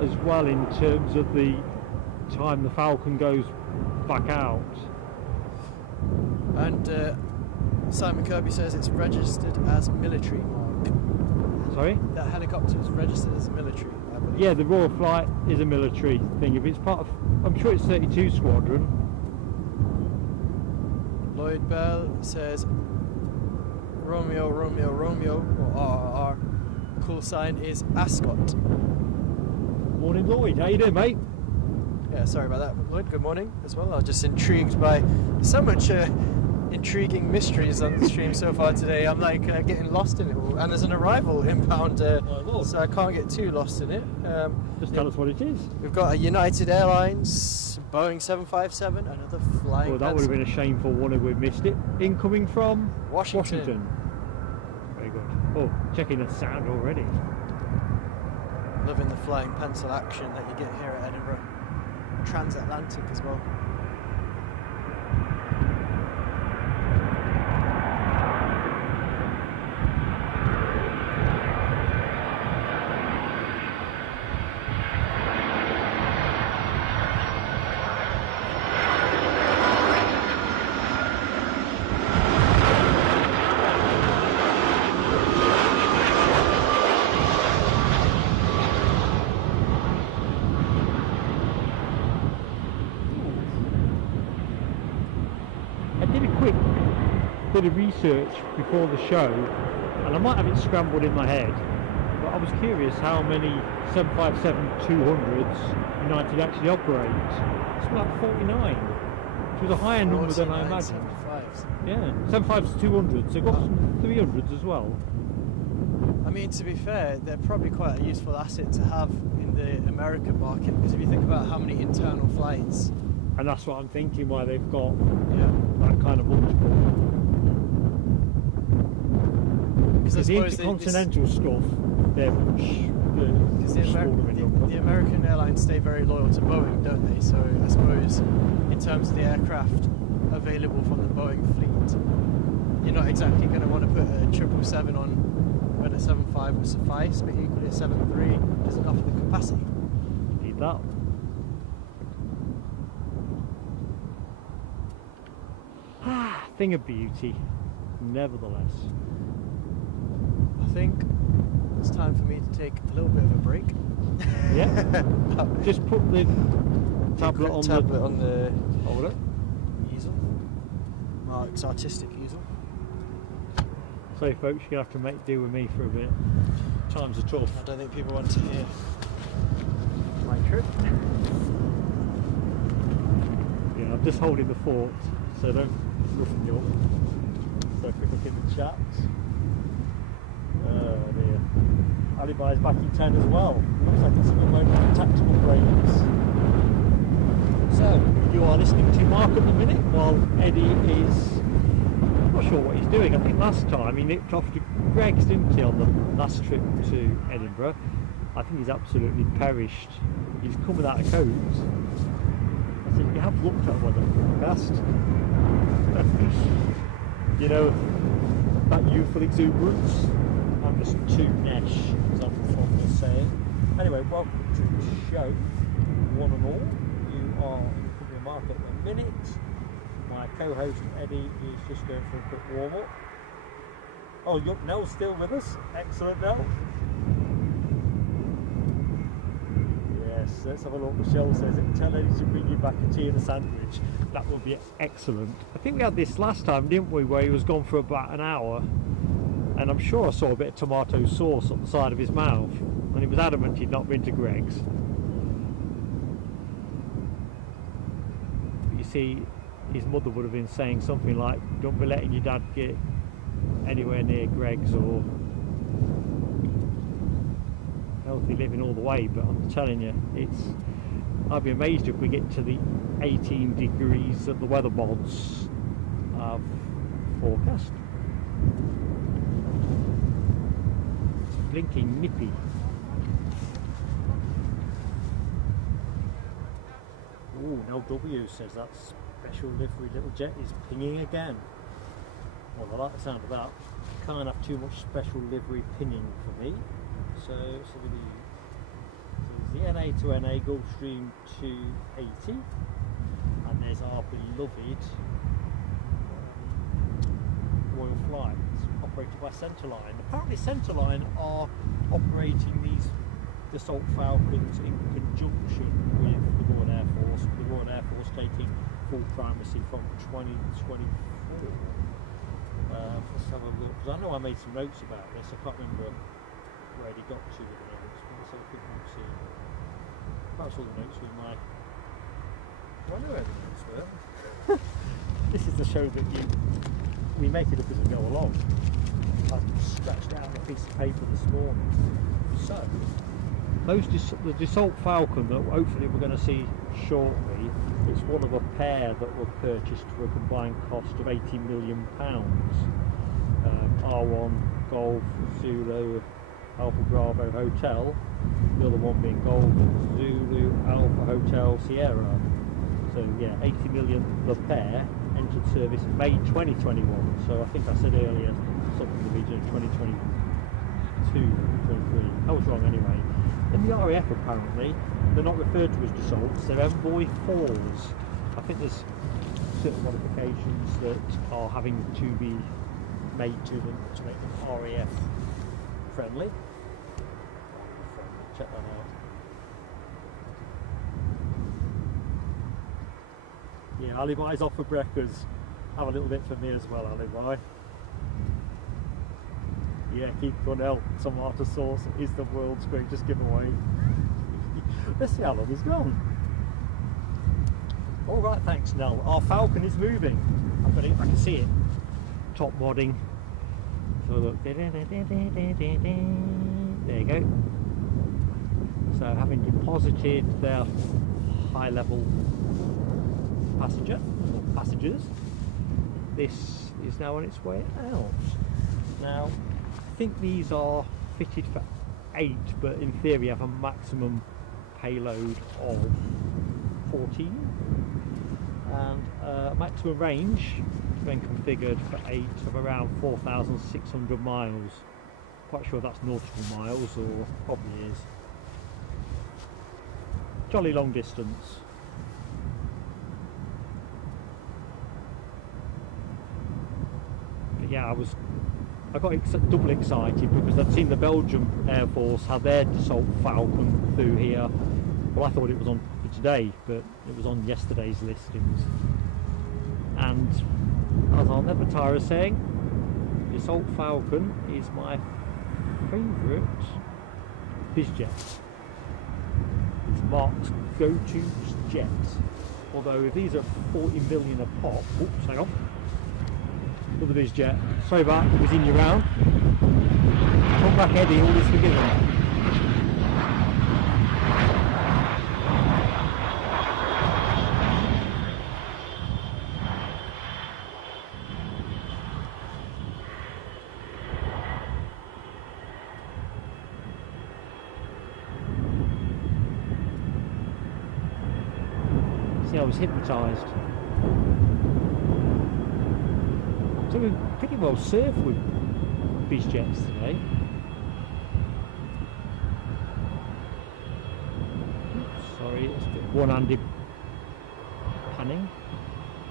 as well in terms of the time the Falcon goes back out. And Simon Kirby says it's registered as military mark. Sorry? That helicopter is registered as military, I believe. Yeah, the Royal Flight is a military thing. If it's part of, I'm sure it's 32 Squadron. Lloyd Bell says Romeo, or RRR. Call sign is Ascot. Morning, Lloyd. How you doing, mate? Yeah, sorry about that, Lloyd. Good morning as well. I was just intrigued by so much intriguing mysteries on the stream so far today. I'm like getting lost in it all. And there's an arrival inbound, so I can't get too lost in it. Just tell us what it is. We've got a United Airlines Boeing 757, another flying. Well, that would have been a shameful one if we missed it. Incoming from Washington. Very good. Oh, checking the sound already. Loving the flying pencil action that you get here at Edinburgh. Transatlantic as well. Bit of research before the show, and I might have it scrambled in my head, but I was curious how many 757-200s United actually operate. It's about 49, which was a higher number than I imagined. 75s. Yeah, 75s-200s. They've got some 300s as well. I mean, to be fair, they're probably quite a useful asset to have in the American market, because if you think about how many internal flights, and that's what I'm thinking, why they've got yeah, that kind of multiple. Because the intercontinental stuff, they're much smaller in number. The American airlines stay very loyal to Boeing, don't they? So I suppose in terms of the aircraft available from the Boeing fleet, you're not exactly going to want to put a 777 on when a 75 would suffice, but equally a 73 doesn't offer the capacity. Need that. Thing of beauty, nevertheless. I think it's time for me to take a little bit of a break. Yeah. Just put the tablet on the holder. Easel. Mark's artistic easel. So folks, you're going to have to make do with me for a bit. Times are tough. I don't think people want to hear my trip. Yeah, I'm just holding the fort, so don't roughen me up. So if we look in the chat. Oh dear. Alibi's back in 10 as well. Looks like it's a good moment for tactical breaks. So, you are listening to Mark at the minute while Eddie is, I'm not sure what he's doing. I think last time he nipped off to Greg's, didn't he, on the last trip to Edinburgh. I think he's absolutely perished. He's come without a coat. I said, you have looked at weather forecast. You know, that youthful exuberance. I'm just too nesh, as I'm fond of saying. Anyway, welcome to the show, one and all. You are in the company of Mark at the minute. My co-host Eddie is just going for a quick warm-up. Oh, look, Nell's still with us. Excellent, Nell. Yes, let's have a look. Michelle says, tell Eddie to bring you back a tea and a sandwich. That would be excellent. I think we had this last time, didn't we, where he was gone for about an hour. And I'm sure I saw a bit of tomato sauce on the side of his mouth, and he was adamant he'd not been to Greg's. But you see, his mother would have been saying something like, don't be letting your dad get anywhere near Greg's, or healthy living all the way. But I'm telling you, I'd be amazed if we get to the 18 degrees that the weather mods have forecast. Blinking nippy. Oh, Nell W says that special livery little jet is pinging again. Well, I like the sound of that. Can't have too much special livery pinging for me. So there's the NA to NA Gulfstream 280, and there's our beloved Royal Flight, operated by Centreline. Apparently Centreline are operating these Dassault Falcons in conjunction with the Royal Air Force, with the Royal Air Force taking full primacy from 2024. Let's have a look, because I know I made some notes about this. I can't remember where he got to with the notes, but let's have a quick note here. Perhaps all the notes with my... I know where the notes were. This is the show that we make it up as we go along. I scratched out a piece of paper this morning. So, the Dassault Falcon that hopefully we're going to see shortly, it's one of a pair that were purchased for a combined cost of £80 million. R1 Golf Zulu Alpha Bravo Hotel, the other one being Golf Zulu Alpha Hotel Sierra. So yeah, 80 million the pair, entered service May 2021. So I think I said earlier something in the region of 2022, 23. I was wrong anyway. In the RAF apparently, they're not referred to as Dassaults, they're Envoy 4s. I think there's certain modifications that are having to be made to them to make them RAF friendly. Check that out. Yeah, Alibi's off for breakfast. Have a little bit for me as well, Alibi. Yeah, Keith Cornell, tomato sauce is the world's greatest giveaway. Let's see how long he's gone. Alright, thanks Nell. Our Falcon is moving. I've got it, I can see it. Top modding. So look, there you go. So having deposited their high level passengers, this is now on its way out. Now think these are fitted for 8, but in theory have a maximum payload of 14 and a maximum range when configured for 8 of around 4,600 miles. Quite sure that's nautical miles, or probably is. Jolly long distance. But yeah, I got double excited because I'd seen the Belgium Air Force have their Dassault Falcon through here. Well, I thought it was on for today, but it was on yesterday's listings. And as I'll never tire of saying, Dassault Falcon is my favourite bizjet. It's marked go-to jet. Although if these are 40 million a pop, oops, hang on. Another bizjet. Sorry about that, whizzing you round. Come back, Eddie, all is forgiven. See, I was hypnotised. So we're pretty well served with bizjets today. Oops, sorry, it's a bit one-handed panning.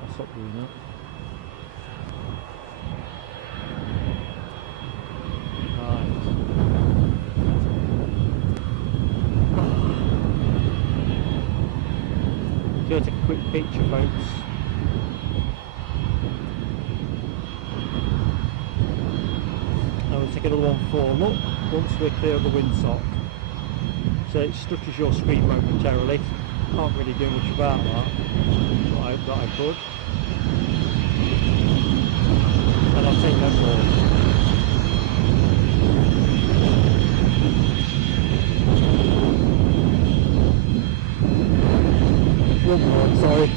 I'll stop doing that. Just take a quick picture, folks. I will take another one for a look once we're clear of the windsock. So it stutters your screen momentarily. Can't really do much about that, but I hope that I could. And I'll take that forward. One more, sorry.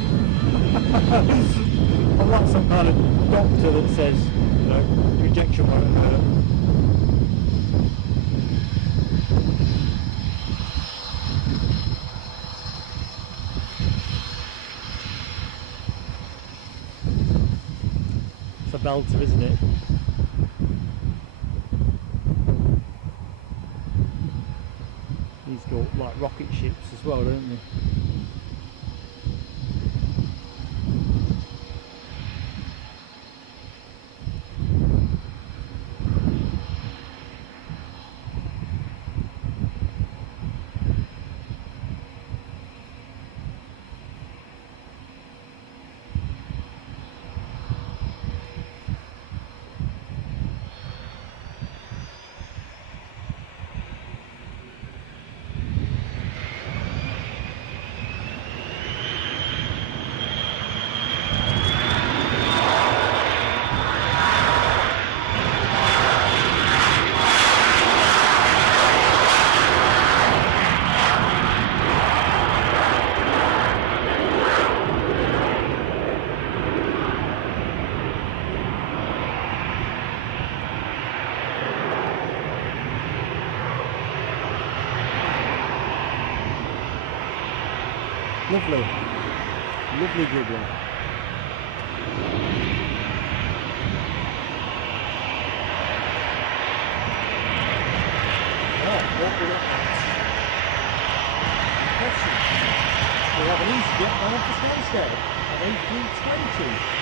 I'm like some kind of doctor that says, you know, rejection won't hurt. It's a belter, isn't it? These go like rocket ships as well, don't they? Lovely, lovely dribbler. Oh, what will we have an easyJet down off the Stansted at 1820.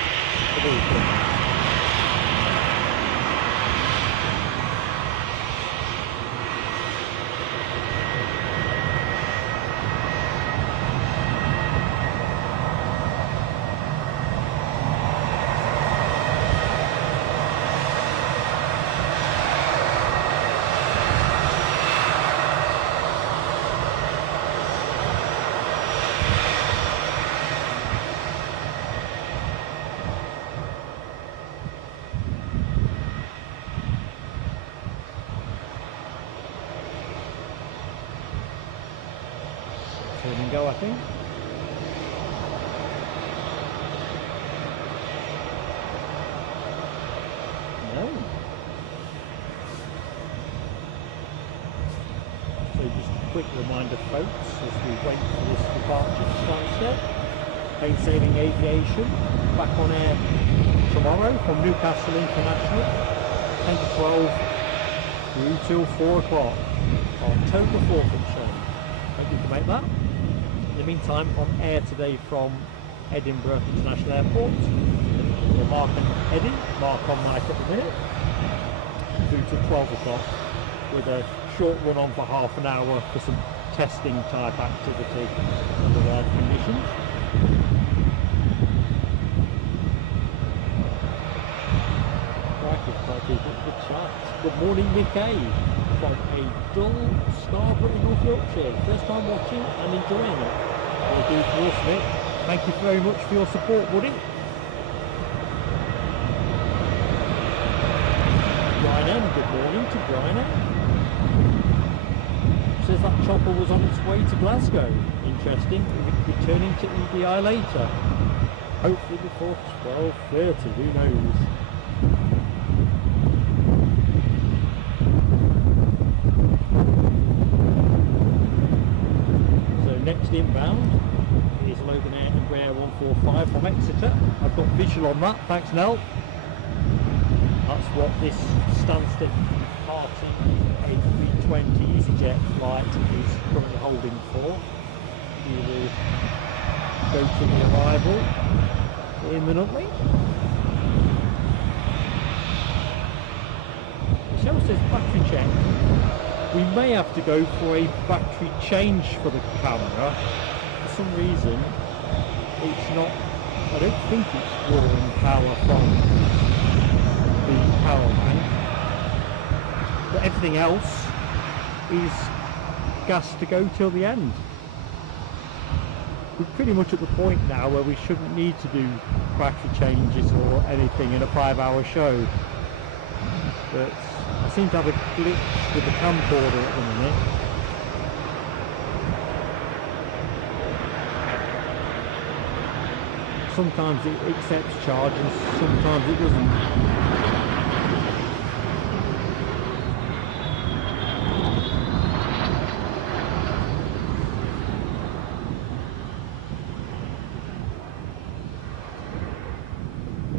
Turn and go, I think. No. quick reminder, folks, as we wait for this departure to Stansted. Plain Sailing Aviation back on air tomorrow from Newcastle International, 10 to 12 through till 4 o'clock. October 4th it show. Hope you can make that. In the meantime, on air today from Edinburgh International Airport, we're Mark and Eddie, Mark on mic at the minute, through to 12 o'clock with a short run on for half an hour for some testing type activity under rare conditions. Good chat. Good morning, Mick A from a dull Scarborough in North Yorkshire. First time watching and enjoying it. Will do for us, Mick. Thank you very much for your support, buddy. Brian M, good morning to Brian M. Says that chopper was on its way to Glasgow. Interesting. Returning to EDI later. Hopefully before 12:30. Who knows? Next inbound is Loganair and Embraer 145 from Exeter. I've got visual on that, thanks Nell. That's what this Stansted party A320 easyJet flight is currently holding for. We will go to the arrival imminently. Michelle says battery check. We may have to go for a battery change for the camera. For some reason, it's not, I don't think it's drawing power from the power bank. But everything else is gas to go till the end. We're pretty much at the point now where we shouldn't need to do battery changes or anything in a 5-hour show. But I seem to have a glitch with the camcorder at the minute. Sometimes it accepts charge and sometimes it doesn't.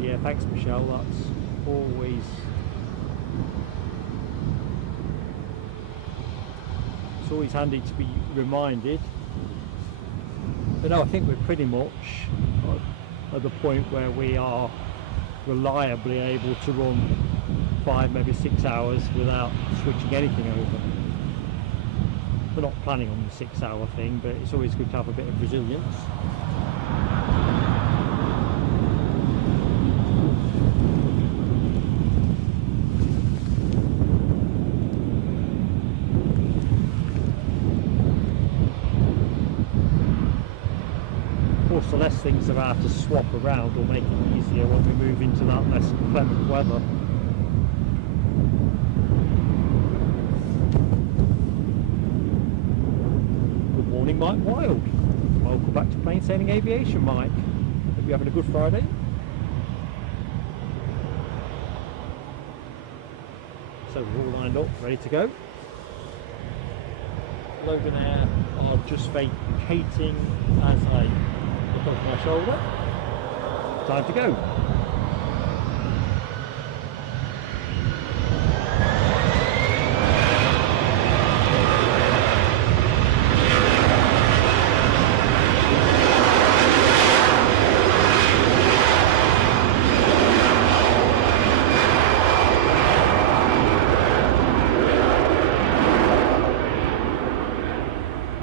Yeah, thanks Michelle, that's always... It's always handy to be reminded. But no, I think we're pretty much at the point where we are reliably able to run 5, maybe 6 hours without switching anything over. We're not planning on the 6-hour thing, but it's always good to have a bit of resilience. So less things are out to swap around will make it easier when we move into that less clement weather. Good morning, Mike Wild. Welcome back to Plain Sailing Aviation, Mike. Hope you're having a good Friday. So we're all lined up, ready to go. Loganair are just vacating as I look over my shoulder. Time to go.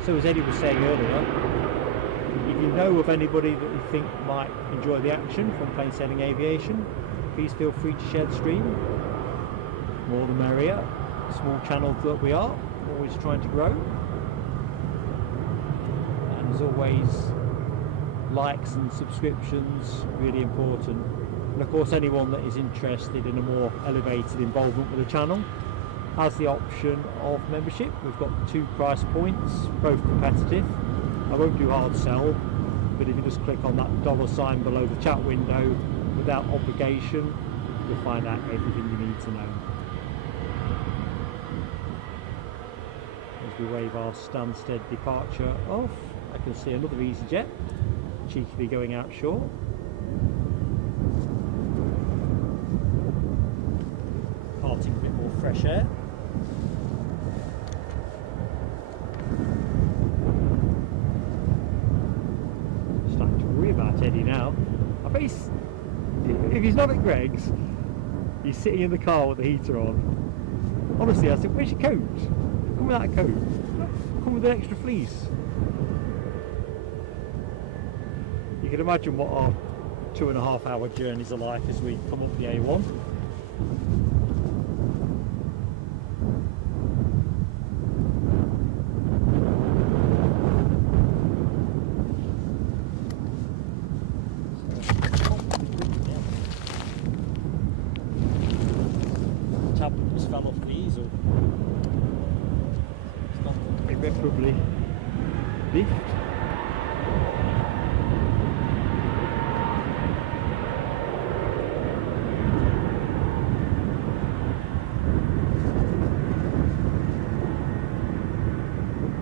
So as Eddie was saying earlier, if you know of anybody that you think might enjoy the action from Plain Sailing Aviation, please feel free to share the stream. More the merrier. Small channel that we are, always trying to grow. And as always, likes and subscriptions, really important. And of course anyone that is interested in a more elevated involvement with the channel has the option of membership. We've got 2 price points, both competitive. I won't do hard sell, but if you just click on that $sign below the chat window without obligation, you'll find out everything you need to know. as we wave our Stansted departure off. I can see another easyJet cheekily going out short. Parting a bit more fresh air. Starting to worry about Eddie now. I bet if he's not at Greg's, he's sitting in the car with the heater on. Honestly, I said, where's your coat? Come without a coat. Come with an extra fleece. You can imagine what our 2.5 hour journeys are like as we come up the A1. Fell off the easel. It's not irreparably lift.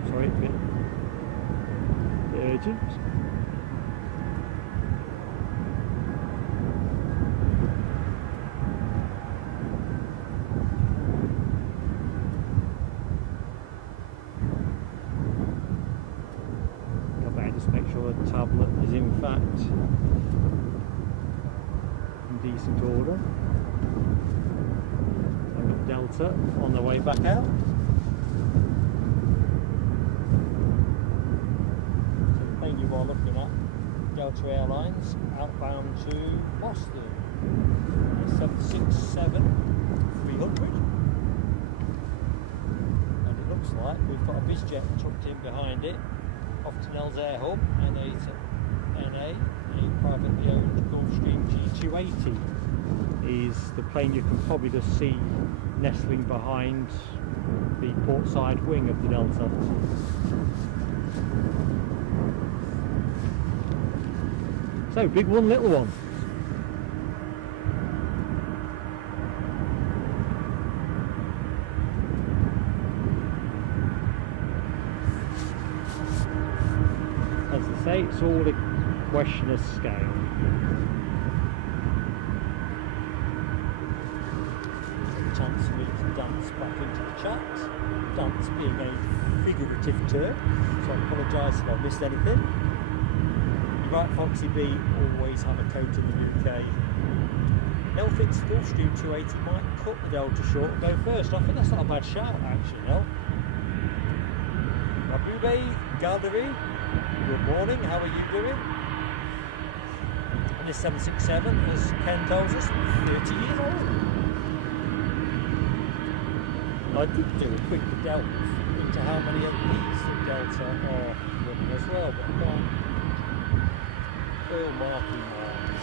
Sorry, a bit urgent. Make sure the tablet is in fact in decent order. I've got Delta on the way back out. So the plane you are looking at, Delta Airlines, outbound to Boston, 767-300. And it looks like we've got a BizJet tucked in behind it. Off to Nels Air Hub, NA to NA, a privately owned Gulfstream G280 is the plane you can probably just see nestling behind the port side wing of the Delta. So, big one, little one. It's all a question of scale. Chance for me to dance back into the chat. Dance being a figurative term, so I apologise if I missed anything. You're right, Foxy B, always have a coat in the UK. Nelfit's Gulfstream 280 might cut the Delta short and go first. I think that's not a bad shout actually, no? Mabube Gallery. Good morning, how are you doing? And this 767, as Ken tells us, 30 years old. I did do a quick delve into how many of these that Delta are running as well, but I can't oil marking marks.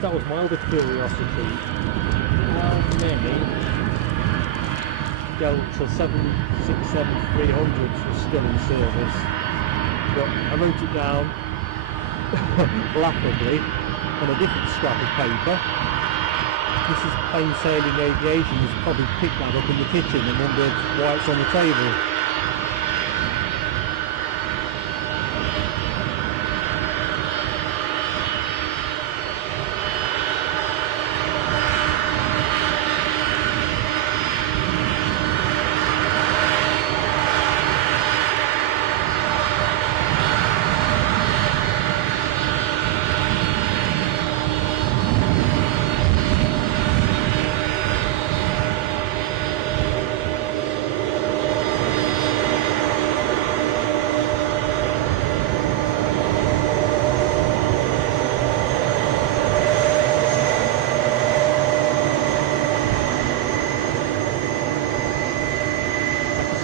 That was my other curiosity. How many Delta 767-300s were still in service, but I wrote it down laughably on a different scrap of paper. This is plain sailing aviation. Has probably picked that up in the kitchen and wondered why it's on the table.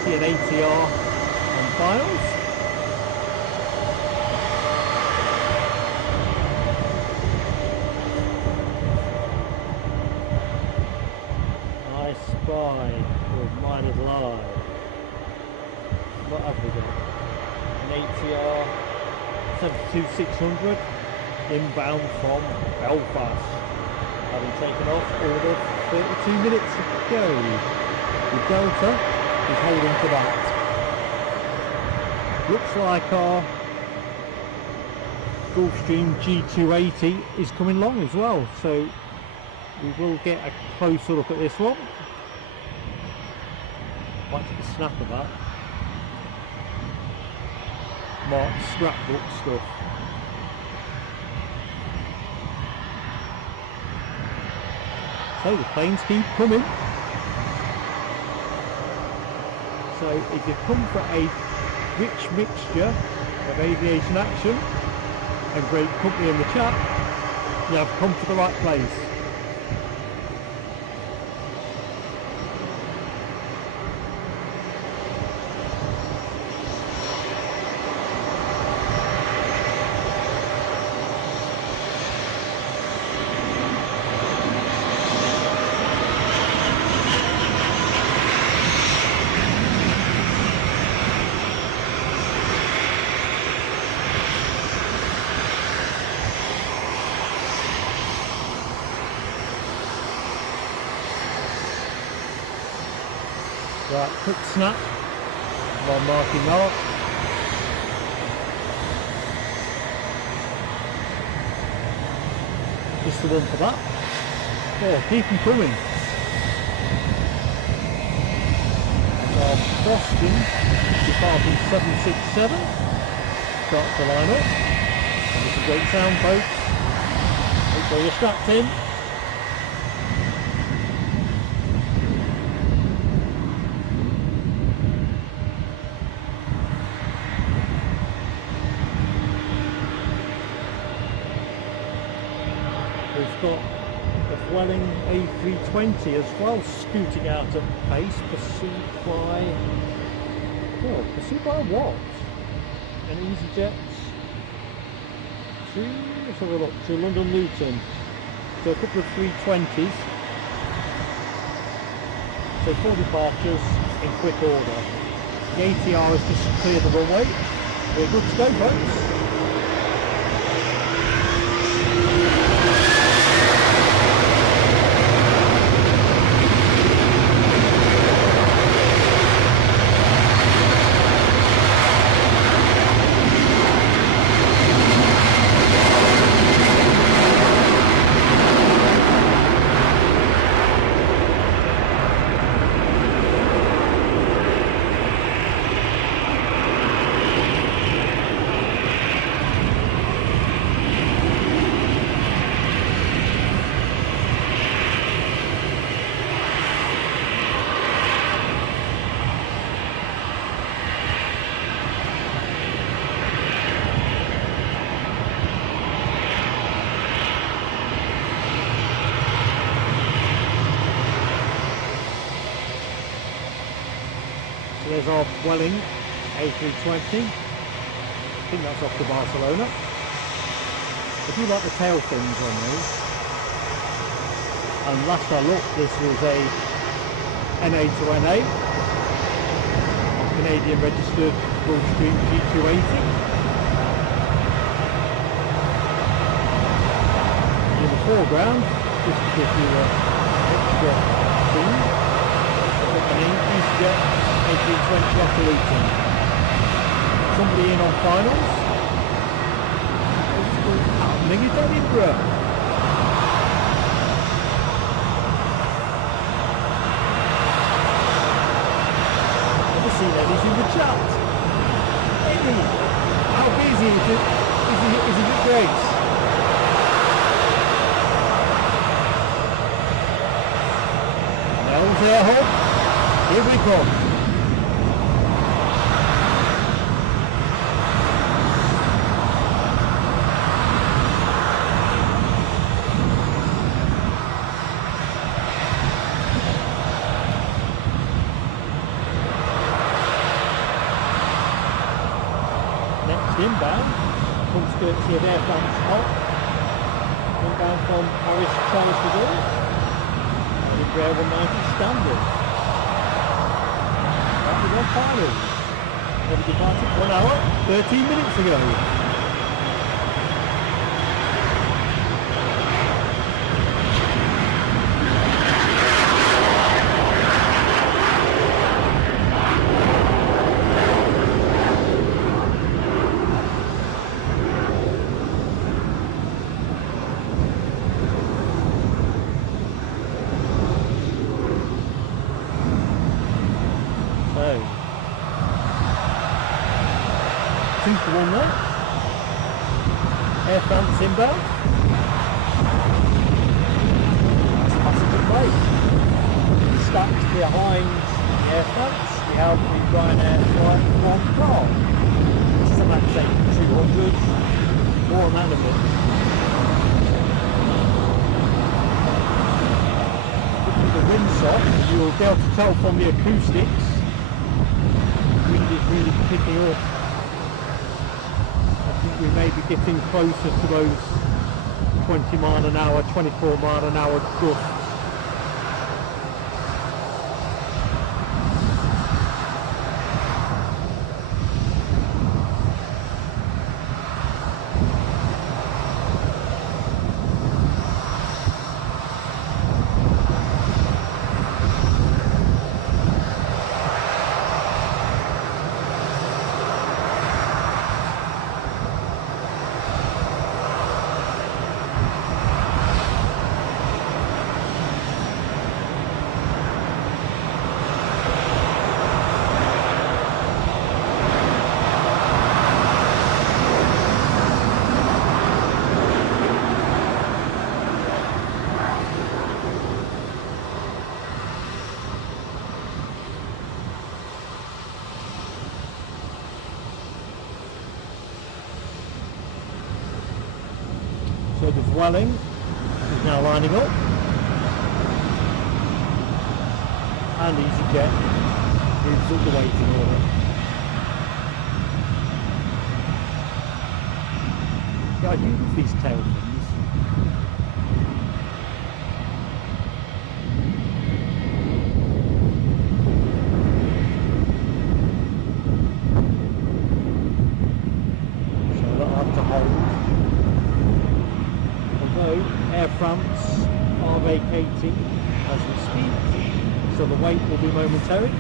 An ATR on files. Nice spy with minus lie. What have we got? An ATR 72600 inbound from Belfast, having taken off, ordered 32 minutes to go. The Delta is holding to that. Looks like our Gulfstream G280 is coming along as well, so we will get a closer look at this one. Might take a snap of that. Marked scrapbook stuff. So the planes keep coming. So if you come for a rich mixture of aviation action and great company in the chat, you have come to the right place. Right, quick snap while marking that up. Just the one for that. Oh, keep them coming. So Boston, departing 767, starts to line up. And it's a great sound, folks. Make sure you're strapped in. We've got the Vueling A320 as well, scooting out at pace, pursued by what? An easyJet let's have a look, to London Luton. So a couple of 320s. So 4 departures in quick order. The ATR has just cleared the runway. We're good to go, folks. There's our Vueling A320. I think that's off to Barcelona. I do like the tail fins on these. And last I looked, this was a NA to NA, a Canadian registered Gulfstream G280. In the foreground, just to give you an extra scene, I've got an easyJet A320 off Luton. Somebody in on finals. It's happening in Edinburgh. Never seen Eddie in the chat. Eddie, how busy is it great? Nels Air Hub, here we come. Inbound, comes courtesy of Air France Hop, inbound from Paris Charles de Gaulle, Edinburgh 190 standard. Started on finals. Never departed 1 hour, 13 minutes ago. So, 2-1 there. Air France inbound. That's passenger plate. Stacked behind the Air France, we have the Ryanair flight from Prague. This is a MAX 200, more than that a bit. Looking at the windsock, you will be able to tell from the acoustics, the wind is really picking up. I think we may be getting closer to those 20 mile an hour, 24 mile an hour gusts. So the Vueling is now lining up, and easyJet moves up the waiting order. Yeah, I do love these tail fins. So that'll have to hold. Air France are vacating as we speak, so the wait will be momentary.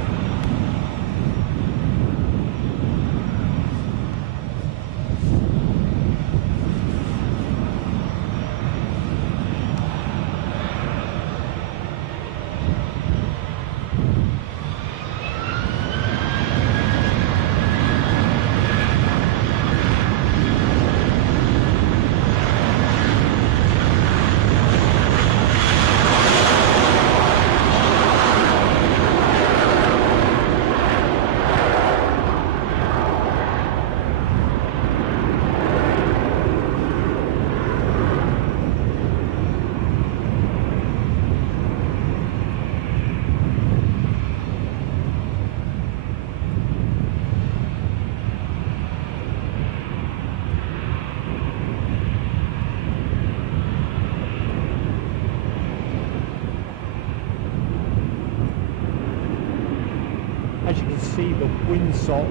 As you can see, the windsock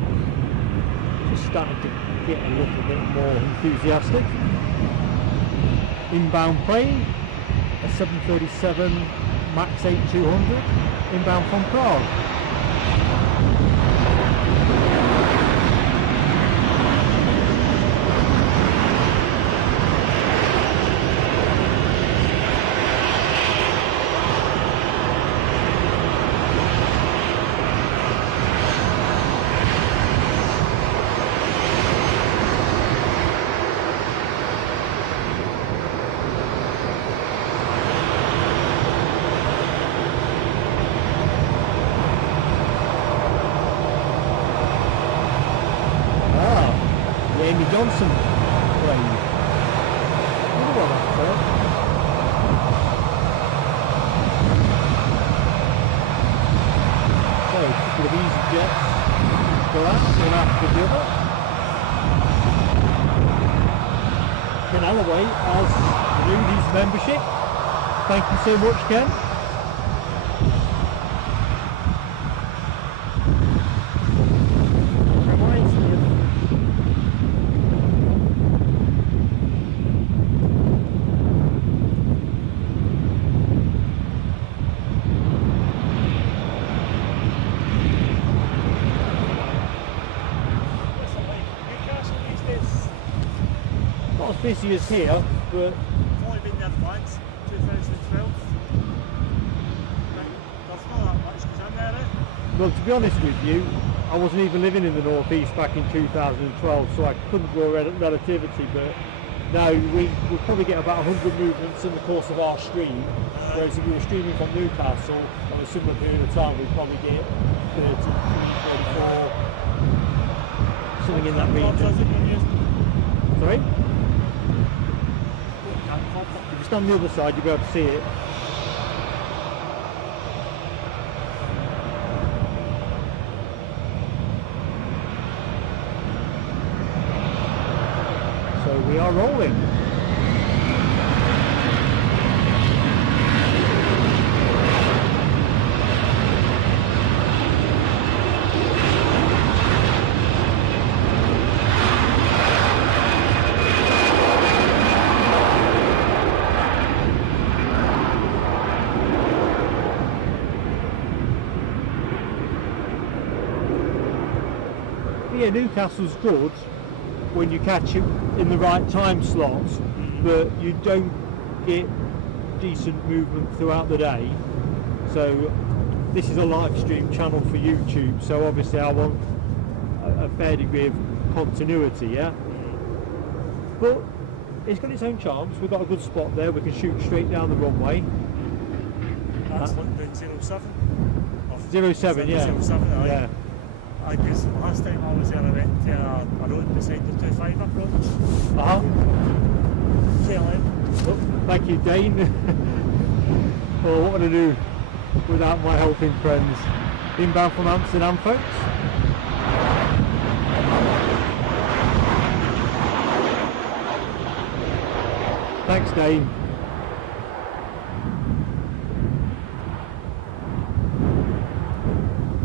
just starting to get a little bit more enthusiastic. Inbound plane, a 737 MAX 8200, inbound from Prague. Amy Johnson plane. Another one up there. So, a couple of easyJets go out, one after the other. Ken Alloway has renewed his membership. Thank you so much, Ken. Not as busy as here, but I've only been there once, 2012. That's not that much because I'm there. Well, to be honest with you, I wasn't even living in the northeast back in 2012, so I couldn't draw relativity, but now we'll probably get about 100 movements in the course of our stream, whereas if we were streaming from Newcastle on a similar period of time, we'd probably get 33, 34, something in that region. Sorry? If you stand on the other side, you'll be able to see it. So we are rolling. Yeah, Newcastle's good when you catch it in the right time slots, but you don't get decent movement throughout the day. So this is a live stream channel for YouTube, so obviously I want a fair degree of continuity, yeah? But it's got its own charms. We've got a good spot there, we can shoot straight down the runway. That's what the 07? 07, yeah. 07, yeah. I guess last time I was there I went to a road beside the 25 approach. KLM. Well, thank you, Dane. Well, what would I do without my helping friends? Inbound from Amsterdam, folks. Thanks, Dane.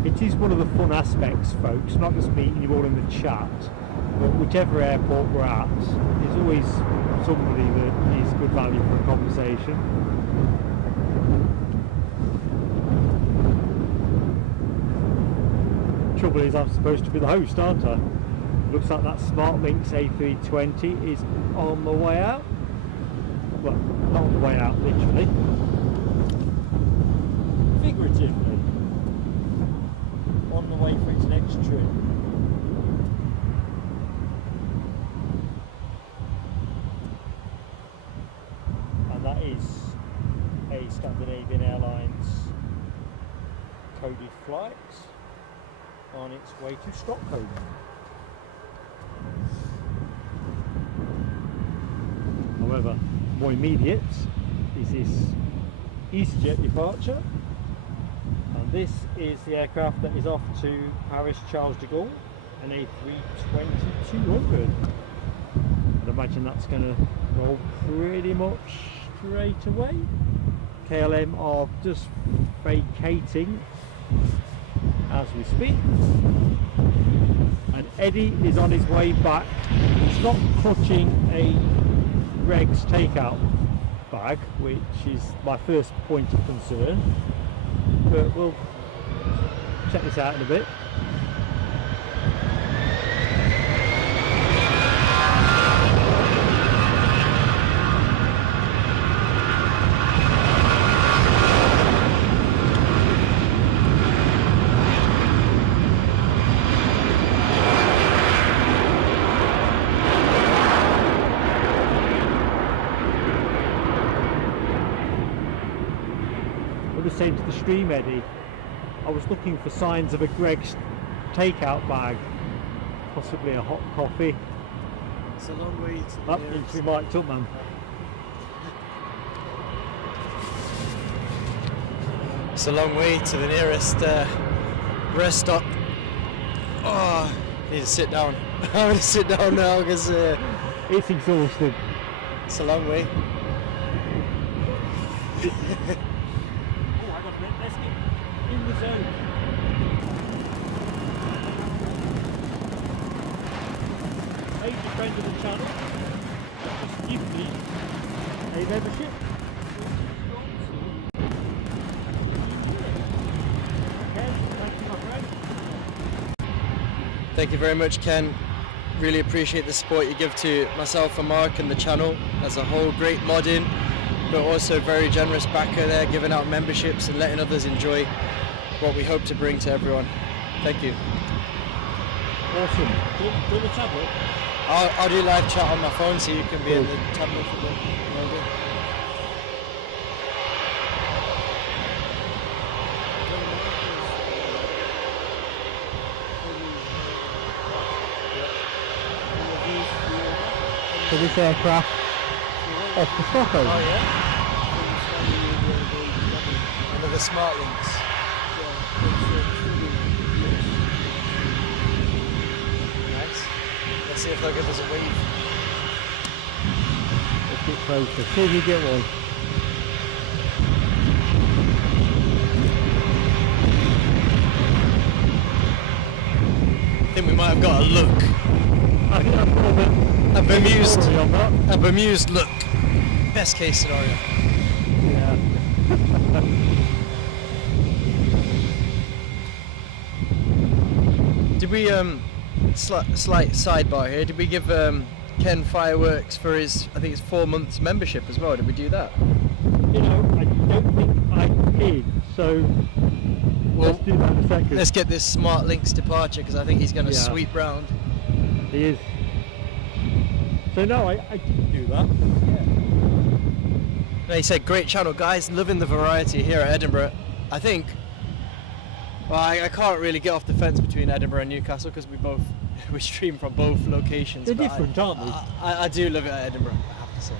It is one of the fun aspects, folks, not just meeting you all in the chat, but whichever airport we're at, there's always somebody that is good value for a conversation. Trouble is, I'm supposed to be the host, aren't I? Looks like that SmartLynx A320 is on the way out. Well, not on the way out, literally. Figuratively. On the way for its next trip. And that is a Scandinavian Airlines coded flight on its way to Stockholm. However, more immediate is this easyJet departure. And this is the aircraft that is off to Paris Charles de Gaulle, an A320-200. I'd imagine that's going to roll pretty much straight away. KLM are just vacating as we speak. And Eddie is on his way back. He's not clutching a Greg's takeout bag, which is my first point of concern. But we'll check this out in a bit. Saying to the stream, Eddie, I was looking for signs of a Greg's takeout bag, possibly a hot coffee. It's a long way to That needs to be mic'd up, man. It's a long way to the nearest rest stop. Oh, I need to sit down. I'm going to sit down now because it's exhausting. It's a long way. In the zone. Major friend of the channel, just give me a membership. Ken, thank you, my friend. Thank you very much, Ken. Really appreciate the support you give to myself and Mark and the channel as a whole. Great modding, but also very generous backer there, giving out memberships and letting others enjoy what we hope to bring to everyone. Thank you. Awesome. Do you want the tablet? I'll do live chat on my phone so you can be in the tablet for the logo. So this aircraft off the Stockholm. Oh yeah? One of the smart links. Nice. Let's see if they'll give us a wave. Let's get closer. See if you get one. I think we might have got a look. I think that's a little bit A bemused, on that. a bemused look. Best case scenario. Yeah. Did we slight sidebar here? Did we give Ken fireworks for his, I think it's 4 months membership as well? Did we do that? You know, I don't think I did. So let's do that in a second. Let's get this Smart Links departure because I think he's going to Yeah. sweep round. He is. So no, I didn't do that. No, he said, great channel guys, loving the variety here at Edinburgh. I think, well, I can't really get off the fence between Edinburgh and Newcastle because we stream from both locations. They're but different, aren't they? I do love it at Edinburgh, I have to say.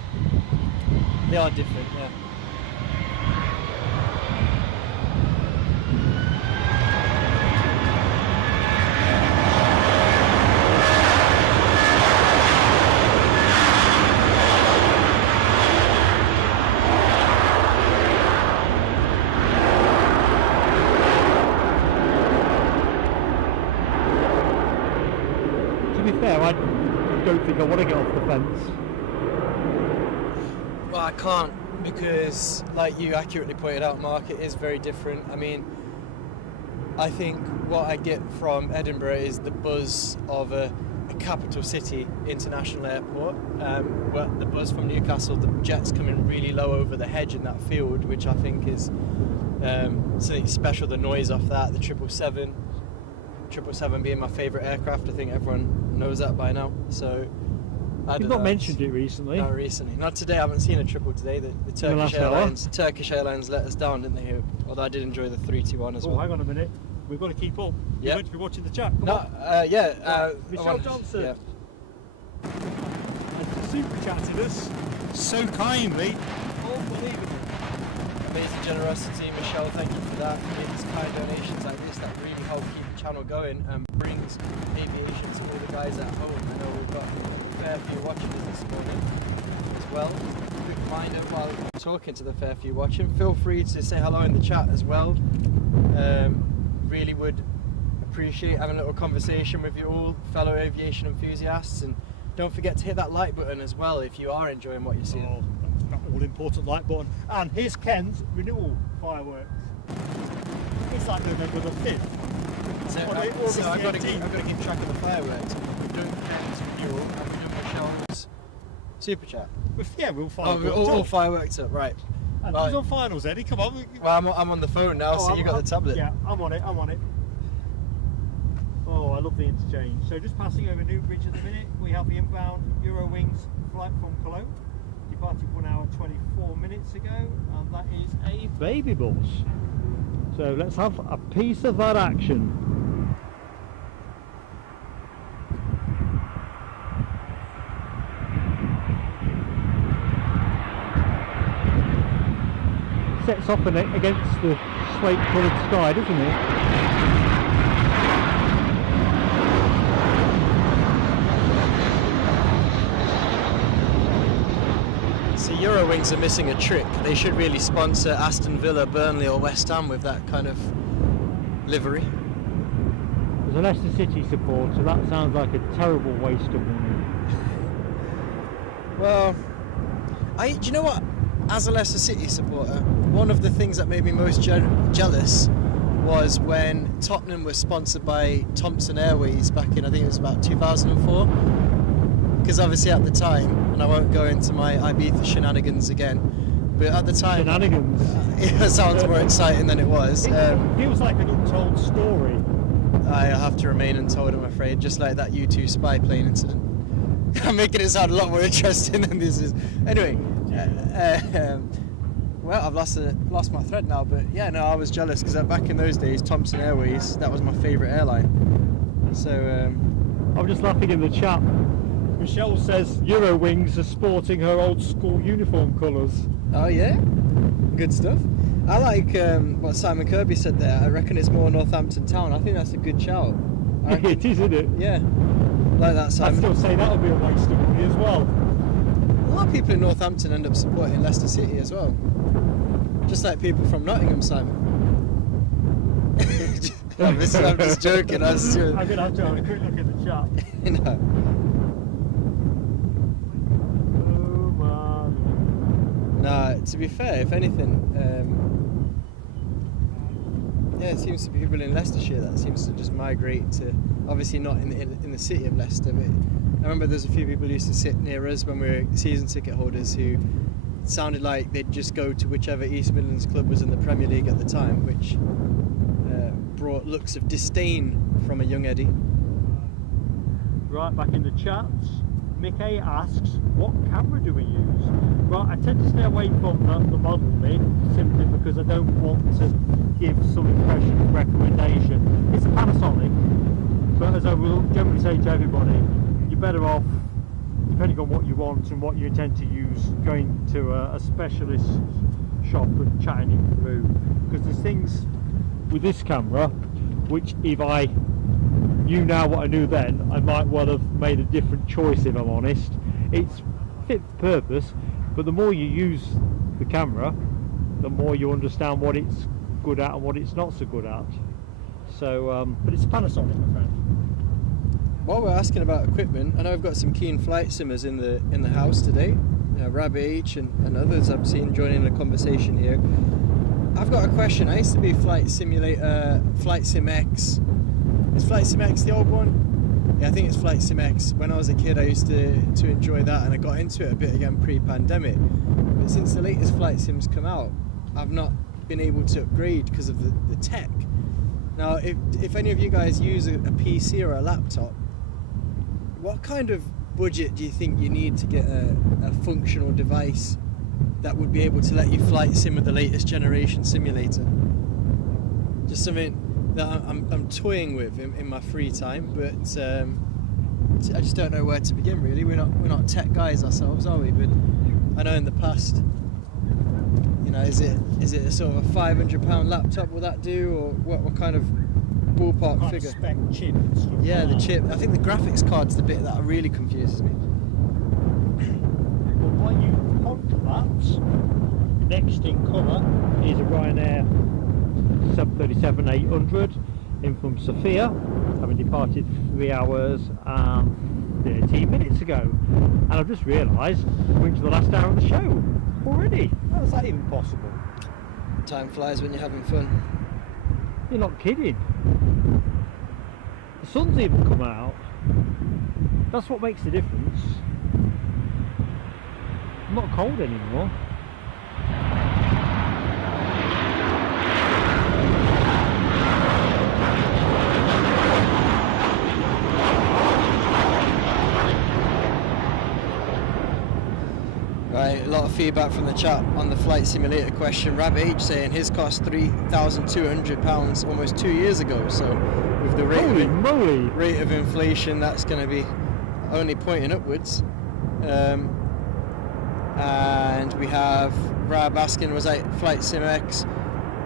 They are different, yeah. To be fair, I don't think I want to get off the fence. Well, I can't because, like you accurately pointed out, Mark, it is very different. I mean, I think what I get from Edinburgh is the buzz of a capital city international airport. Well, the buzz from Newcastle, the jets coming really low over the hedge in that field, which I think is something special. The noise off that, the 777 being my favourite aircraft. I think everyone knows that by now. So You've not mentioned it recently. Not recently. Not today. I haven't seen a triple today. The Turkish Airlines let us down, didn't they? Although I did enjoy the 321 as well. Hang on a minute. We've got to keep up. Yep. You're meant to be watching the chat. Come on. Michelle Johnson. Yeah. And super chatted us so kindly. Unbelievable. Amazing generosity, Michelle. Thank you for that. It's kind donations like this that really help keep the channel going and brings aviation to all the guys at home. I know we've got a fair few watching us this morning as well. Quick reminder while we're talking to the fair few watching, feel free to say hello in the chat as well. Really would appreciate having a little conversation with you all, fellow aviation enthusiasts, and don't forget to hit that like button as well if you are enjoying what you're seeing. Oh, that all-important like button. And here's Ken's renewal fireworks. It's like November the 5th. So I've got to keep track of the fireworks. We've done Ken's renewal and we've done Michelle's super chat. We'll find all fireworks up, right. And who's on finals, Eddie? Come on. Well, I'm on the phone now, so you got the tablet. Yeah, I'm on it. Oh, I love the interchange. So just passing over Newbridge at the minute, we have the inbound Eurowings flight from Cologne. Departed 1 hour 24 minutes ago, and that is a baby bus. So let's have a piece of that action. Sets off against the slate coloured sky, doesn't it? So Eurowings are missing a trick. They should really sponsor Aston Villa, Burnley or West Ham with that kind of livery. As a Leicester City supporter, that sounds like a terrible waste of money. Well, do you know what? As a Leicester City supporter, one of the things that made me most jealous was when Tottenham was sponsored by Thomson Airways back in, I think it was about 2004. Because obviously at the time, and I won't go into my Ibiza shenanigans again, but at the time, Shenanigans. it sounds more exciting than it was. It feels like an untold story. I have to remain untold, I'm afraid, just like that U-2 spy plane incident. I'm making it sound a lot more interesting than this is. Anyway, well, I've lost my thread now, but yeah, no, I was jealous because back in those days, Thomson Airways, that was my favourite airline. So, I'm just laughing in the chat. Michelle says Eurowings are sporting her old school uniform colours. oh yeah, good stuff. I like what Simon Kirby said there. I reckon it's more Northampton Town. I think that's a good shout. It is, isn't it? Yeah, like that, I'd Simon. still say that would be a waste of money as well. A lot of people in Northampton end up supporting Leicester City as well. Just like people from Nottingham, Simon. I'm just joking. I'm going to have to have a quick look at the chat. No. Oh man. Nah, to be fair, if anything, yeah, it seems to be people in Leicestershire that seems to just migrate to, obviously not in the city of Leicester, but I remember there's a few people who used to sit near us when we were season ticket holders who sounded like they'd just go to whichever East Midlands club was in the Premier League at the time, which brought looks of disdain from a young Eddie. Right, back in the chats, Mickey asks, what camera do we use? Right, I tend to stay away from the model bit, simply because I don't want to give some impression of recommendation. It's a Panasonic, but as I will generally say to everybody, you're better off, depending on what you want and what you intend to use, going to a specialist shop and chatting it through. Because there's things with this camera which, if I knew now what I knew then, I might well have made a different choice, if I'm honest. It's fit for purpose, but the more you use the camera, the more you understand what it's good at and what it's not so good at. So, but it's Panasonic, my friend. While we're asking about equipment, I know I've got some keen flight simmers in the house today. Rab H and others I've seen joining the conversation here. I've got a question. I used to be Flight Simulator, Flight Sim X. Is Flight Sim X the old one? Yeah, I think it's Flight Sim X. When I was a kid, I used to enjoy that, and I got into it a bit again pre-pandemic. But since the latest Flight Sims come out, I've not been able to upgrade because of the tech. Now, if any of you guys use a PC or a laptop, what kind of budget do you think you need to get a functional device that would be able to let you flight sim with the latest generation simulator? Just something that I'm toying with in my free time, but I just don't know where to begin. Really, we're not tech guys ourselves, are we? But I know in the past, you know, is it a sort of a £500 laptop? Will that do, or what kind of ballpark Kind figure? of spec chip and stuff. Yeah, the like chip. I think the graphics card's the bit that really confuses me. Well, while you ponder that, next in colour is a Ryanair 737-800 in from Sofia, having departed 3 hours and 13 minutes ago. And I've just realised we're into the last hour of the show already. that. How's that even possible? Time flies when you're having fun. You're not kidding. The sun's even come out. That's what makes the difference. I'm not cold anymore. Right, a lot of feedback from the chat on the flight simulator question. Rab H saying his cost £3,200 almost 2 years ago. So with the Holy moly! rate of inflation, that's going to be only pointing upwards. And we have Rab asking, was I Flight Sim X?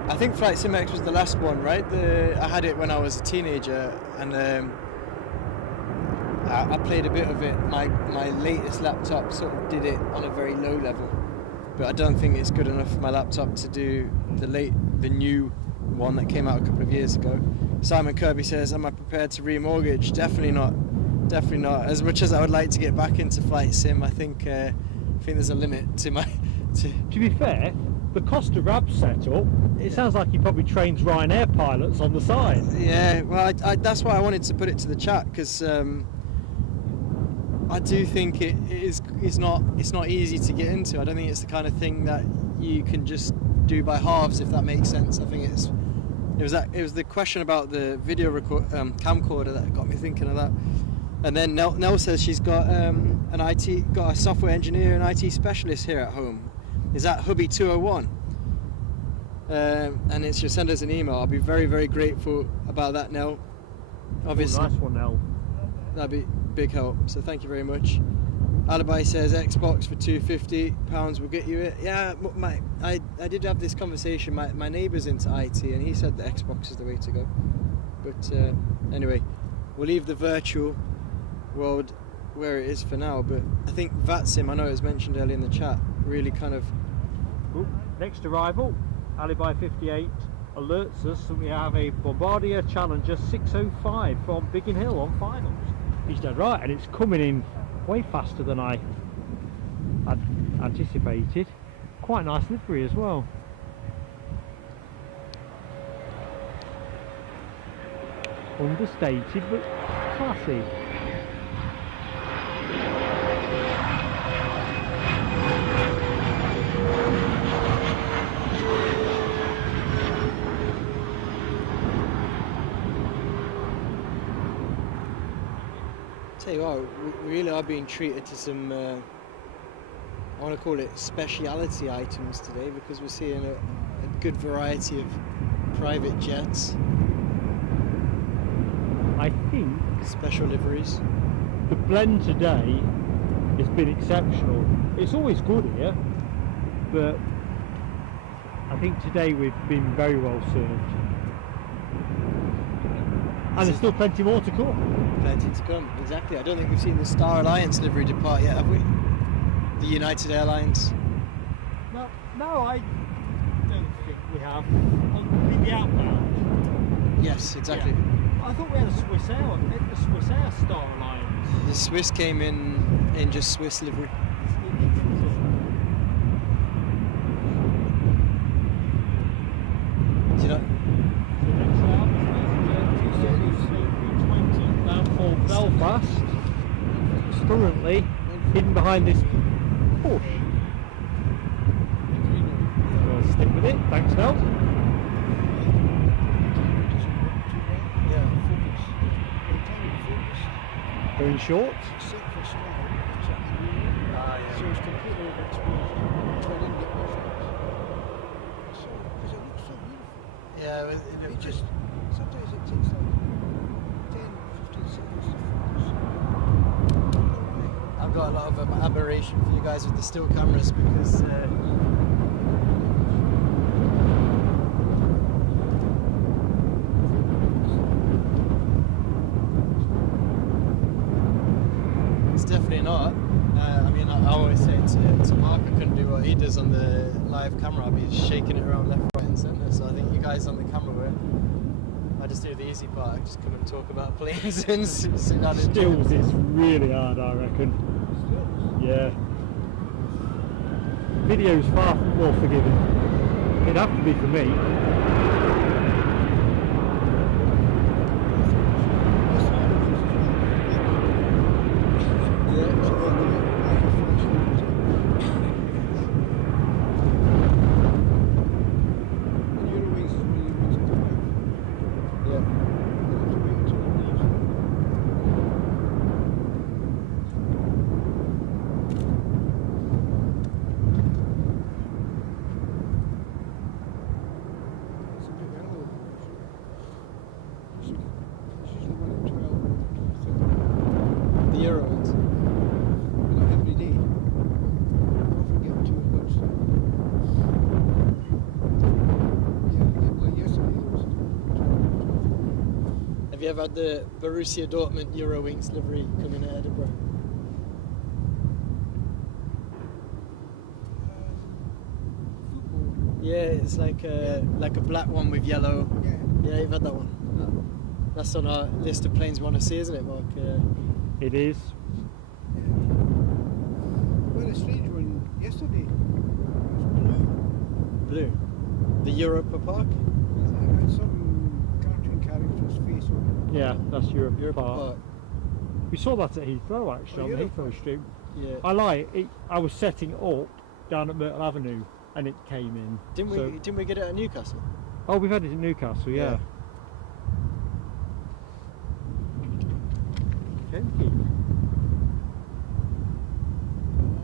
I think Flight Sim X was the last one, right? I had it when I was a teenager, and I played a bit of it. My latest laptop sort of did it on a very low level, but I don't think it's good enough for my laptop to do the new one that came out a couple of years ago. Simon Kirby says, am I prepared to remortgage? Definitely not. Definitely not. As much as I would like to get back into flight sim, I think there's a limit to my... To be fair, the cost of Rab's setup, it sounds like he probably trains Ryanair pilots on the side. Yeah, well, that's why I wanted to put it to the chat, because I do think it's not easy to get into. I don't think it's the kind of thing that you can just do by halves, if that makes sense. I think it was the question about the video camcorder that got me thinking of that. And then Nell says she's got got a software engineer and IT specialist here at home. Is that Hubby 201? And she'll send us an email. I'll be very, very grateful about that, Nell. Obviously, nice one, Nell. That'd be big help. So thank you very much. Alibi says Xbox for £250 will get you it. Yeah, I did have this conversation. My neighbour's into IT, and he said the Xbox is the way to go. But anyway, we'll leave the virtual world where it is for now. But I think VATSIM, I know it was mentioned earlier in the chat, really kind of. Ooh, next arrival, Alibi 58 alerts us that we have a Bombardier Challenger 605 from Biggin Hill on finals. He's dead right, and it's coming in way faster than I had anticipated. Quite a nice livery as well. Understated but classy. Tell you what, we really are being treated to some, I want to call it speciality items today, because we're seeing a good variety of private jets. I think special liveries. The blend today has been exceptional. It's always good here, but I think today we've been very well served. And there's still plenty more to come. Plenty to come, exactly. I don't think we've seen the Star Alliance livery depart yet, have we? The United Airlines. No, I don't think we have. On the outbound. Yes, exactly. Yeah. I thought we had a Swiss Air Star Alliance. The Swiss came in just Swiss livery. Do you know? Belfast, currently hidden behind this bush. We'll stick with it, thanks Nell. Going short. So it's completely exposed. So I didn't get my shots. Because it looks so beautiful. Yeah, it just, sometimes it takes like 10-15 seconds to focus. I've got a lot of admiration for you guys with the still cameras, because it's definitely not. I mean, I always say to Mark, I couldn't do what he does on the live camera. I'd be shaking it around left, right and centre. So I think you guys on the camera I just do the easy part. I just come and talk about planes and sit down and Stills is really hard, I reckon. Yeah. Video's far more forgiving. It'd have to be for me. Have you ever had the Borussia Dortmund Eurowings livery coming to Edinburgh? Yeah, it's like a black one with yellow. Yeah, you've had that one. That's on our list of planes we want to see, isn't it, Mark? It is. Well, a strange one yesterday was blue. Blue? The Europa Park? It had some cartoon character's face on it. Yeah, that's Europa Park. Park. We saw that at Heathrow actually, on the Europa Heathrow stream. Yeah. I lie, I was setting up down at Myrtle Avenue and it came in. Didn't we get it at Newcastle? Oh, we've had it in Newcastle, yeah. Okay. I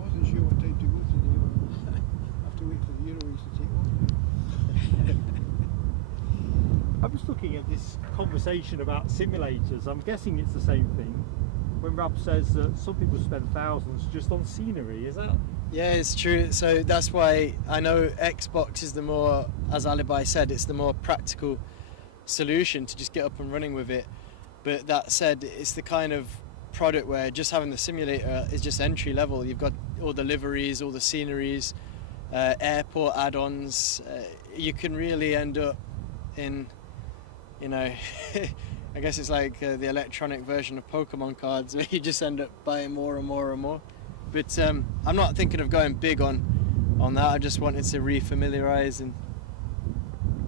wasn't sure what time to go today. But I have to wait for the Airways to take off. I'm just looking at this conversation about simulators. I'm guessing it's the same thing. When Rab says that some people spend thousands just on scenery, is that? Yeah, it's true. So that's why I know Xbox is the more, as Alibi said, it's the more practical solution to just get up and running with it. But that said, it's the kind of product where just having the simulator is just entry level. You've got all the liveries, all the sceneries, airport add-ons. You can really end up in, you know, I guess it's like the electronic version of Pokemon cards, where you just end up buying more and more and more. But I'm not thinking of going big on that. I just wanted to re-familiarise and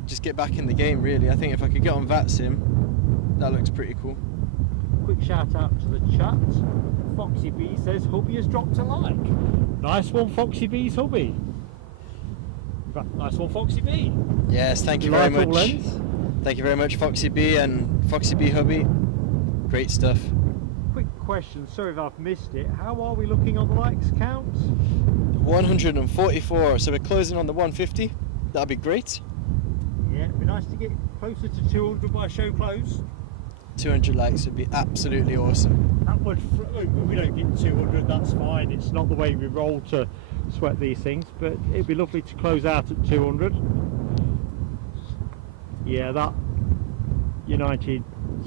just get back in the game, really. I think if I could get on VATSIM, that looks pretty cool. Quick shout out to the chat. Foxy B says hubby has dropped a like. Nice one, Foxy B's hubby. Nice one, Foxy B. Yes, thank you very much. Lens. Thank you very much, Foxy B and Foxy B hubby. Great stuff. Quick question, sorry if I've missed it. How are we looking on the likes count? 144, so we're closing on the 150. That'd be great. Yeah, it'd be nice to get closer to 200 by show close. 200 likes would be absolutely awesome. That would, we don't get 200, that's fine. It's not the way we roll to sweat these things, but it'd be lovely to close out at 200. Yeah, that United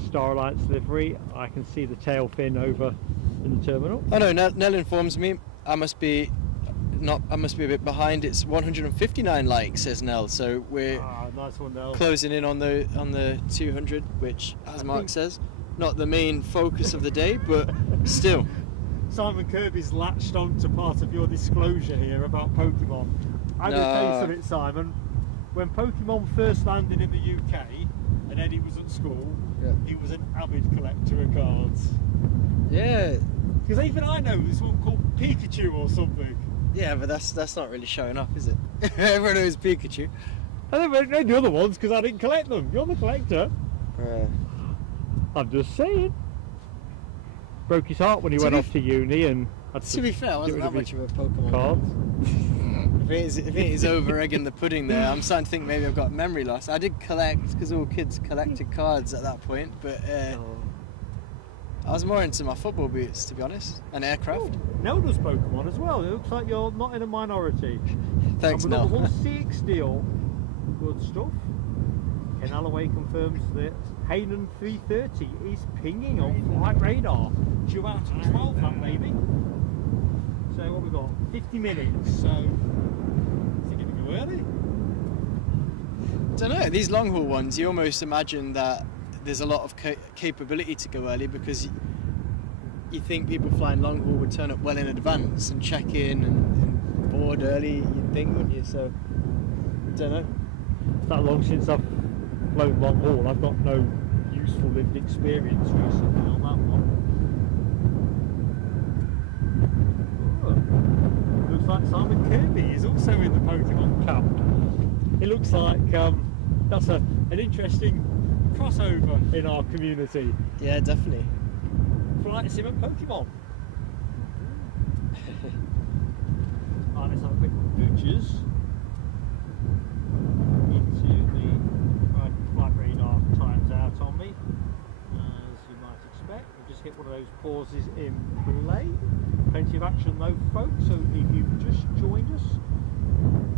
Star Alliance livery, I can see the tail fin over in the terminal. Oh no, Nell informs me I must be a bit behind. It's 159 likes, says Nell, so we're nice one, Nell. Closing in on the 200, which, as Mark says, not the main focus of the day, but still. Simon Kirby's latched on to part of your disclosure here about Pokemon. I'm going to tell you something, Simon. When Pokemon first landed in the UK and Eddie was at school, he was an avid collector of cards. Yeah. Because even I know this one called Pikachu or something. Yeah, but that's not really showing up, is it? Everyone knows Pikachu. I don't know the other ones because I didn't collect them. You're the collector. I'm just saying. Broke his heart when he went off to uni and had to be fair, I wasn't that much of a Pokemon cards. If it is over egging the pudding there, I'm starting to think maybe I've got memory loss. I did collect, because all kids collected cards at that point, but I was more into my football boots, to be honest, and aircraft. Nell does Pokemon as well. It looks like you're not in a minority. Thanks, Nell. Nell. The whole CX deal. Good stuff. Ken Alloway confirms that Hainan 330 is pinging on flight radar. 2 out of 12, that baby. So what we got? 50 minutes. So is it going to go early? I don't know. These long haul ones, you almost imagine that there's a lot of capability to go early, because you think people flying long haul would turn up well in advance and check in and board early, you'd think, wouldn't you? So I don't know. It's that long since I've flown long haul. I've got no useful lived experience recently on that one. Oh, looks like Simon Kirby is also in the Pokemon camp. It looks like that's an interesting crossover in our community. Yeah, definitely. Flight sim and Pokemon. Right, let's have a quick butchers into the flight radar times out on me, as you might expect. We've just hit one of those pauses in play. Plenty of action though, folks, so if you've just joined us,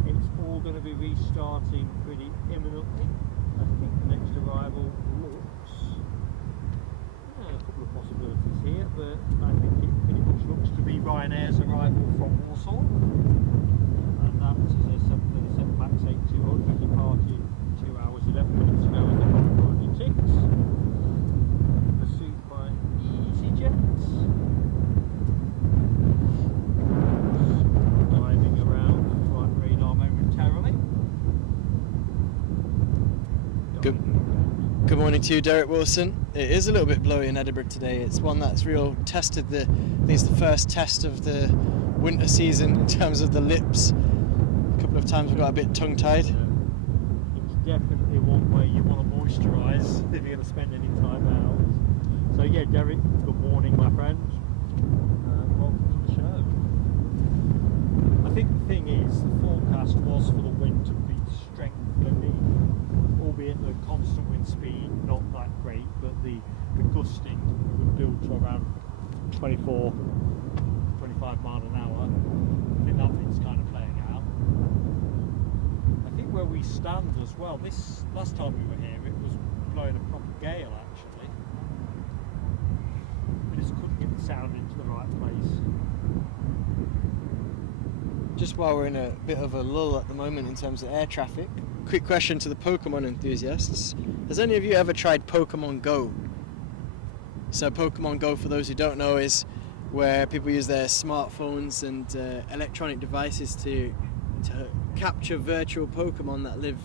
it's all going to be restarting pretty imminently. I think the next arrival looks, a couple of possibilities here, but I think it pretty much looks to be Ryanair's arrival from Warsaw. And that is a 737 MAX 8200 departed 2 hours 11 minutes ago in the currently ticks. Pursued by easyJet. Diving around flight radar momentarily. Good morning to you, Derek Wilson. It is a little bit blowy in Edinburgh today. It's one that's tested I think it's the first test of the winter season in terms of the lips. A couple couple of times we got a bit tongue-tied. It's definitely one where you want to moisturise if you're going to spend any time out. So yeah, Derek, good morning, my friend. Welcome to the show. I think the thing is, the forecast was for the wind to be strengthening, albeit the constant wind speed not that great, but the gusting would build to around 24, 25 miles an hour. I think that thing's kind of playing out. I think where we stand as well, this last time we were here, it was blowing a proper gale actually. We just couldn't get the sound into the right place. Just while we're in a bit of a lull at the moment in terms of air traffic, quick question to the Pokemon enthusiasts. Has any of you ever tried Pokemon Go? So Pokemon Go, for those who don't know, is where people use their smartphones and electronic devices to capture virtual Pokemon that live,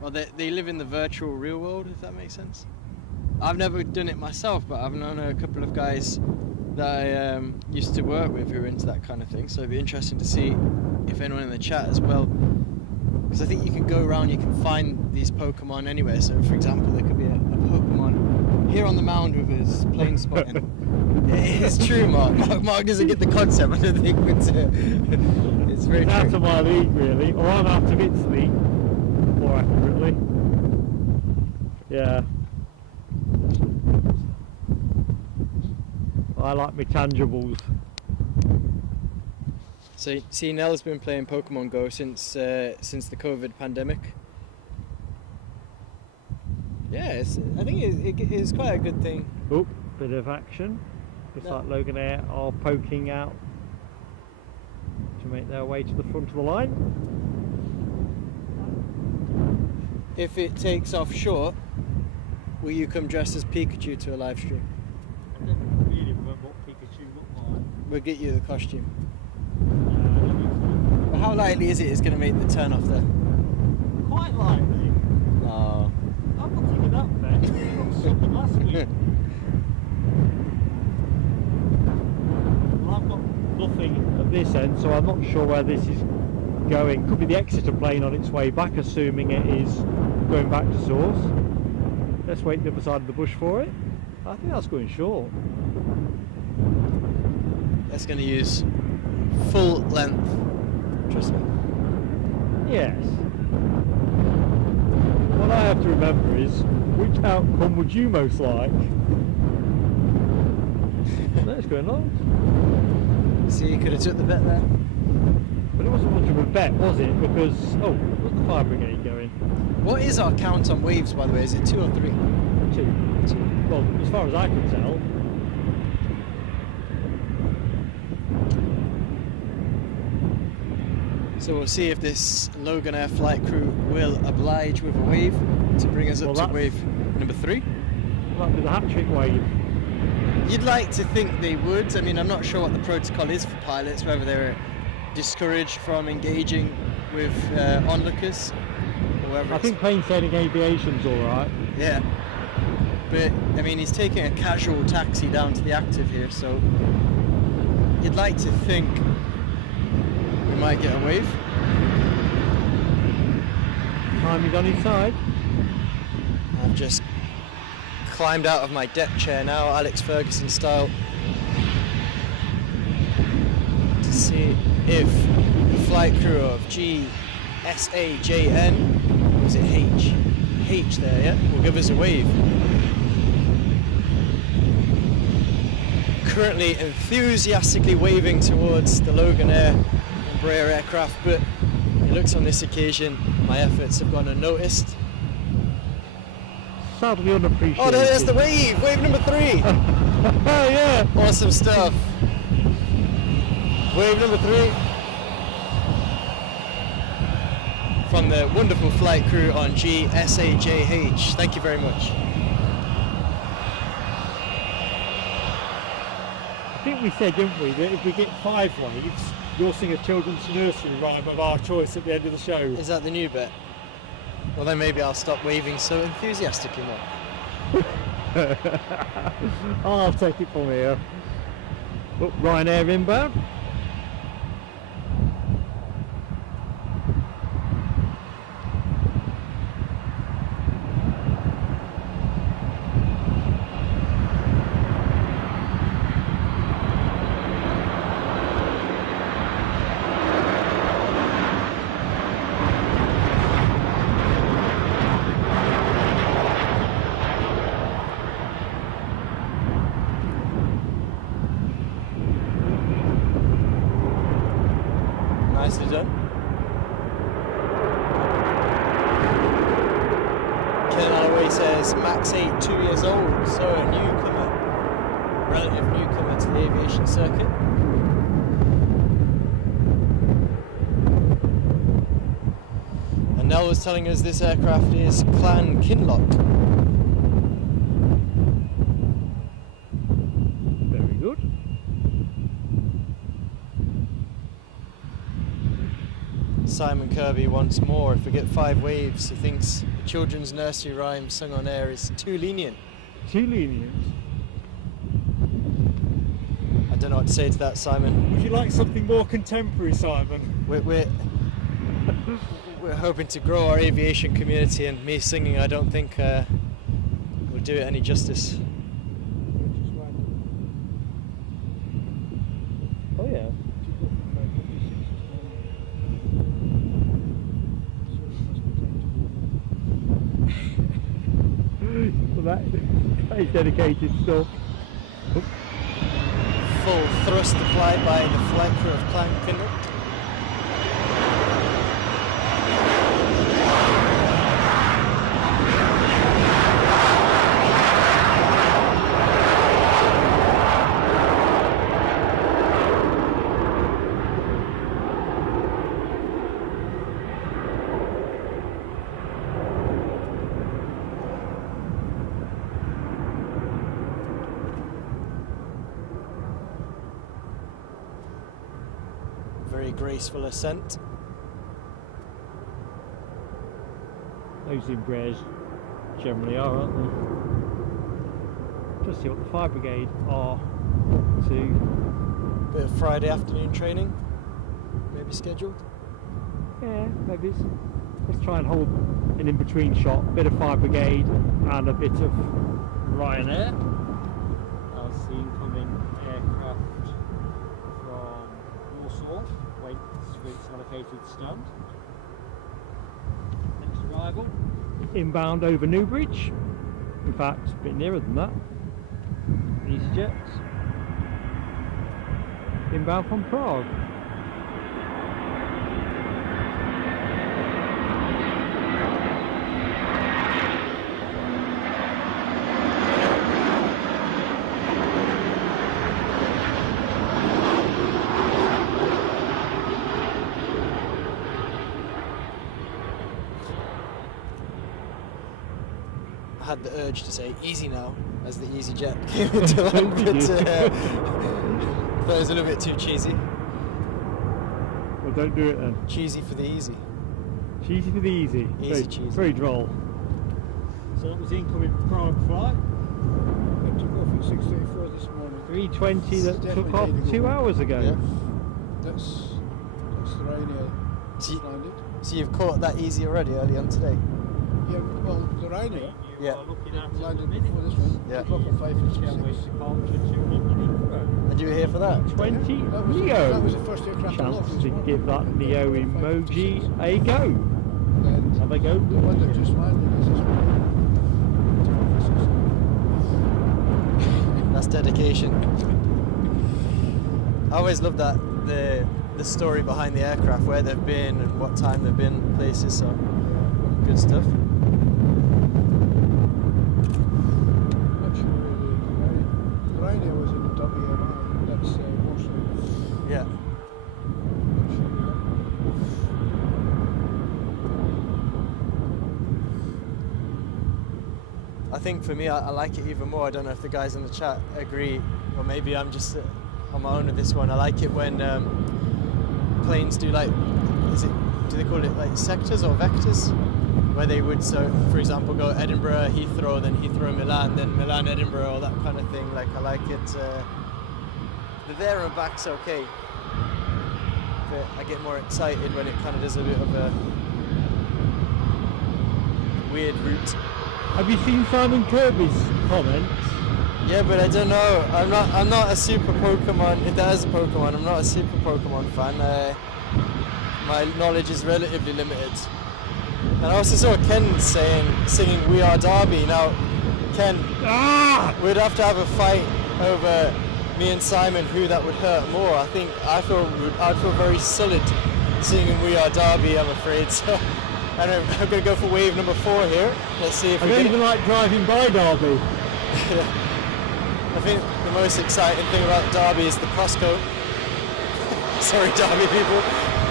well, they live in the virtual real world, if that makes sense. I've never done it myself, but I've known a couple of guys that I used to work with who are into that kind of thing, so it'd be interesting to see if anyone in the chat as well, because I think you can go around, you can find these Pokemon anywhere. So for example, there could be a Pokemon here on the mound with his plane spotting. It's true, Mark. Mark doesn't get the concept, I don't think, but it's very true. Out of my league, really, or I'm out of its league, more accurately. Yeah. I like my tangibles. So, see, Nell's been playing Pokemon Go since the COVID pandemic. Yeah, I think it's quite a good thing. Oh, bit of action. Looks like Loganair are poking out to make their way to the front of the line. If it takes off short, will you come dressed as Pikachu to a live stream? I don't really remember what Pikachu looked like. We'll get you the costume. But how likely is it it's going to make the turn off there? Quite likely. Oh. I'm not thinking that bad. It looked something last week. Well, I've got nothing at this end, so I'm not sure where this is going. Could be the Exeter plane on its way back, assuming it is going back to source. Let's wait the other side of the bush for it. I think that's going short. That's going to use full length. Trust me. Yes. What I have to remember is, which outcome would you most like? That's going on. See, you could have took the bet there. But it wasn't much of a bet, was it? Because, oh, what's the fire brigade going? What is our count on waves, by the way? Is it 2 or 3? 2. Well, as far as I can tell. So we'll see if this Loganair flight crew will oblige with a wave to bring us up to wave number 3. That'd be the hat-trick wave. You'd like to think they would. I mean, I'm not sure what the protocol is for pilots, whether they're discouraged from engaging with onlookers or whatever. I think plain sailing aviation's alright. Yeah. But, I mean, he's taking a casual taxi down to the active here, so you'd like to think we might get a wave. Timing on his side. I've just climbed out of my deck chair now, Alex Ferguson style, to see if the flight crew of GSAJN, was it H there, yeah, will give us a wave. Currently enthusiastically waving towards the Loganair Embraer aircraft, but it looks on this occasion my efforts have gone unnoticed. Sadly unappreciated. Oh, there's the wave! Wave number 3! Oh yeah! Awesome stuff. Wave number 3 from the wonderful flight crew on GSAJH. Thank you very much. I think we said, didn't we, that if we get 5 waves, you'll sing a children's nursery rhyme of our choice at the end of the show. Is that the new bet? Well, then maybe I'll stop waving so enthusiastically now. I'll take it from here. Oh, Ryanair inbound. Nicely done. Ken Alloway says Max 8, 2 years old, so a newcomer, relative newcomer to the aviation circuit. And Nell was telling us this aircraft is Clan Kinloch. Very good. Simon Kirby wants more. If we get 5 waves, he thinks the children's nursery rhyme sung on air is too lenient. Too lenient. I don't know what to say to that, Simon. Would you like something more contemporary, Simon? We're hoping to grow our aviation community, and me singing I don't think will do it any justice. Oh yeah. Well, that is dedicated stuff. Oh. Full thrust applied by the flight crew of Clan Kinloch. Very graceful ascent. Those Embraers generally are, aren't they? Just see what the fire brigade are up to. Bit of Friday afternoon training, maybe scheduled. Yeah, maybe. Let's try and hold an in-between shot. A bit of fire brigade and a bit of Ryanair. As the incoming aircraft from Warsaw waits for its allocated stand. Next arrival, inbound over Newbridge. In fact, a bit nearer than that. easyJet. Inbound from Prague. I had the urge to say easy now as the easyJet came into land, but thought it was a little bit too cheesy. Well, don't do it then. Cheesy for the easy. Cheesy for the easy. Easy very, cheesy. Very droll. So that was the incoming Prague flight. It took off at 6:34 this morning. 320 that took Definitely off day to 2 go. hours ago. Yeah. That's the Ryanair See- landed. So you've caught that easy already early on today? Yeah, well, the Ryanair You Yeah. are looking at landed a minute. before this one. Yeah. Took off at British 5:56. Airways departure to London Heathrow. And you were here for that? 20 That was Neo. That was the first aircraft I Chance lost to this morning. give that Neo emoji 5:56. a go. And Have a go. the one that just landed is this one. Took off at 6:00. That's dedication. I always love that, the story behind the aircraft, where they've been and what time they've been, places, so good stuff. Actually, the Ryanair was in the WMI. That's Warsaw. Yeah. I think for me, I like it even more. I don't know if the guys in the chat agree, or maybe I'm just on my own with this one. I like it when planes do do they call it like sectors or vectors? Where they would, so for example, go Edinburgh, Heathrow, then Heathrow, Milan, then Milan, Edinburgh, or that kind of thing. Like, I like it. The there and back's okay. But I get more excited when it kind of does a bit of a weird route. Have you seen Simon Kirby's comments? Yeah, but I don't know. I'm not a super Pokemon. If that is a Pokemon, I'm not a super Pokemon fan. My knowledge is relatively limited. And I also saw Ken singing "We Are Derby." Now, Ken, we'd have to have a fight over me and Simon who that would hurt more. I think I'd feel very sullied singing We Are Derby, I'm afraid. So I'm going to go for wave number 4 here. Let's see if I we don't get even like driving by Derby. I think the most exciting thing about Derby is the Costco. Sorry, Derby people.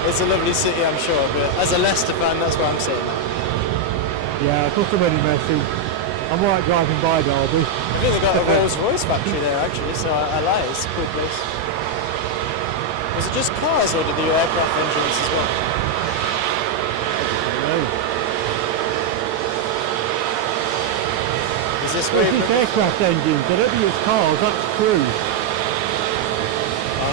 It's a lovely city, I'm sure, but as a Leicester fan, that's what I'm saying. Yeah, of course I'm really messy. I'm alright driving by Derby. I think they've got a Rolls Royce factory there, actually, so I lie, it's a cool place. Was it just cars, or did the aircraft engines as well? I don't know. Is this Well, wave? it's aircraft engines, I don't think it's cars, that's crew.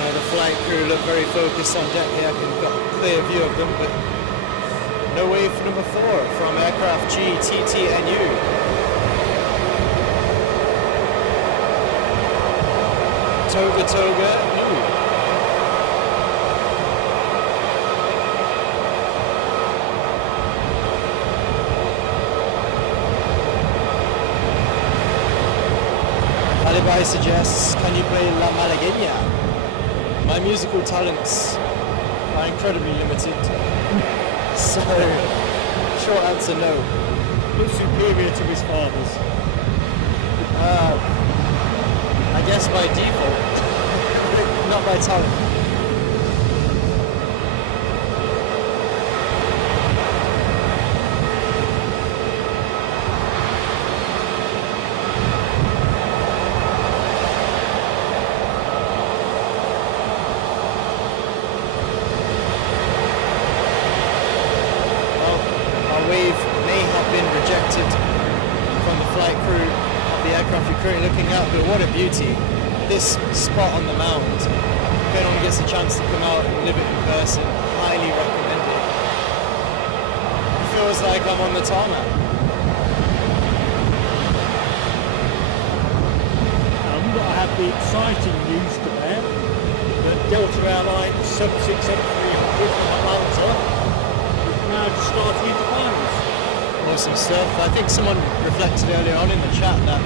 The flight crew look very focused on deck here. I can got a clear view of them, but no wave for number 4 from aircraft G-TTNU. Toga Toga U. Alibi suggests, can you play La Malagueña? My musical talents are incredibly limited. So, short answer, no. But superior to his father's. I guess by default, not by talent. But what a beauty. This spot on the mound, if anyone gets a chance to come out and live it in person, highly recommend it. It feels like I'm on the tarmac. And I have the exciting news to bear that Delta Airlines 767-300 from Atlanta is now just starting into finals. Awesome stuff. I think someone reflected earlier on in the chat that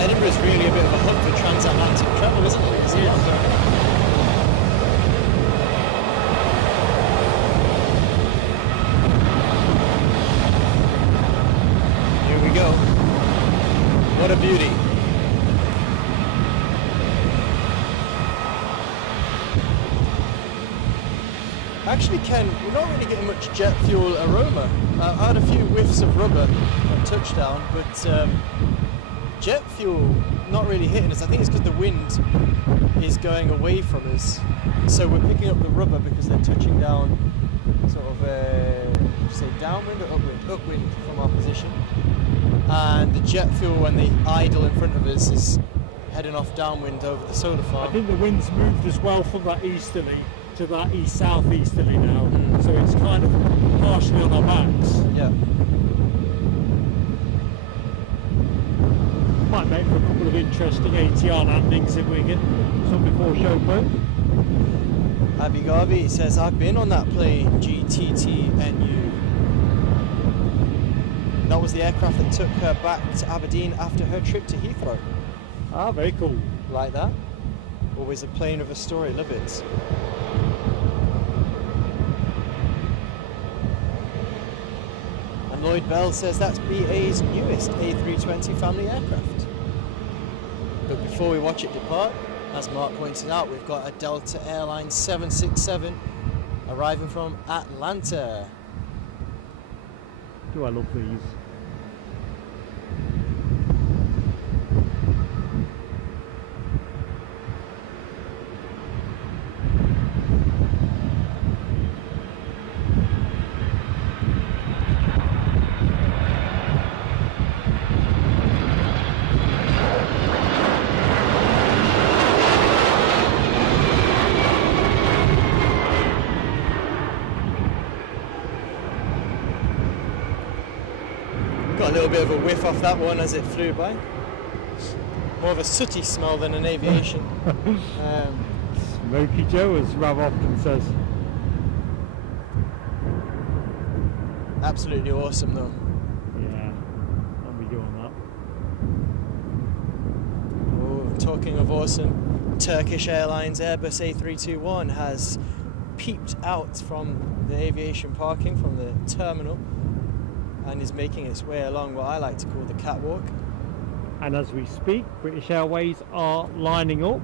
Edinburgh is really a bit of a hub for transatlantic travel, isn't it? Yes. Here we go. What a beauty. Actually, Ken, we're not really getting much jet fuel aroma. I had a few whiffs of rubber on touchdown, but jet fuel not really hitting us. I think it's because the wind is going away from us, so we're picking up the rubber because they're touching down sort of say downwind or upwind? Upwind from our position, and the jet fuel when they idle in front of us is heading off downwind over the solar farm. I think the wind's moved as well from that easterly to that east-southeasterly now, so it's kind of partially on our backs. Yeah. Might make for a couple of interesting ATR landings if we get some before Chauffeur. Abby Garvey says, I've been on that plane, GTTNU. That was the aircraft that took her back to Aberdeen after her trip to Heathrow. Ah, very cool. Like that. Always a plane of a story, love it. And Lloyd Bell says that's BA's newest A320 family aircraft. But before we watch it depart, as Mark pointed out, we've got a Delta Airlines 767 arriving from Atlanta. Do I love these? Got a little bit of a whiff off that one as it flew by. More of a sooty smell than an aviation. Smoky Joe, as Rav often says. Absolutely awesome though. Yeah, let me go on that. Oh, talking of awesome, Turkish Airlines Airbus A321 has peeped out from the aviation parking, from the terminal, and is making its way along what I like to call the catwalk. And as we speak, British Airways are lining up.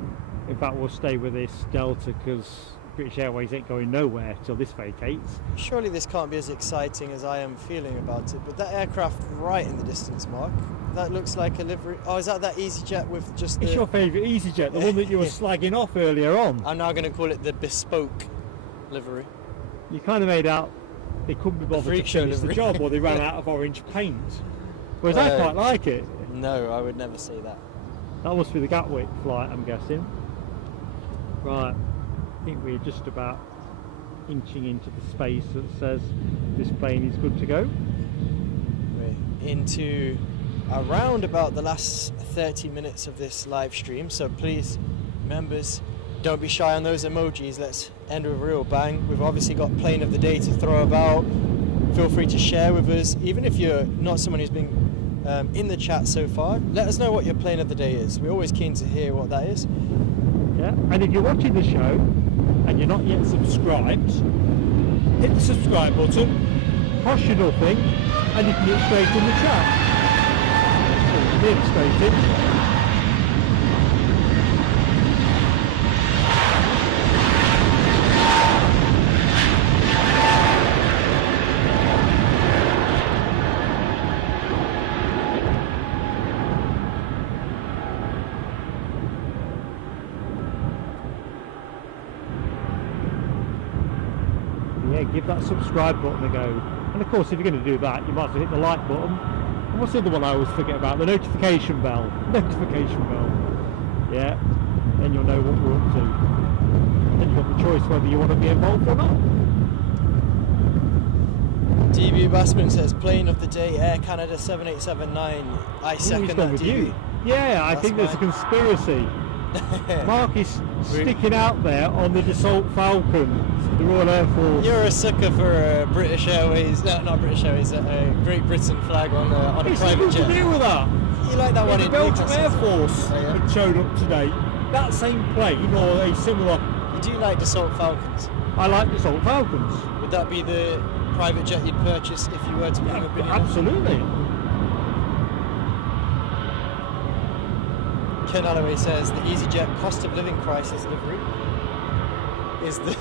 In fact, we'll stay with this Delta because British Airways ain't going nowhere till this vacates. Surely this can't be as exciting as I am feeling about it, but that aircraft right in the distance, Mark, that looks like a livery. Oh, is that EasyJet with just the... It's your favourite EasyJet, the one that you were slagging off earlier on. I'm now going to call it the bespoke livery. You kind of made out they couldn't be bothered to finish the job, or they ran out of orange paint. Whereas I quite like it. No, I would never say that. That must be the Gatwick flight, I'm guessing. Right, I think we're just about inching into the space that says this plane is good to go. We're into around about the last 30 minutes of this live stream, so please, members, don't be shy on those emojis. Let's end with a real bang. We've obviously got plane of the day to throw about. Feel free to share with us, even if you're not someone who's been in the chat so far. Let us know what your plane of the day is. We're always keen to hear what that is. Yeah, and if you're watching the show and you're not yet subscribed, hit the subscribe button, push your nothing, and you can get straight in the chat. Oh, you did straight in. Give that subscribe button a go, and of course if you're going to do that you might as well hit the like button, and what's the other one I always forget about? The notification bell. Yeah, then you'll know what we're up to. Then you've got the choice whether you want to be involved or not. DB Bassman says plane of the day Air Canada 7879. I second that, DB. Yeah, I think there's a conspiracy. Mark is sticking out there on the Dassault Falcon, the Royal Air Force. You're a sucker for British Airways, not British Airways, Great Britain flag on a private jet. What's to do with that? You like that one in Belgian Air Force had showed up today. That same plane or a similar. You do like Dassault Falcons? I like Dassault Falcons. Would that be the private jet you'd purchase if you were to become a billionaire? Absolutely. Ken Alloway says the EasyJet cost of living crisis livery is what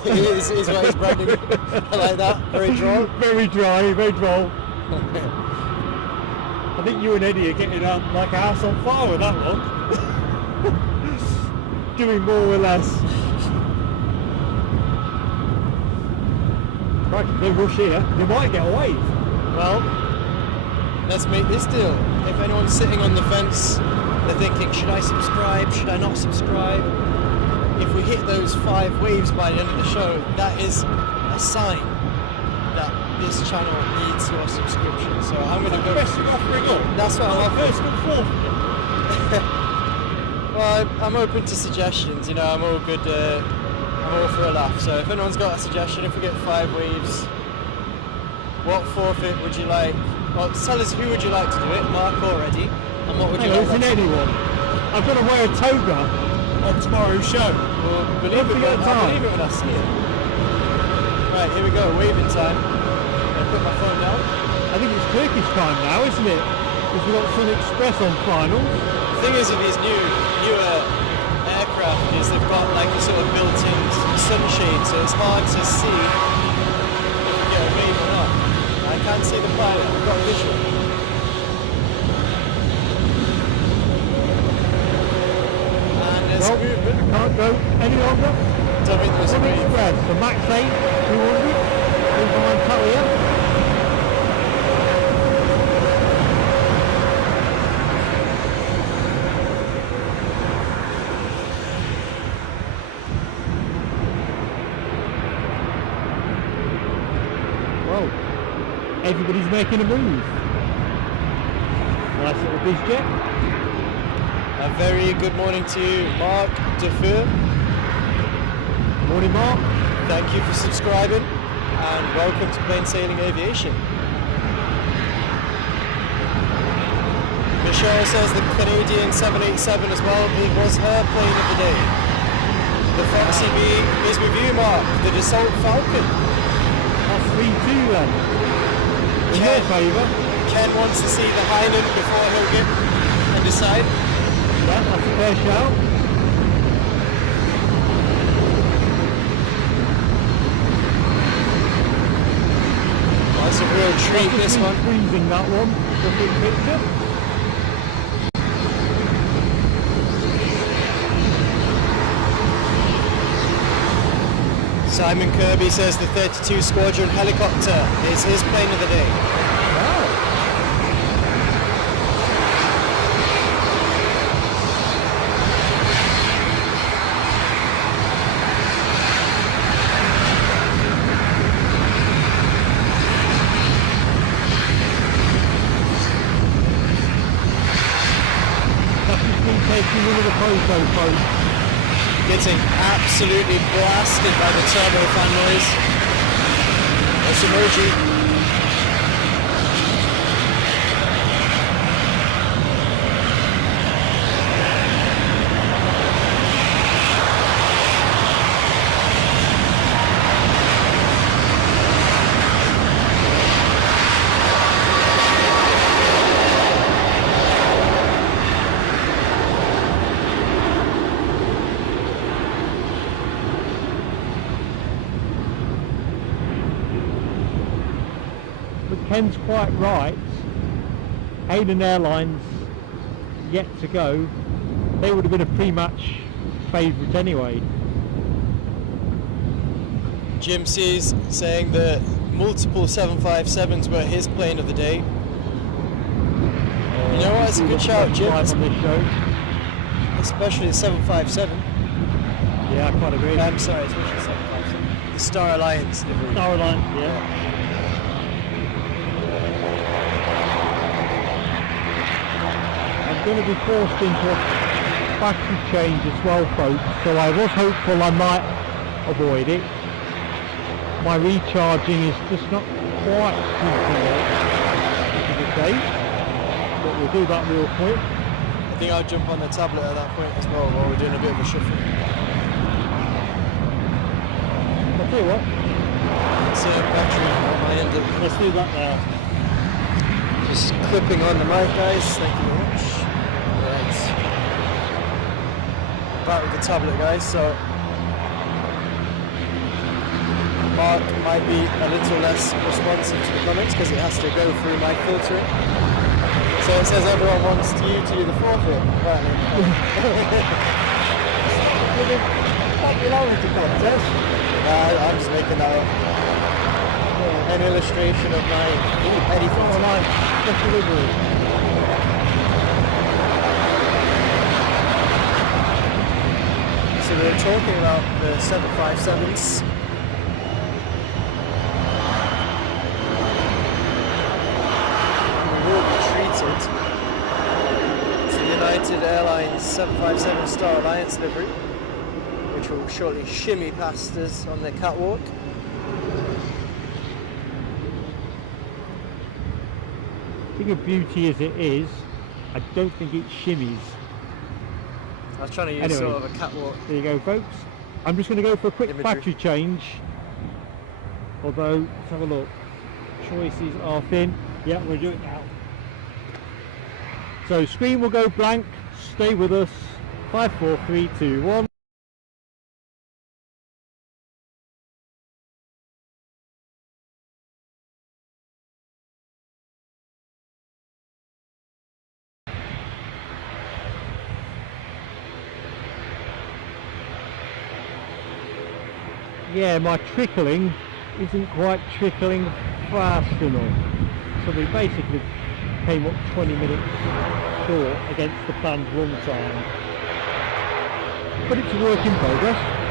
he's branding it. I like that. Very droll. Very dry, very droll. I think you and Eddie are getting like a house on fire with that one. Doing more or less. Right, no rush here. You might get a wave. Well, let's make this deal. If anyone's sitting on the fence, they're thinking, should I subscribe? Should I not subscribe? If we hit those 5 waves by the end of the show, that is a sign that this channel needs your subscription. So I'm going to go. That's what I'm offering. Well, I'm open to suggestions. You know, I'm all good. I'm all for a laugh. So if anyone's got a suggestion, if we get 5 waves, what forfeit would you like? Well, tell us who would you like to do it, Mark or Eddie? And what would you like? Anyone. I've got to wear a toga on tomorrow's show. Well, believe it when I see it. Right, here we go, waving time. I'll put my phone down. I think it's Turkish time now, isn't it? Because we've got Sun Express on final. The thing is with these newer aircraft is they've got like a sort of built-in sunshade, so it's hard to see if we get a wave or not. I can't see the pilot, I've got a visual. Well, I can't go any longer. Don't think there's a wave. The Max 8, 200, in behind Talia. Well, everybody's making a move. Nice little busiest. A very good morning to you, Mark Defeu. Morning, Mark. Thank you for subscribing and welcome to Plain Sailing Aviation. Michelle says the Canadian 787 as well was her plane of the day. The Foxy B is with you, Mark. The Dassault Falcon. That's 3-2 then. In your favour. Ken wants to see the Heineken before he'll get and decide. Yeah, that's a fair shout. That's a real treat, this one. Freezing that one. Looking picture. Simon Kirby says the 32 Squadron helicopter is his plane of the day. Wow. That's just been taking one of the photos, folks. Getting absolutely blasted by the turbofan noise. That's emoji. Ken's quite right. Hayden Airlines yet to go. They would have been a pre-match favourite anyway. Jim C's saying that multiple 757s were his plane of the day. You know what? It's a good shout, Jim. On this show. Especially the 757. Yeah, I quite agree. I'm sorry, especially 757. The Star Alliance livery. Star Alliance, yeah. Going to be forced into a factory change as well, folks, so I was hopeful I might avoid it. My recharging is just not quite keeping up to the date, but we'll do that real quick. I think I'll jump on the tablet at that point as well while we're doing a bit of a shuffle. I'll tell you what. It's a battery on my end. Let's do that now. Just clipping on the mic, guys. Thank you very much. Back with the tablet, guys, so Mark might be a little less responsive to the comments because it has to go through my filtering. So it says everyone wants you to do the forfeit. Popularity contest. I'm just making that up. An illustration of my Eddie delivery. So we were talking about the 757s. We will be treated to the United Airlines 757 Star Alliance livery, which will shortly shimmy past us on the catwalk. Thing of beauty as it is, I don't think it shimmies. I was trying to use anyway, sort of a catwalk. There you go, folks. I'm just going to go for a quick imagery. factory change. Although, let's have a look. Choices are thin. Yeah, we'll do it now. So screen will go blank. Stay with us. 5, 4, 3, 2, 1. Yeah, my trickling isn't quite trickling fast enough. So we basically came up 20 minutes short against the planned run time. But it's a work in progress.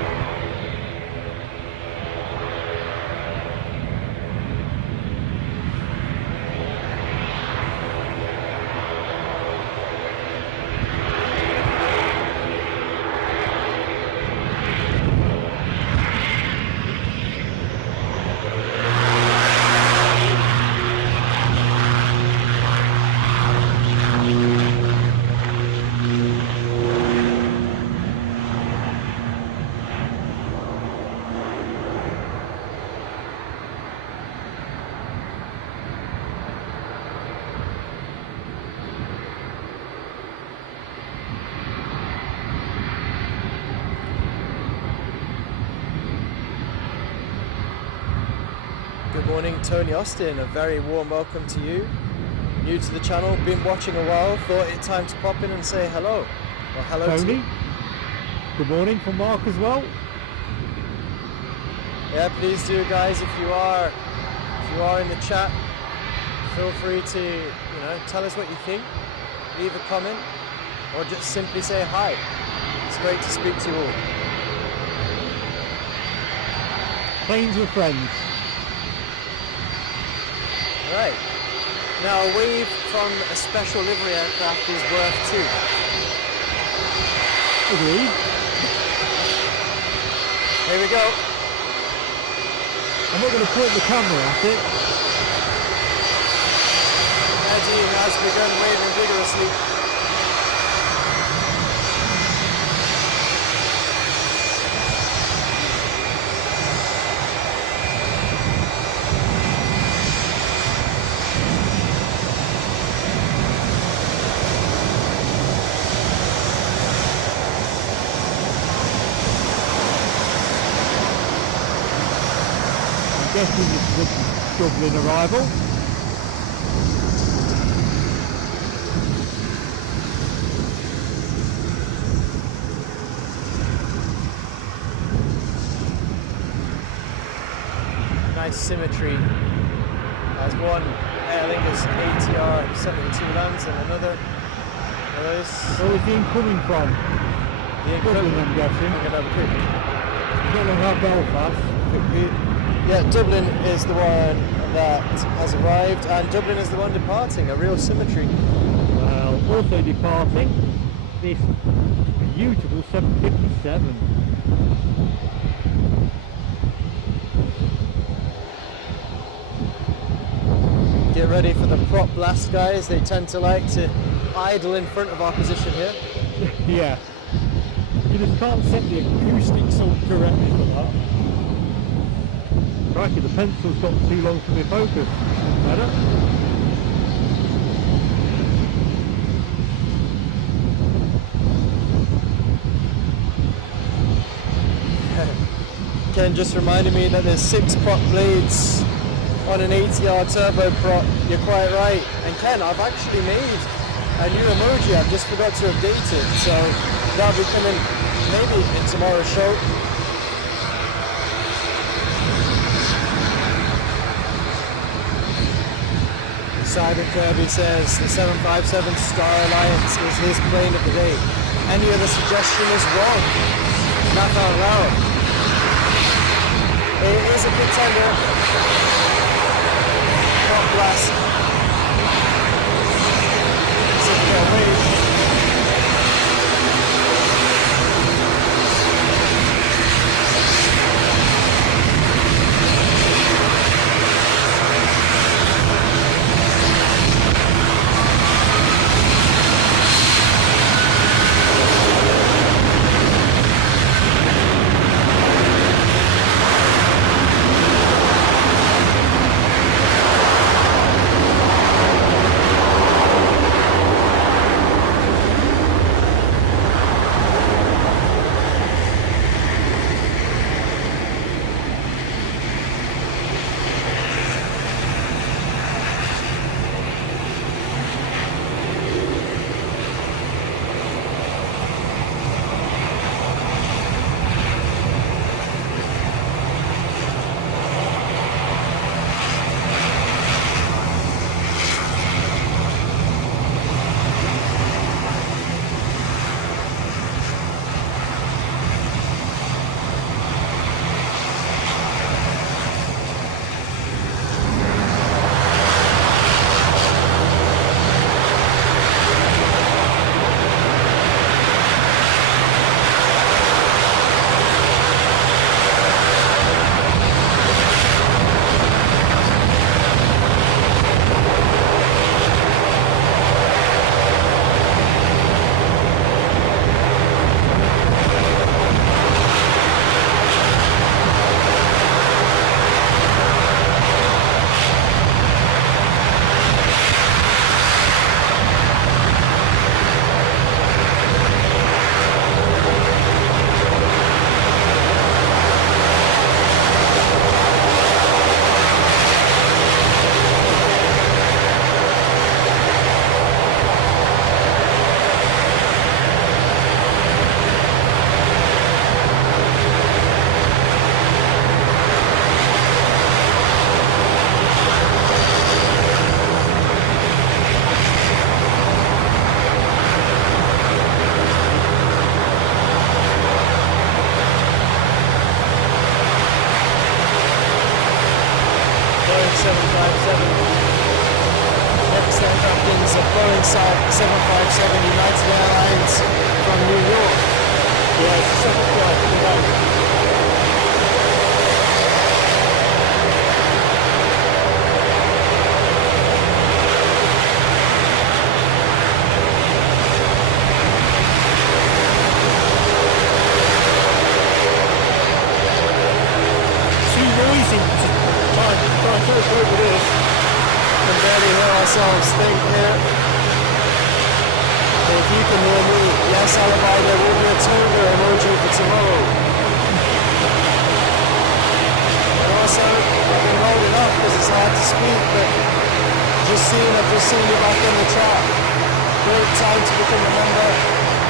Good morning, Tony Austin. A very warm welcome to you. New to the channel, been watching a while, thought it time to pop in and say hello. Well, hello Tony. to you. Good morning from Mark as well. Yeah, please do, guys. If you are in the chat, feel free to tell us what you think, leave a comment, or just simply say hi. It's great to speak to you all. Planes with friends. Right. Now, a wave from a special livery aircraft is worth two. Agreed. Here we go. I'm not going to point the camera at it. Eddie has begun waving vigorously. Guessing this is a Dublin arrival. Nice symmetry as one Aer Lingus ATR 72 lands and another of those. Where was the incoming from? The Dublin, I'm guessing. I'm gonna have a quick. Dublin have Belfast. Yeah, Dublin is the one that has arrived, and Dublin is the one departing. A real symmetry. Well, also departing this beautiful 757. Get ready for the prop blast, guys. They tend to like to idle in front of our position here. Yeah. You just can't set the acoustics on correctly for that. Crikey, the pencil's got too long for me to focus. Better? Ken just reminded me that there's 6 prop blades on an ATR turbo prop. You're quite right. And Ken, I've actually made a new emoji. I've just forgot to update it. So that'll be coming maybe in tomorrow's show. Simon Kirby says the 757 Star Alliance is his plane of the day. Any other suggestion is wrong. Laugh out loud. It is a contender. Not blast. Boeing 757 United Airlines from New York. Yeah, it's the second flight of the day. Can barely hear ourselves think here. If you can hear me, yes, alibi, there will be a toga emoji for tomorrow. And also, I've been holding off because it's hard to speak, but I've just seen you back in the chat. Great time to become a member.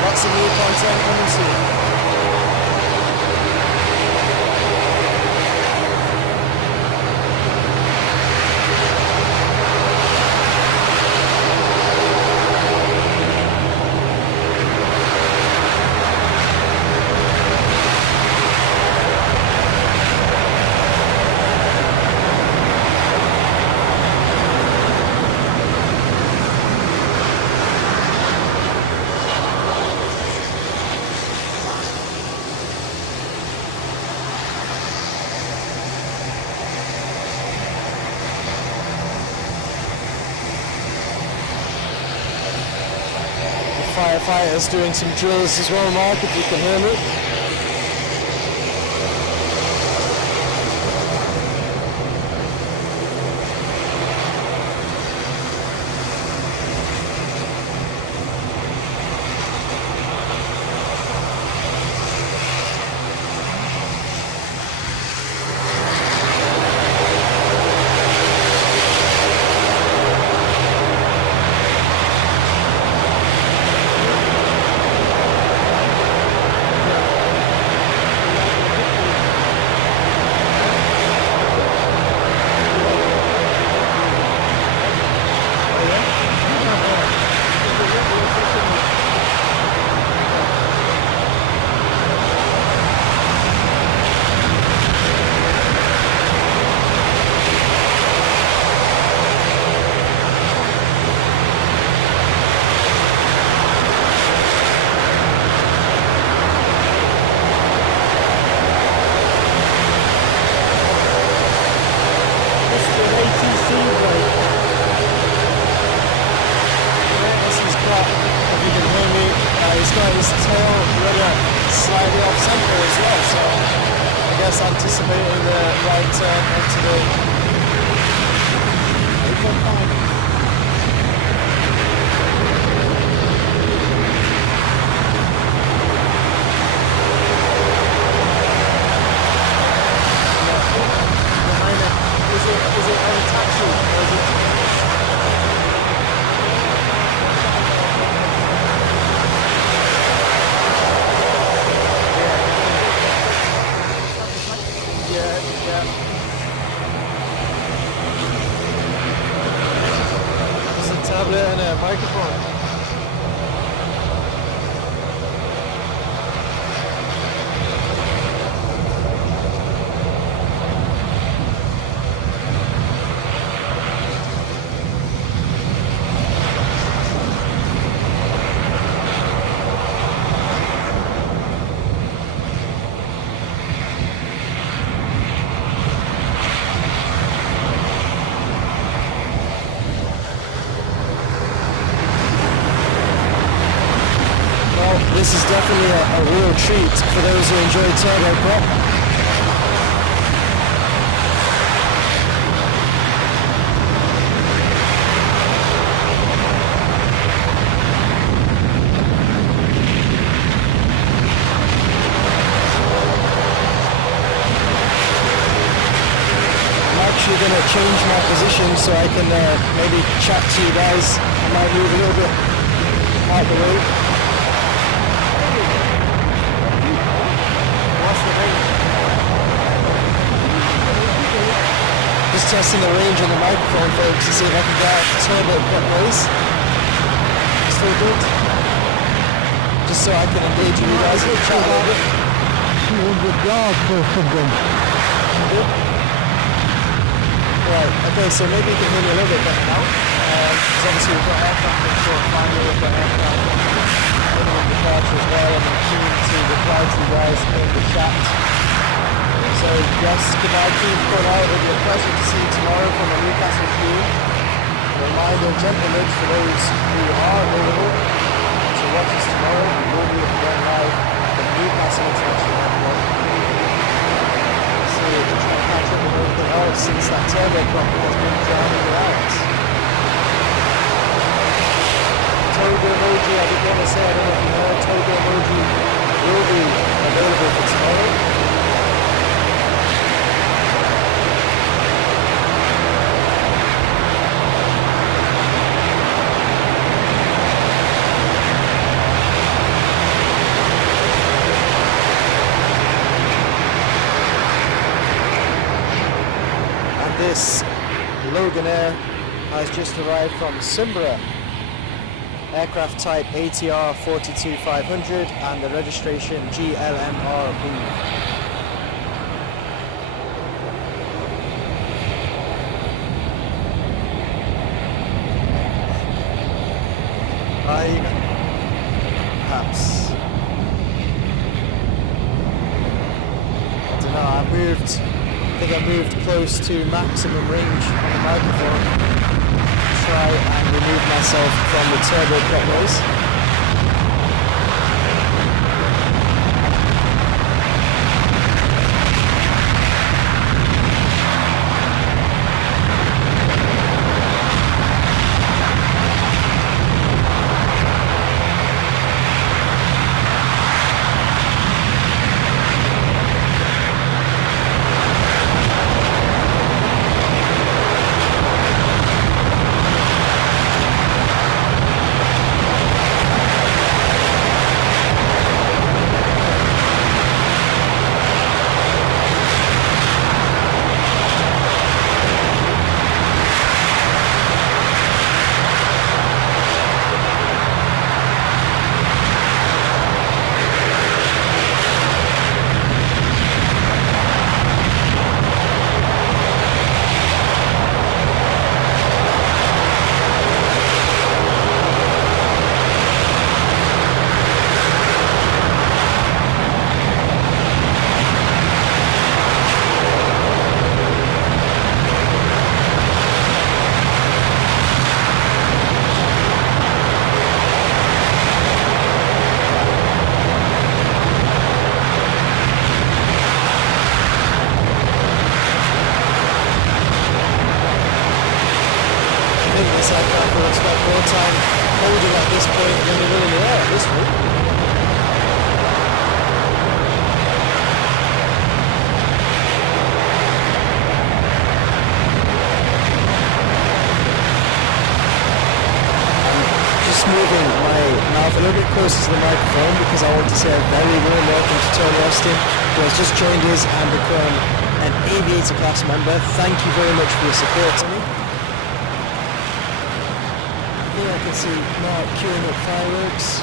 Lots of new content coming soon. Firefighters doing some drills as well, Mark, if you can hear me. Anticipating the right turn onto the Is it on a taxi or is it? And a microphone. This is definitely a real treat for those who enjoy turboprop. I'm actually going to change my position so I can maybe chat to you guys. I might move a little bit out the way. Just testing the range on the microphone, folks, to see if I can get a turbo prop noise. Still good. Just so I can engage with you guys in the chat a little bit. 200 yards for something. Good. Right, okay, so maybe you can hear me a little bit better now. Because obviously we've got aircraft control, finally we've got aircraft minimum departure as well, and I'm keen to reply to you guys in the chat. So yes, goodbye, keep going out. It'll be a pleasure to see you tomorrow from the Newcastle queue. A reminder, gentle nudge for those who are available to watch us tomorrow. We will be again live from Newcastle International Airport. So we're trying to catch up with everything else since that turboprop has been drowning out. Toga emoji, I did want to say, I don't know if you heard, Toga emoji will be available for tomorrow. This Loganair has just arrived from Simbra, aircraft type ATR 42500 and the registration GLMRB. Perhaps. I don't know, I think I moved close to maximum range on the microphone to try and remove myself from the turboprop noise. To the microphone because I want to say a very warm welcome to Tony Austin, who has just joined us and become an Aviator class member. Thank you very much for your support, Tony. Here I can see Mark queuing up fireworks.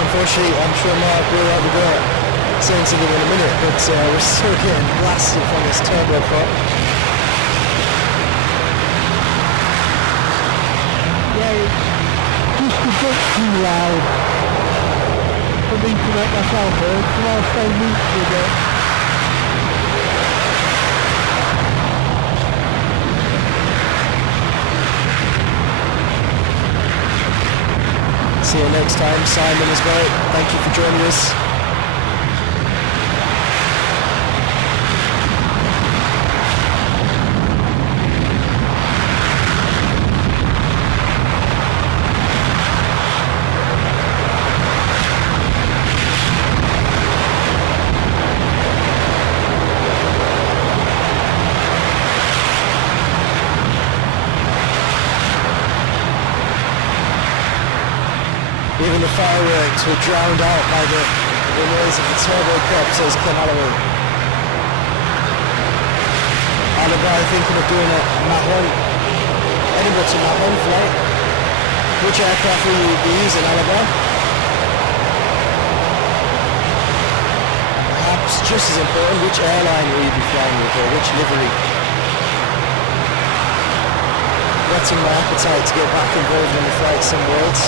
Unfortunately, I'm sure Mark will have a go at saying something in a minute, but we're still getting blasted from this turboprop. Yeah, it's just a bit too loud for me to make myself heard, so I'll stay mute for a bit. See you next time, Simon as well. Thank you for joining us. Even the fireworks were drowned out by the noise of the turboprop, says Ken Alloway. Alibi thinking of doing a Mach 1, Edinburgh to Mach 1 flight. Which aircraft will you be using, Alibi? Perhaps just as important, which airline will you be flying with, or which livery? Whetting my appetite to get back involved in the flights and worlds.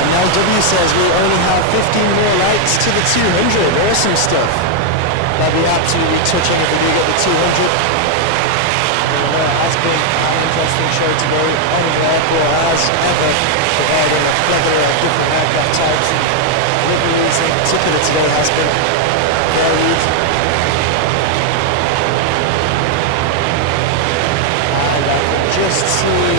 And now W says we only have 15 more likes to the 200. Awesome stuff. That'd be absolutely touching if we do get the 200. It has been an interesting show today. Edinburgh Airport as ever providing a plethora of different aircraft types, and liveries in particular today has been varied. And I can just see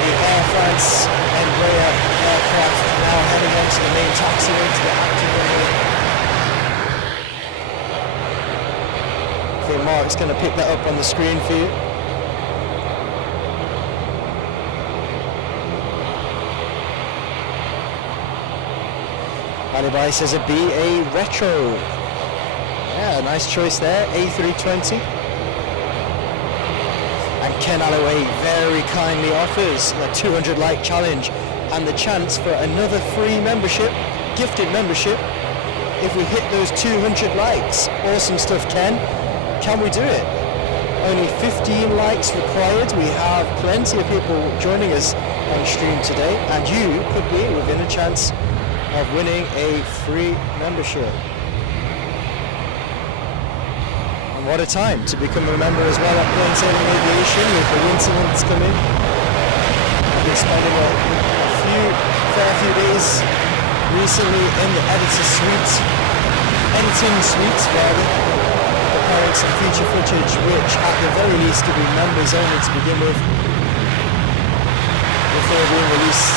the Air France Embraer aircraft now heading onto the main taxiway to the active runway. Mark's going to pick that up on the screen for you. Alibi says a BA Retro. Yeah, nice choice there, A320. And Ken Alloway very kindly offers a 200 like challenge and the chance for another free membership, gifted membership, if we hit those 200 likes. Awesome stuff, Ken. Can we do it? Only 15 likes required. We have plenty of people joining us on stream today, and you could be within a chance of winning a free membership. And what a time to become a member as well at Plain Sailing Aviation with the winter months coming. I've been spending a fair few days recently in the editing suites rather. Preparing some feature footage which at the very least will be members only to begin with before being released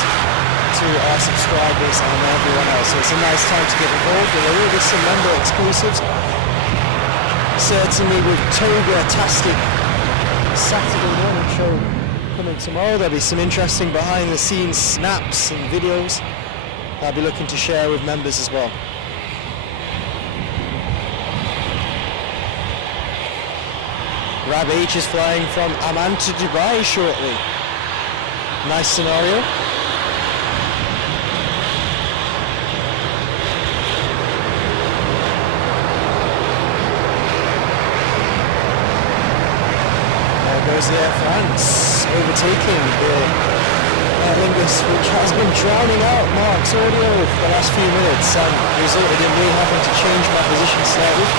to our subscribers and everyone else. So it's a nice time to get involved, and there will be some member exclusives. Certainly with Toga-tastic Saturday morning show coming tomorrow, there'll be some interesting behind the scenes snaps and videos that I'll be looking to share with members as well. Rab H is flying from Amman to Dubai shortly. Nice scenario. There goes the Air France, overtaking the Aer Lingus, which has been drowning out Mark's audio for the last few minutes and resulted in me having to change my position slightly.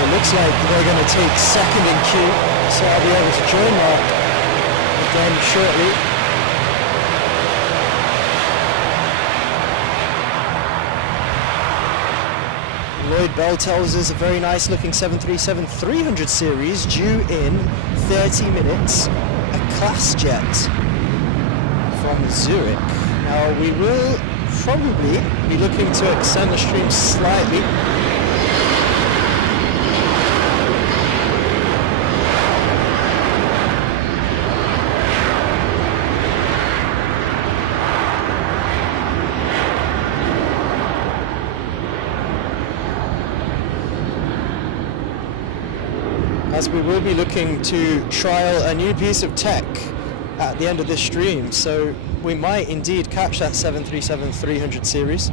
It looks like they're going to take second in queue, so I'll be able to join Mark again shortly. Lloyd Bell tells us a very nice looking 737-300 series due in 30 minutes, a KlasJet from Zurich. Now we will probably be looking to extend the stream slightly. As we will be looking to trial a new piece of tech at the end of this stream, so we might indeed catch that 737-300 series.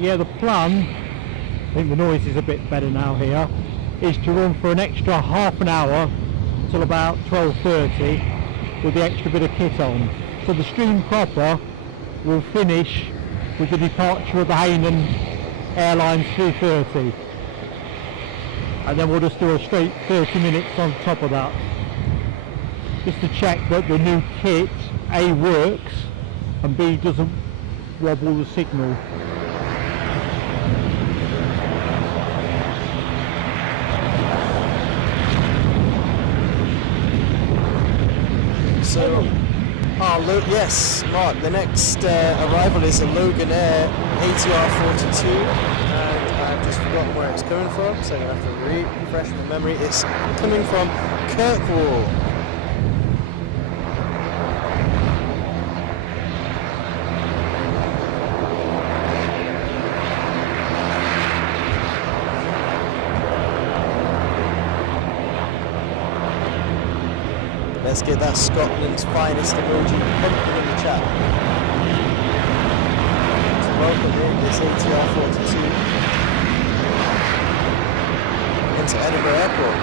Yeah, the plan, I think the noise is a bit better now here, is to run for an extra half an hour till about 12:30 with the extra bit of kit on. So the stream proper will finish with the departure of the Hainan Airlines 330. And then we'll just do a straight 30 minutes on top of that, just to check that the new kit A works and B doesn't wobble the signal. So, yes, Mark, the next arrival is a Loganair ATR42. I've just forgotten where it's coming from, so I'm going to have to refresh my memory. It's coming from Kirkwall. let's get that Scotland's finest emoji pumping in the chat. So welcome in this ATR 42 into Edinburgh Airport.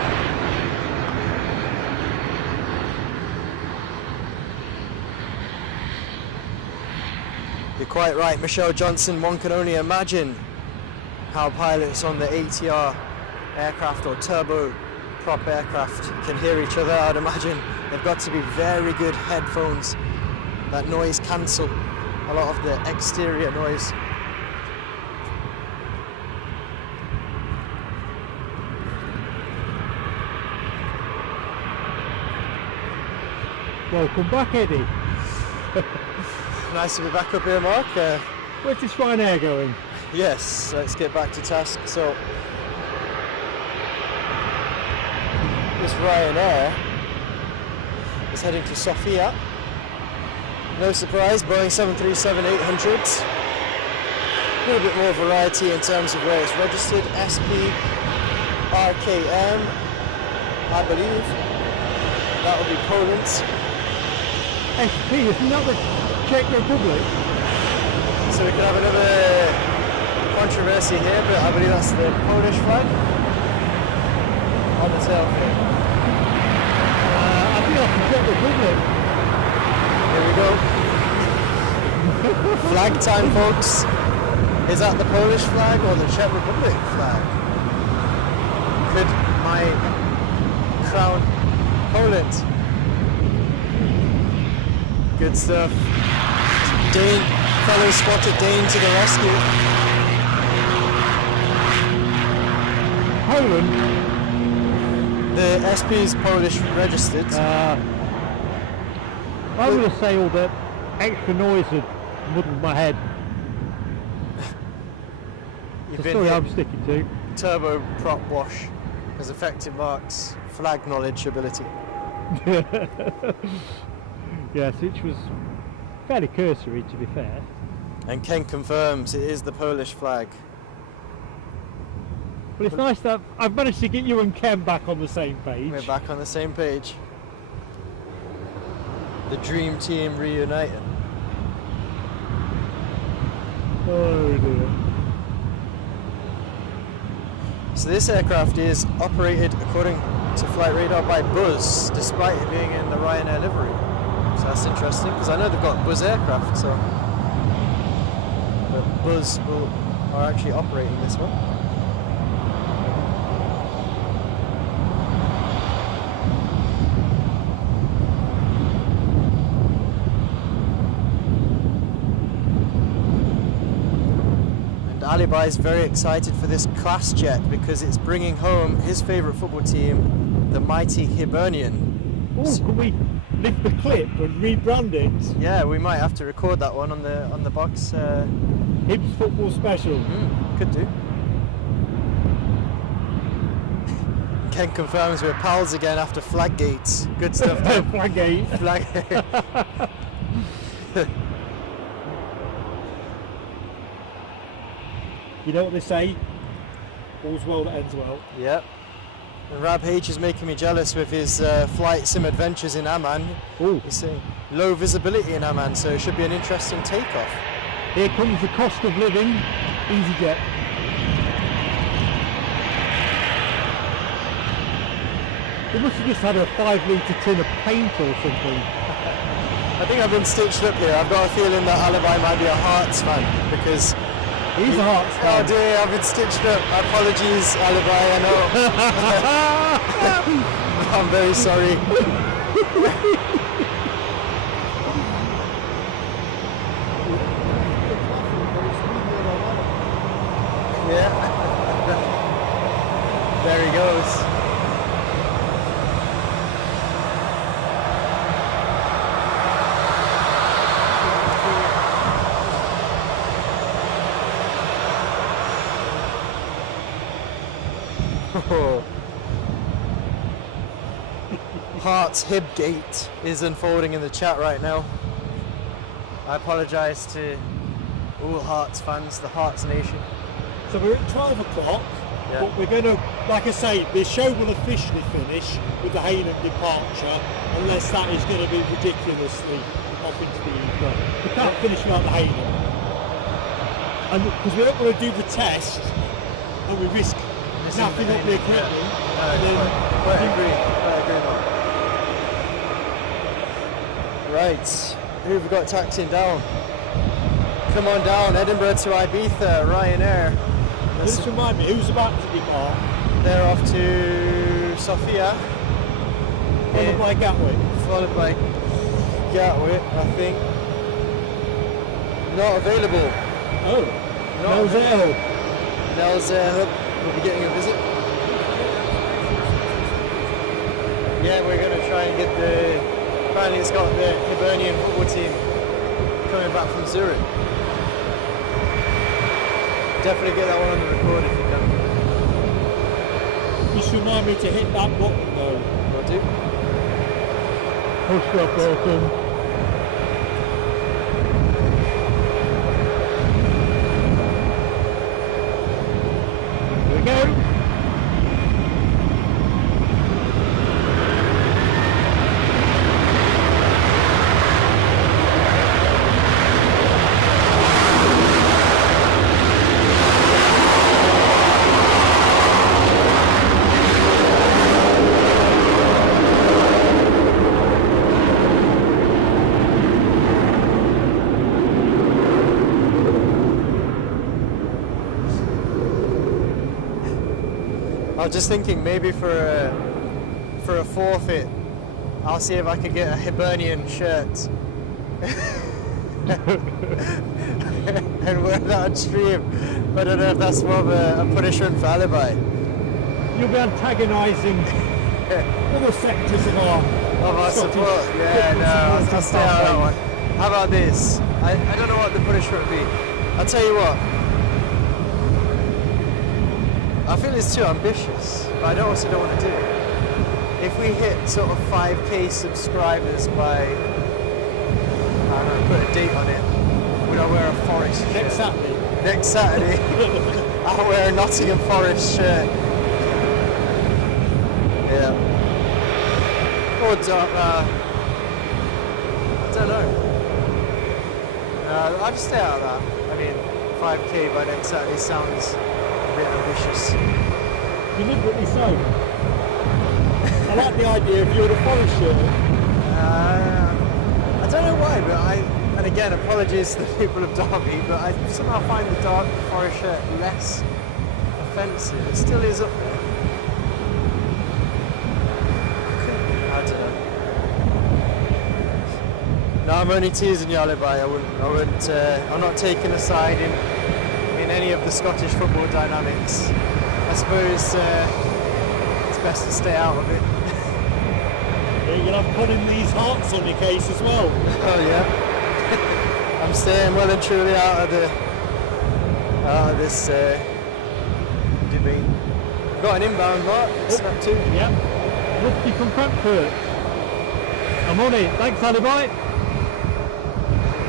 You're quite right, Michelle Johnson. One can only imagine how pilots on the ATR aircraft or turboprop aircraft can hear each other. I'd imagine they've got to be very good headphones that noise cancel a lot of the exterior noise. Welcome back, Eddie. Nice to be back up here, Mark. Where's this Ryanair going? Yes, let's get back to task. So, this Ryanair is heading to Sofia. No surprise, Boeing 737-800. A little bit more variety in terms of where it's registered. SP, RKM, I believe. That would be Poland. SP, isn't that the Czech Republic? So we could have another controversy here, but I believe that's the Polish flag on the tail fin. I think that's the Czech Republic. Here we go. Flag time, folks. Is that the Polish flag or the Czech Republic flag? Could my crown Poland? Good stuff. Dane, fellow spotted Dane to the rescue. Poland? The SP is Polish registered. I'm going to say all that extra noise had muddled my head. You've The been story hit. I'm sticking to. Turboprop wash has affected Mark's flag knowledge ability. Yes, which was fairly cursory, to be fair. And Ken confirms it is the Polish flag. But it's nice that I've managed to get you and Ken back on the same page. We're back on the same page. The dream team reuniting. Oh dear. So this aircraft is operated according to flight radar by Buzz, despite it being in the Ryanair livery. So that's interesting, because I know they've got Buzz aircraft, so but Buzz are actually operating this one. Alibi is very excited for this KlasJet because it's bringing home his favourite football team, the mighty Hibernian. Oh, can we lift the clip and rebrand it? Yeah, we might have to record that one on the box. Hibs football special. Could do. Ken confirms we're pals again after Flaggate. Good stuff. Flaggate. Flaggate. You know what they say? All's well that ends well. Yep. And Rab H is making me jealous with his flight sim adventures in Amman. Oh. He's saying low visibility in Amman, so it should be an interesting takeoff. Here comes the cost of living. easyJet. They must have just had a 5-litre tin of paint or something. I think I've been stitched up here. I've got a feeling that Alibi might be a Hearts fan because He's a Hearts oh fan. dear, I've been stitched up. Apologies, Alibi, I know. I'm very sorry. Yeah. There he goes. Hearts Hibgate is unfolding in the chat right now. I apologise to all Hearts fans, the Hearts Nation. So we're at 12 o'clock. Yeah. But we're going to, like I say, the show will officially finish with the Heyland departure, unless that is going to be ridiculously off into the evening. We can't finish without the Heyland. And because we don't want to do the test, and we risk snapping up the equipment. I agree. Right, who have we got taxiing down? Come on down, Edinburgh to Ibiza, Ryanair. Just remind me, who's about to depart? They're off to Sofia. Followed by Gatwick. Followed by Gatwick, I think. Not available. Oh, Not Nels Nels will be getting a visit. Yeah, we're going to try and get the... Apparently it's got the Hibernian football team coming back from Zurich. Definitely get that one on the record if you can. Just remind me to hit that button though. Will do. Push that button. Here we go. I was just thinking maybe for a forfeit, I'll see if I could get a Hibernian shirt and wear that on stream. But I don't know if that's more of a punishment for Alibi. You'll be antagonising other sectors of our Scottish support. Yeah, no, I'll stay out of that one. How about this? I don't know what the punishment would be. I'll tell you what. I feel it's too ambitious, but I also don't want to do it. If we hit sort of 5k subscribers by, I don't know, put a date on it, would I wear a Forest shirt? Next Saturday. Next Saturday, I'll wear a Nottingham Forest shirt. Yeah. Or, I don't know. I'll just stay out of that. I mean, 5k by next Saturday sounds ambitious. Deliberately so. I like the idea if you're the Forest shirt. I don't know why, but and again, apologies to the people of Derby, but I somehow find the dark Forest shirt less offensive. It still is up there. I don't know. No, I'm only teasing you, Alibi. I'm not taking a side in any of the Scottish football dynamics. I suppose it's best to stay out of it. Yeah, you'll have putting these hearts on your case as well. Oh yeah. I'm staying well and truly out of this debate. Got an inbound, Mark. Snap 2. Yep. Rusty from Frankfurt. I'm on it. Thanks, Alibi.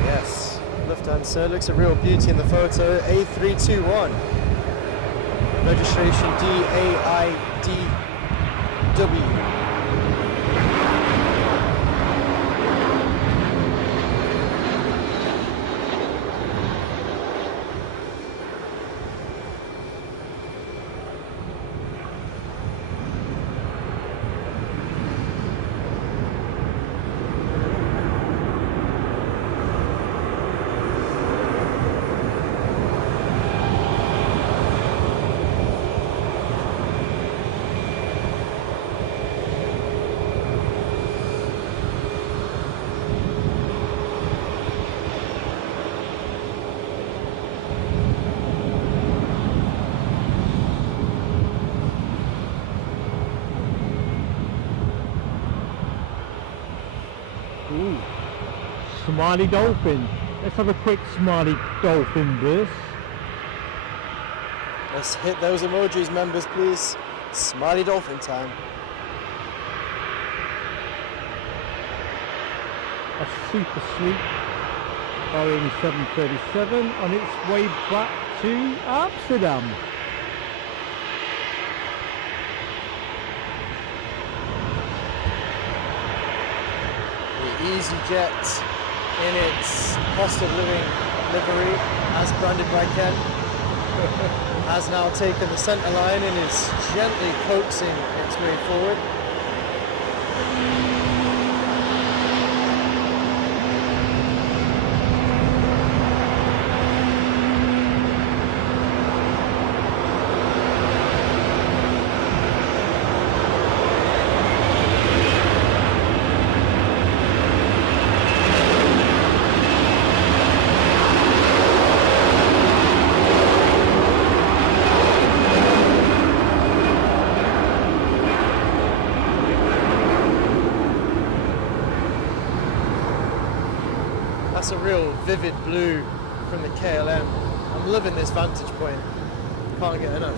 Yes. Lufthansa looks a real beauty in the photo. A321. Registration DAIDW. Ooh. Smiley dolphin. Let's have a quick smiley dolphin burst. Let's hit those emojis, members, please. Smiley dolphin time. A super sweet Boeing 737 on its way back to Amsterdam. easyJet in its cost of living livery, as branded by Ken, has now taken the centre line and is gently coaxing its way forward. That's a real vivid blue from the KLM. I'm loving this vantage point. Can't get enough.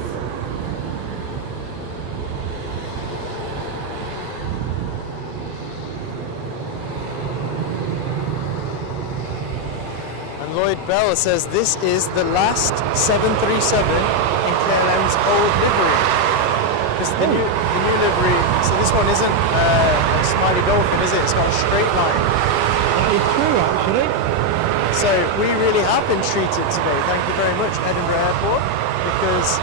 And Lloyd Bell says this is the last 737 in KLM's old livery. Because the new livery, so this one isn't a smiley dolphin, is it? It's got a straight line. That is true, actually. So we really have been treated today. Thank you very much, Edinburgh Airport, because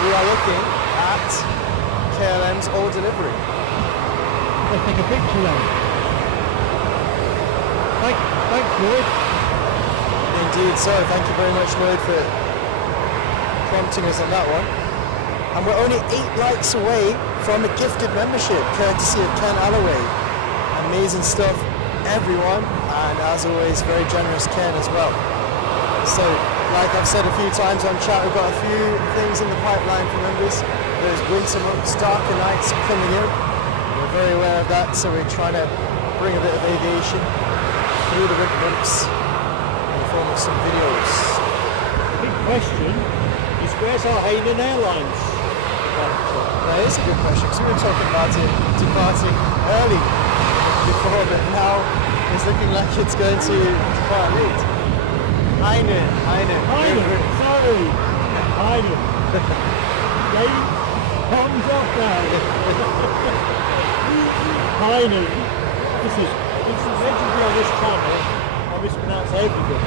we are looking at KLM's old delivery. Let's take a picture then. Thanks, Lloyd. Indeed, so thank you very much, Lloyd, for prompting us on that one. And we're only 8 likes away from a gifted membership, courtesy of Ken Alloway. Amazing stuff, everyone, and as always, very generous Ken as well. So, like I've said a few times on chat, we've got a few things in the pipeline for members. There's winter months, darker nights coming in. We're very aware of that, so we're trying to bring a bit of aviation through the winter months in the form of some videos. The big question is, where's our Canada Airlines? That is a good question, because we were talking about it departing early before, but now it's looking like it's going to depart late. Heinen. Sorry. Heinen. They thumbs up now. Heinen. It's legendary on this channel. I mispronounce everything.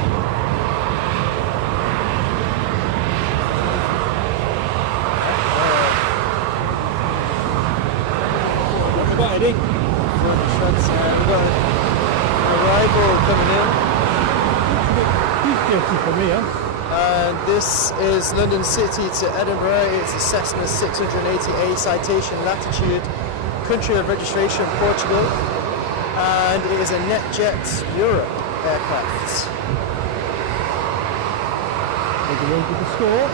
What about Eddie? We've got an arrival coming in. He's guilty for me, huh? This is London City to Edinburgh. It's a Cessna 680A citation latitude, country of registration Portugal, and it is a NetJet Europe aircraft. Maybe one for the score.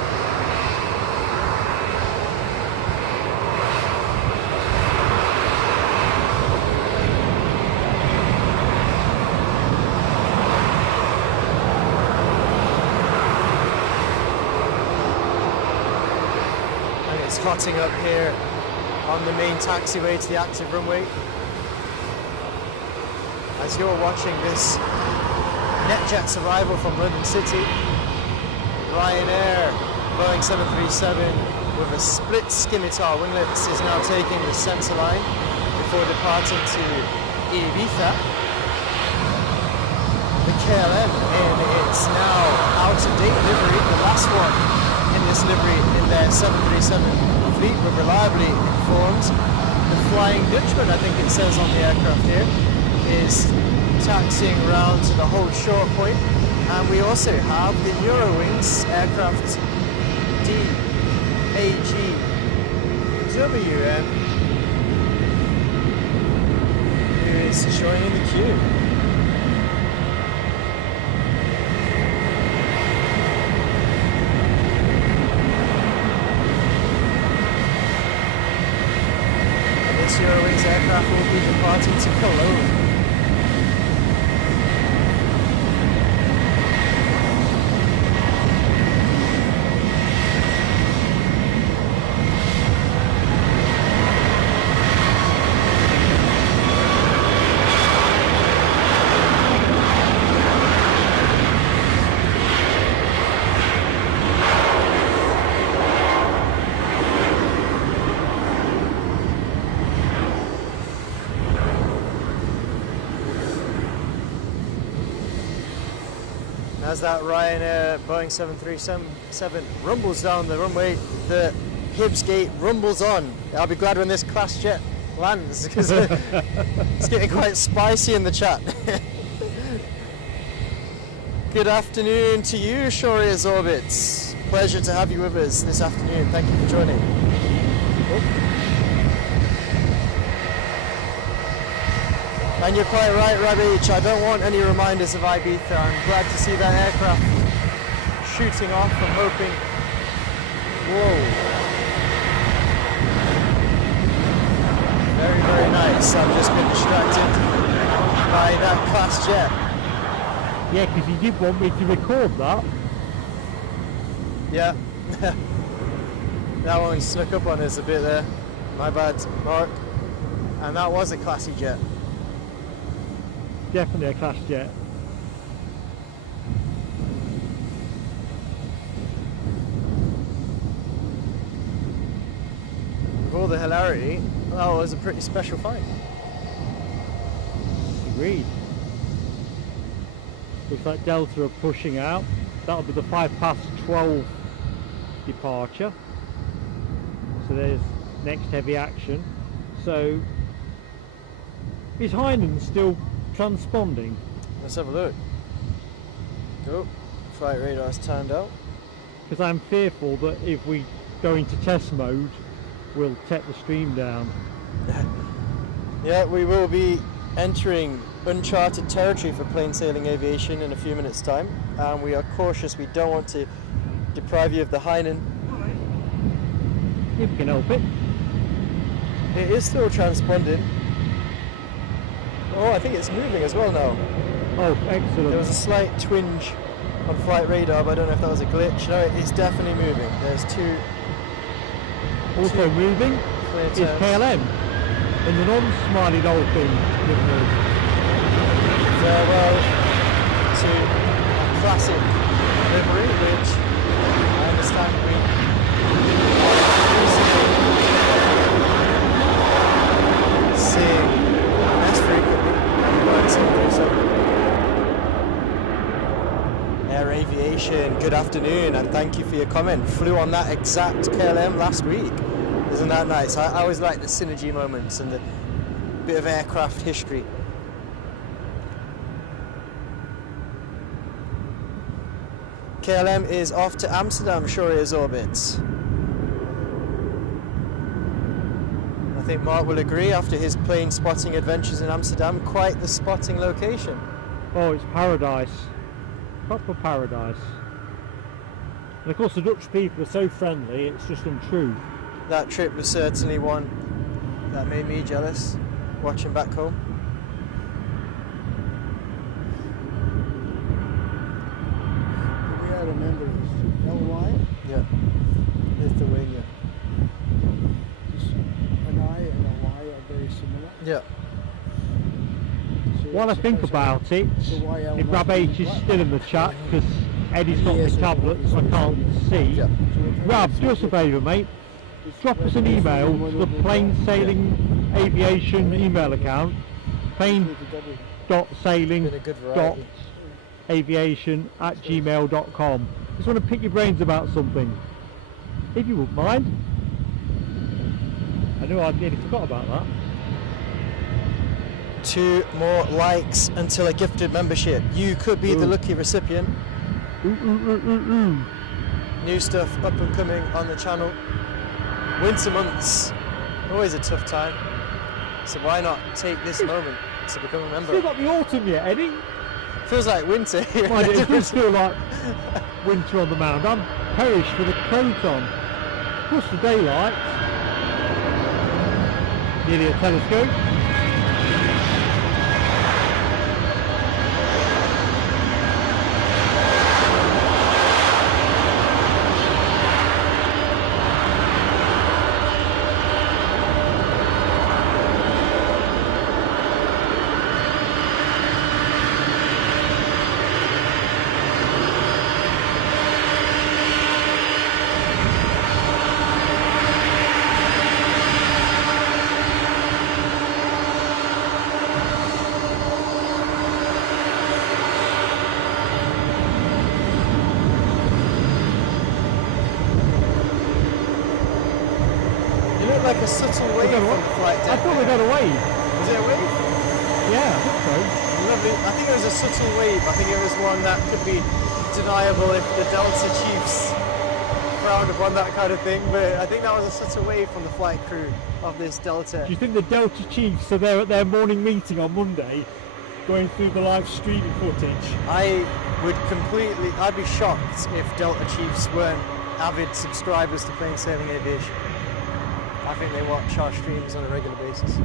Plotting up here on the main taxiway to the active runway. As you're watching this NetJet's arrival from London City, Ryanair Boeing 737 with a split scimitar winglets is now taking the centre line before departing to Ibiza. The KLM in its now out-of-date livery, the last one in this livery in their 737 fleet, were reliably informed. The Flying Dutchman, I think it says on the aircraft here, is taxiing around to the hold shore point, and we also have the Eurowings aircraft DAGWM, who is joining the queue. Eurowings aircraft will be departing to Cologne. As that Ryanair Boeing 737 rumbles down the runway, the Hibs gate rumbles on. I'll be glad when this KlasJet lands, because it's getting quite spicy in the chat. Good afternoon to you, Shoria's Orbits. Pleasure to have you with us this afternoon. Thank you for joining. And you're quite right, Rabich. I don't want any reminders of Ibiza. I'm glad to see that aircraft shooting off. I'm hoping. Whoa. Very, very nice. I've just been distracted by that KlasJet. Yeah, because you did want me to record that. Yeah. That one snuck up on us a bit there. My bad, Mark. And that was a classy jet. Definitely a KlasJet. With all the hilarity, that was a pretty special find. Agreed. Looks like Delta are pushing out. That'll be the 12:05 departure. So there's next heavy action. So is Heineken still transponding? Let's have a look. Oh, flight radar's turned out. Because I'm fearful that if we go into test mode, we'll take the stream down. Yeah, we will be entering uncharted territory for plain sailing aviation in a few minutes' time, and we are cautious. We don't want to deprive you of the Heineken. If we can help it. It is still transponding. Oh, I think it's moving as well now. Oh, excellent. There was a slight twinge on flight radar, but I don't know if that was a glitch. No, it is definitely moving. There's two. Also moving is KLM in the non-smiley dolphin. Farewell to a classic livery, which I understand we seeing less frequently and Air Aviation, good afternoon and thank you for your comment. Flew on that exact KLM last week. Isn't that nice? I always like the synergy moments and the bit of aircraft history. KLM is off to Amsterdam, Shoria's Orbits. I think Mark will agree after his plane spotting adventures in Amsterdam, quite the spotting location. Oh, it's paradise. Proper paradise. And of course the Dutch people are so friendly, it's just untrue. That trip was certainly one that made me jealous, watching back home. We gotta remember this. LY? Yeah. Lithuania. Just an I and a Y are very similar. Yeah. So While I think about it, if Rab H is still in the chat, because Eddie's got the tablet so I can't see. Yeah. Rab, do us a favour mate, drop us an email to the Plain Sailing Aviation email account, plain.sailing.aviation@gmail.com. Just want to pick your brains about something, if you wouldn't mind. I know I nearly forgot about that. 2 more likes until a gifted membership. You could be the lucky recipient. New stuff up and coming on the channel. Winter months, always a tough time. So why not take this moment to become a member? Still got the autumn yet, Eddie? Feels like winter here. Mind it does feel like winter on the mound. I'm perished with a coat on. Plus the daylight. Nearly a telescope. looked like a subtle wave got from away. the flight I deck. thought we got a wave. Was it a wave? Yeah, I think so. Lovely. I think it was a subtle wave. I think it was one that could be deniable if the Delta Chiefs frowned upon that kind of thing, but I think that was a subtle wave from the flight crew of this Delta. Do you think the Delta Chiefs are there at their morning meeting on Monday, going through the live streaming footage? I'd be shocked if Delta Chiefs weren't avid subscribers to Plain Sailing Aviation. I think they watch our streams on a regular basis.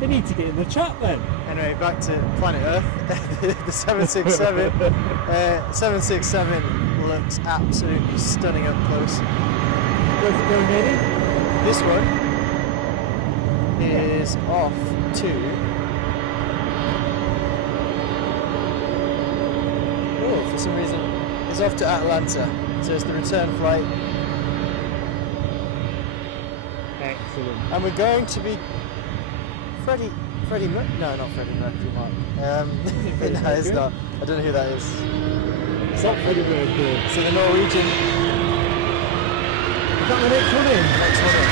They need to get in the chat then. Anyway, back to planet Earth. The 767. 767 looks absolutely stunning up close. Where's it going, Eddie? This one is off to... Oh, for some reason, it's off to Atlanta. So it's the return flight. Excellent. And we're going to be... No, not Freddie Mercury, Mark. No, it's not. I don't know who that is. It's not Freddie Mercury. So the Norwegian... Is that the next one in? Next one in.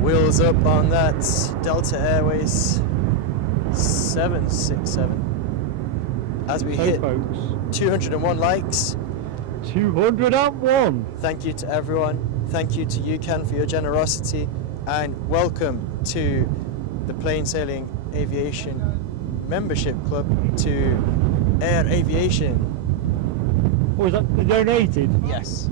Wheels up on that Delta Airways 767 as we hit folks. 201 likes. 201. Thank you to everyone. Thank you to you, Ken, for your generosity, and welcome to the Plain Sailing Aviation membership club to Air Aviation. Or is that donated? Yes.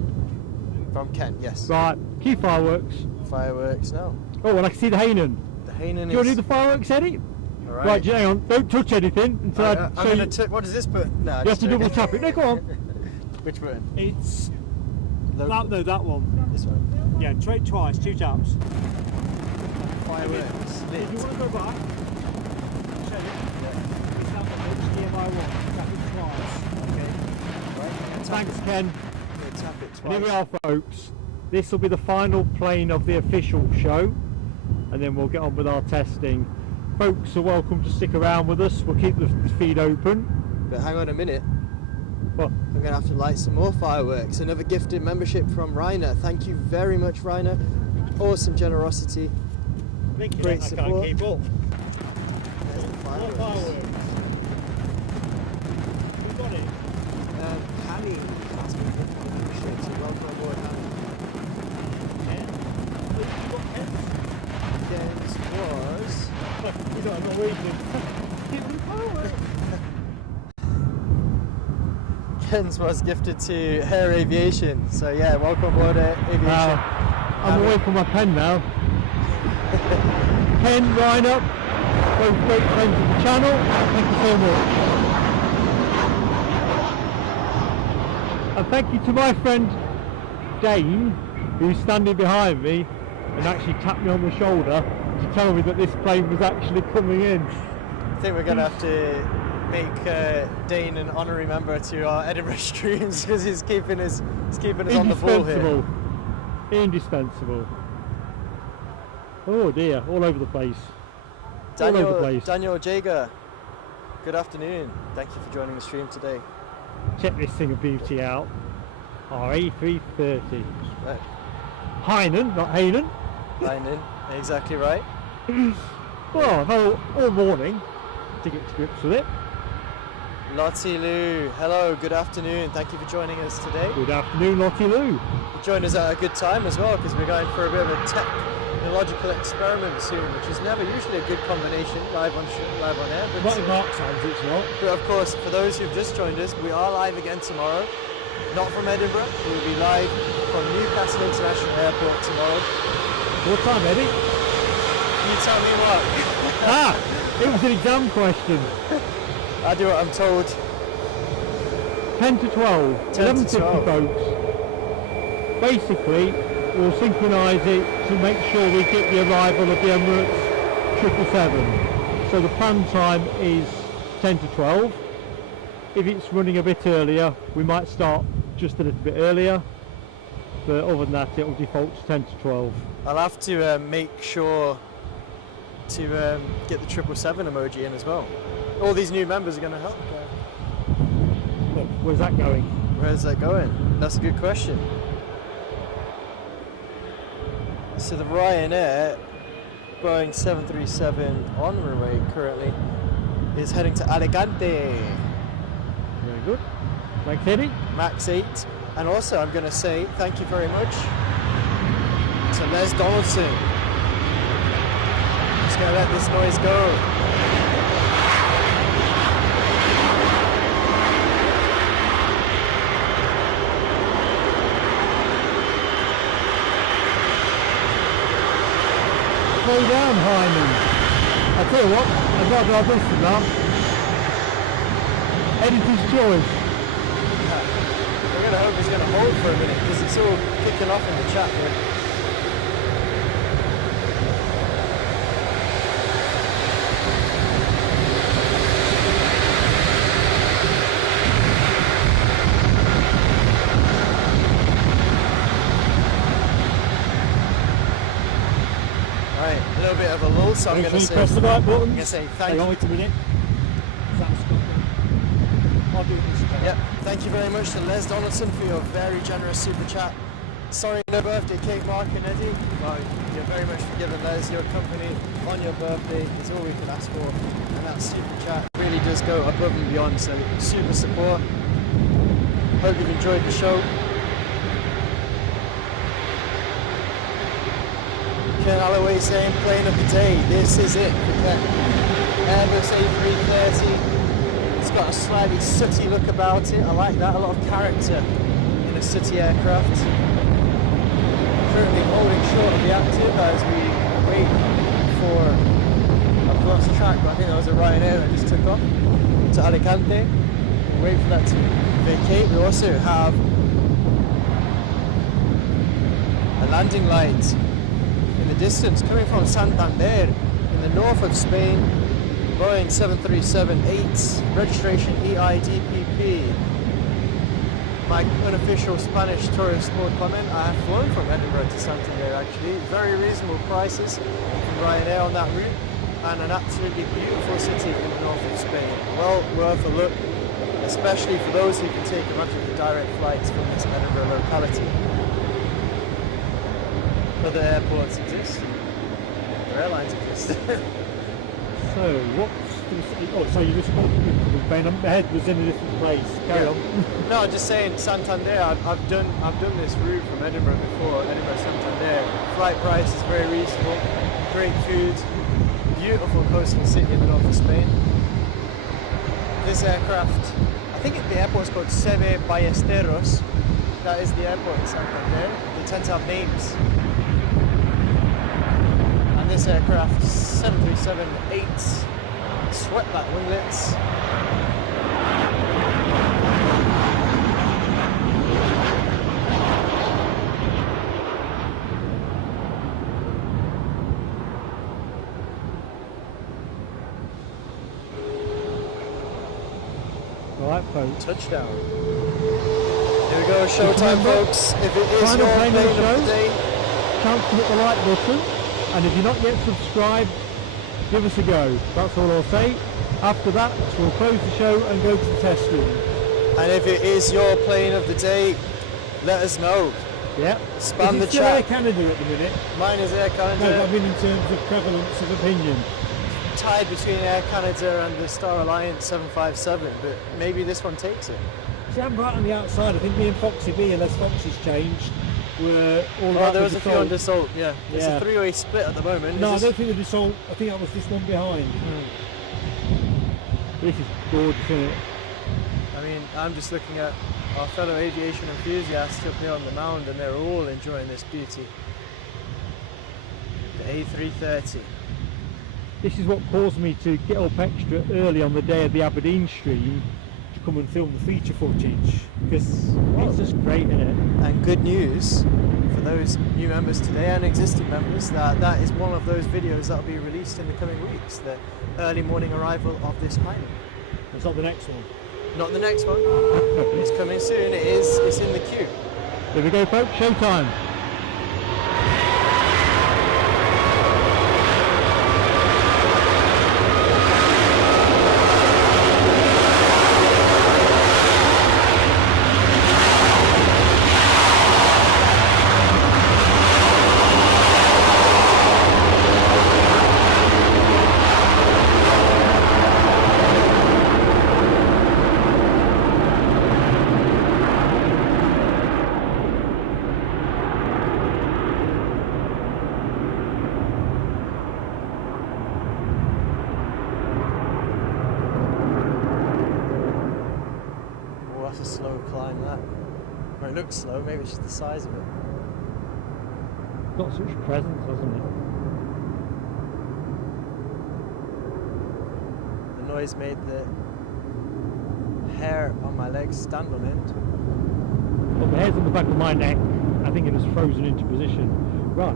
From Ken, yes. Right, key fireworks. Fireworks now. Oh, and I can see the Hainan. The Hainan Do you want to do is... the fireworks, Eddie? Alright. Right, hang on, don't touch anything until I I'm show going you. to... What does this put? No, You have to double tap it. No, go on. Which button? It's Local. that one. This one. Yeah, try it twice, 2 taps. Fireworks. If you want to go back, show it. It's that one, HDMI 1. Tap it twice. Right. Thanks, Ken. Tap it And here we twice. are, folks. This will be the final plane of the official show, and then we'll get on with our testing. Folks are welcome to stick around with us. We'll keep the feed open. But hang on a minute. What? I'm going to have to light some more fireworks. Another gifted membership from Ryanair. Thank you very much, Ryanair. Awesome generosity. Great I support. can't keep up. There's the More fireworks. fireworks. Who got it? Hanny. That's been appreciated. Welcome aboard, Hanny. Ken? You got Ken? Ken's was... You know, I'm not reading. Keep the fireworks. Ken's was gifted to Air Aviation. So yeah, welcome aboard Air Aviation. I'm away from my pen now. Ken, Ryanair, both great friends of the channel. Thank you so much. And thank you to my friend Dane, who's standing behind me and actually tapped me on the shoulder to tell me that this plane was actually coming in. I think we're going to have to make Dane an honorary member to our Edinburgh streams because he's keeping us on the ball here. Indispensable. Oh dear, all over the place. All over the place. Daniel Jager, good afternoon. Thank you for joining the stream today. Check this thing of beauty out. Our A330. Right. Hainan, not Hainan. Lining, exactly right. Well, I've had all morning to get to grips with it. Lottie Lou, hello, good afternoon. Thank you for joining us today. Good afternoon, Lottie Lou. You joined us at a good time as well because we're going for a bit of a technological experiment soon, which is never usually a good combination live on air. But, Mark sounds it's not. but of course, for those who've just joined us, we are live again tomorrow. Not from Edinburgh, we will be live from Newcastle International Airport tomorrow. What time, Eddie? You tell me what. It was an exam question. I do what I'm told. 10 to 12, 10 to 11:50 12. folks. Basically, we'll synchronise it to make sure we get the arrival of the Emirates 777. So the planned time is 10 to 12. If it's running a bit earlier, we might start just a little bit earlier. But other than that, it will default to 10 to 12. I'll have to make sure to get the 777 emoji in as well. All these new members are going to help. Look, where's that going? Where's that going? That's a good question. So the Ryanair Boeing 737 on runway currently is heading to Alicante. Very good. Thanks, Eddie. Max 8. And also I'm going to say thank you very much to Les Donaldson. Just going to let this noise go. Slow down, Hyman. I tell you what, I'd rather have this than that. Editor's choice. We're going to hope he's going to hold for a minute because it's all kicking off in the chat here. Right, a little bit of a lull, so I'm going to say, press the right button. I'm going to say thank you. Wait a minute. I'll do this. Yep. Thank you very much to Les Donaldson for your very generous super chat. Sorry, no birthday cake, Mark and Eddie. Well, you're very much forgiven, Les. Your company on your birthday is all we can ask for, and that super chat really does go above and beyond. So super support. Hope you've enjoyed the show. Ken Alloway saying plane of the day. This is it. Airbus A330. It's got a slightly sooty look about it. I like that. A lot of character in a sooty aircraft. Currently holding short of the active as we wait for, I've lost track, but I think that was a Ryanair that just took off to Alicante. Wait for that to vacate. We also have a landing light in the distance coming from Santander in the north of Spain. Boeing 737-8, registration EIDPP. My unofficial Spanish tourist mode comment, I have flown from Edinburgh to Santander actually. Very reasonable prices from Ryanair on that route, and an absolutely beautiful city in the north of Spain. Well worth a look, especially for those who can take advantage of the direct flights from this Edinburgh locality. Other airports exist, other airlines exist. So, so you just my head was in a different place. Carry on. No, I'm just saying Santander. I've done this route from Edinburgh before. Edinburgh Santander. Flight price is very reasonable. Great food. Beautiful coastal city in the north of Spain. This aircraft, I think the airport is called Seve Ballesteros. That is the airport in Santander. They tend to have names. And this aircraft, 737-8, swept back winglets. Right, folks. Touchdown. Here we go, showtime, folks. If it is Final your plane plane of of the the show. day, Chance to hit the like button, and if you're not yet subscribed, give us a go. That's all I'll say. After that, we'll close the show and go to the test room. and if it is your plane of the day, let us know. Yeah. Spam Is the it still Air chat. Canada at the minute? Mine is Air No, Canada. I mean in terms of prevalence of opinion. Tied between Air Canada and the Star Alliance 757, but maybe this one takes it. See, I'm right on the outside. I think me and Foxy B, unless Foxy's changed, were all Oh, right there with was a the few on Dassault. Dassault, yeah. It's Yeah. a three-way split at the moment. No, I Is don't this- think the Dassault. I think that was this one behind. This is gorgeous, isn't it? I mean, I'm just looking at our fellow aviation enthusiasts up here on the mound, and they're all enjoying this beauty. The A330. This is what caused me to get up extra early on the day of the Aberdeen stream to come and film the feature footage, because it's just great, isn't it? And good news for those new members today and existing members, that is one of those videos that will be released in the coming weeks, the early morning arrival of this plane. It's not the next one. Not the next one. It's coming soon. It's in the queue. Here we go, folks, showtime. Looks slow, maybe it's just the size of it. Got such presence, hasn't it? The noise made the hair on my legs stand on end. Well, the hair's on the back of my neck. I think it has frozen into position. Right,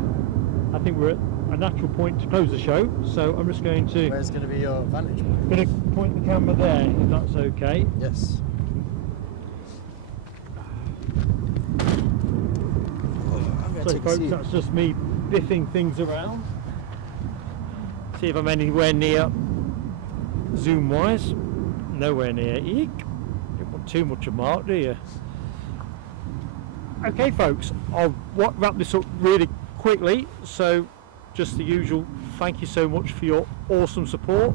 I think we're at a natural point to close the show, so I'm just going to... Where's going to be your vantage point? I'm going to point the camera there, if that's okay. Yes. So folks, that's just me biffing things around. See if I'm anywhere near zoom wise. Nowhere near. Eek. Don't want too much of Mark, do you? Okay folks, I'll wrap this up really quickly. So just the usual, thank you so much for your awesome support.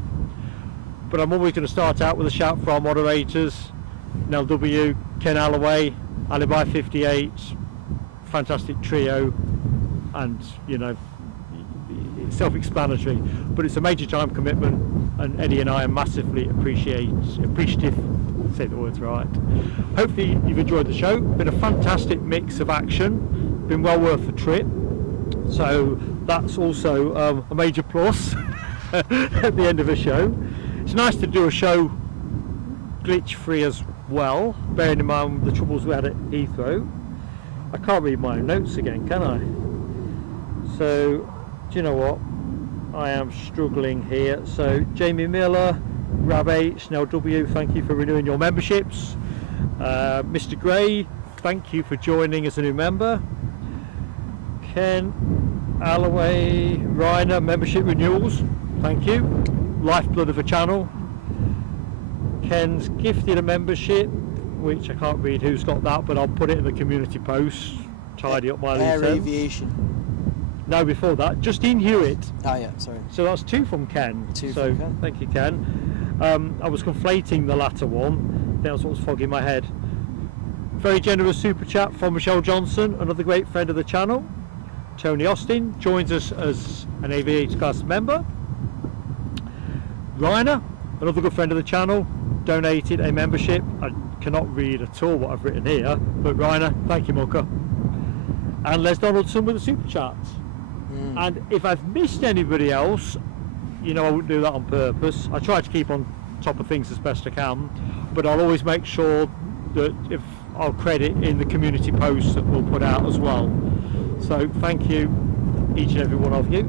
But I'm always going to start out with a shout for our moderators, NLW, Ken Alloway, Alibi 58, fantastic trio, and you know, it's self-explanatory, but it's a major time commitment, and Eddie and I are massively appreciative, say the words right. Hopefully you've enjoyed the show. Been a fantastic mix of action, been well worth the trip, so that's also a major plus at the end of a show. It's nice to do a show glitch free as well, bearing in mind the troubles we had at Heathrow. I can't read my own notes again, can I? So, do you know what? I am struggling here. So, Jamie Miller, Rab H, Snell W, thank you for renewing your memberships. Mr. Gray, thank you for joining as a new member. Ken Alloway, Ryanair, membership renewals, thank you. Lifeblood of a channel. Ken's gifted a membership, which I can't read who's got that, but I'll put it in the community post, tidy up my loose ends. Aviation. No, before that, Justine Hewitt. Ah, yeah, sorry. So that's two from Ken. Two so from Ken. Thank you, Ken. I was conflating the latter one. That was what was fogging my head. Very generous super chat from Michelle Johnson, another great friend of the channel. Tony Austin joins us as an Aviator class member. Ryanair, another good friend of the channel, donated a membership. I cannot read at all what I've written here, but Ryanair, thank you, Mucker. And Les Donaldson with a super chat. And if I've missed anybody else, you know I wouldn't do that on purpose. I try to keep on top of things as best I can, but I'll always make sure that if I'll credit in the community posts that we'll put out as well. So thank you, each and every one of you.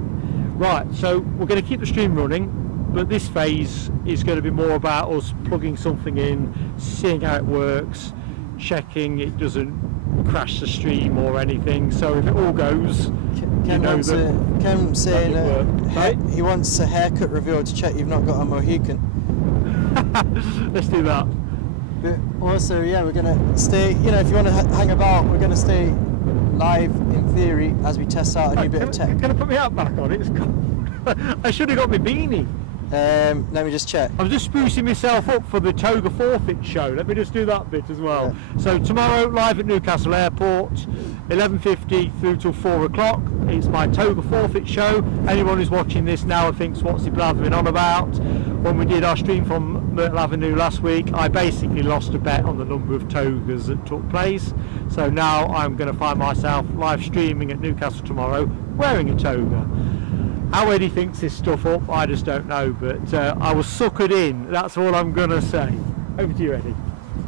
Right, so we're going to keep the stream running, but this phase is going to be more about us plugging something in, seeing how it works, checking it doesn't crash the stream or anything. So if it all goes, Ken wants Ken saying he wants a haircut review to check you've not got a Mohican. Let's do that. But also, yeah, we're going to stay, you know, if you want to hang about, we're going to stay live in theory as we test out a new bit of tech. Can I put my hat back on? It's cold. I should have got my beanie. Let me just check. I'm just sprucing myself up for the toga forfeit show. Let me just do that bit as well. Yeah. So tomorrow, live at Newcastle Airport, 11:50 through till 4 o'clock. It's my toga forfeit show. Anyone who's watching this now and thinks, what's he blathering on about? When we did our stream from Myrtle Avenue last week, I basically lost a bet on the number of togas that took place. So now I'm going to find myself live streaming at Newcastle tomorrow wearing a toga. How Eddie thinks this stuff up, I just don't know, but I was suckered in, that's all I'm going to say. Over to you, Eddie.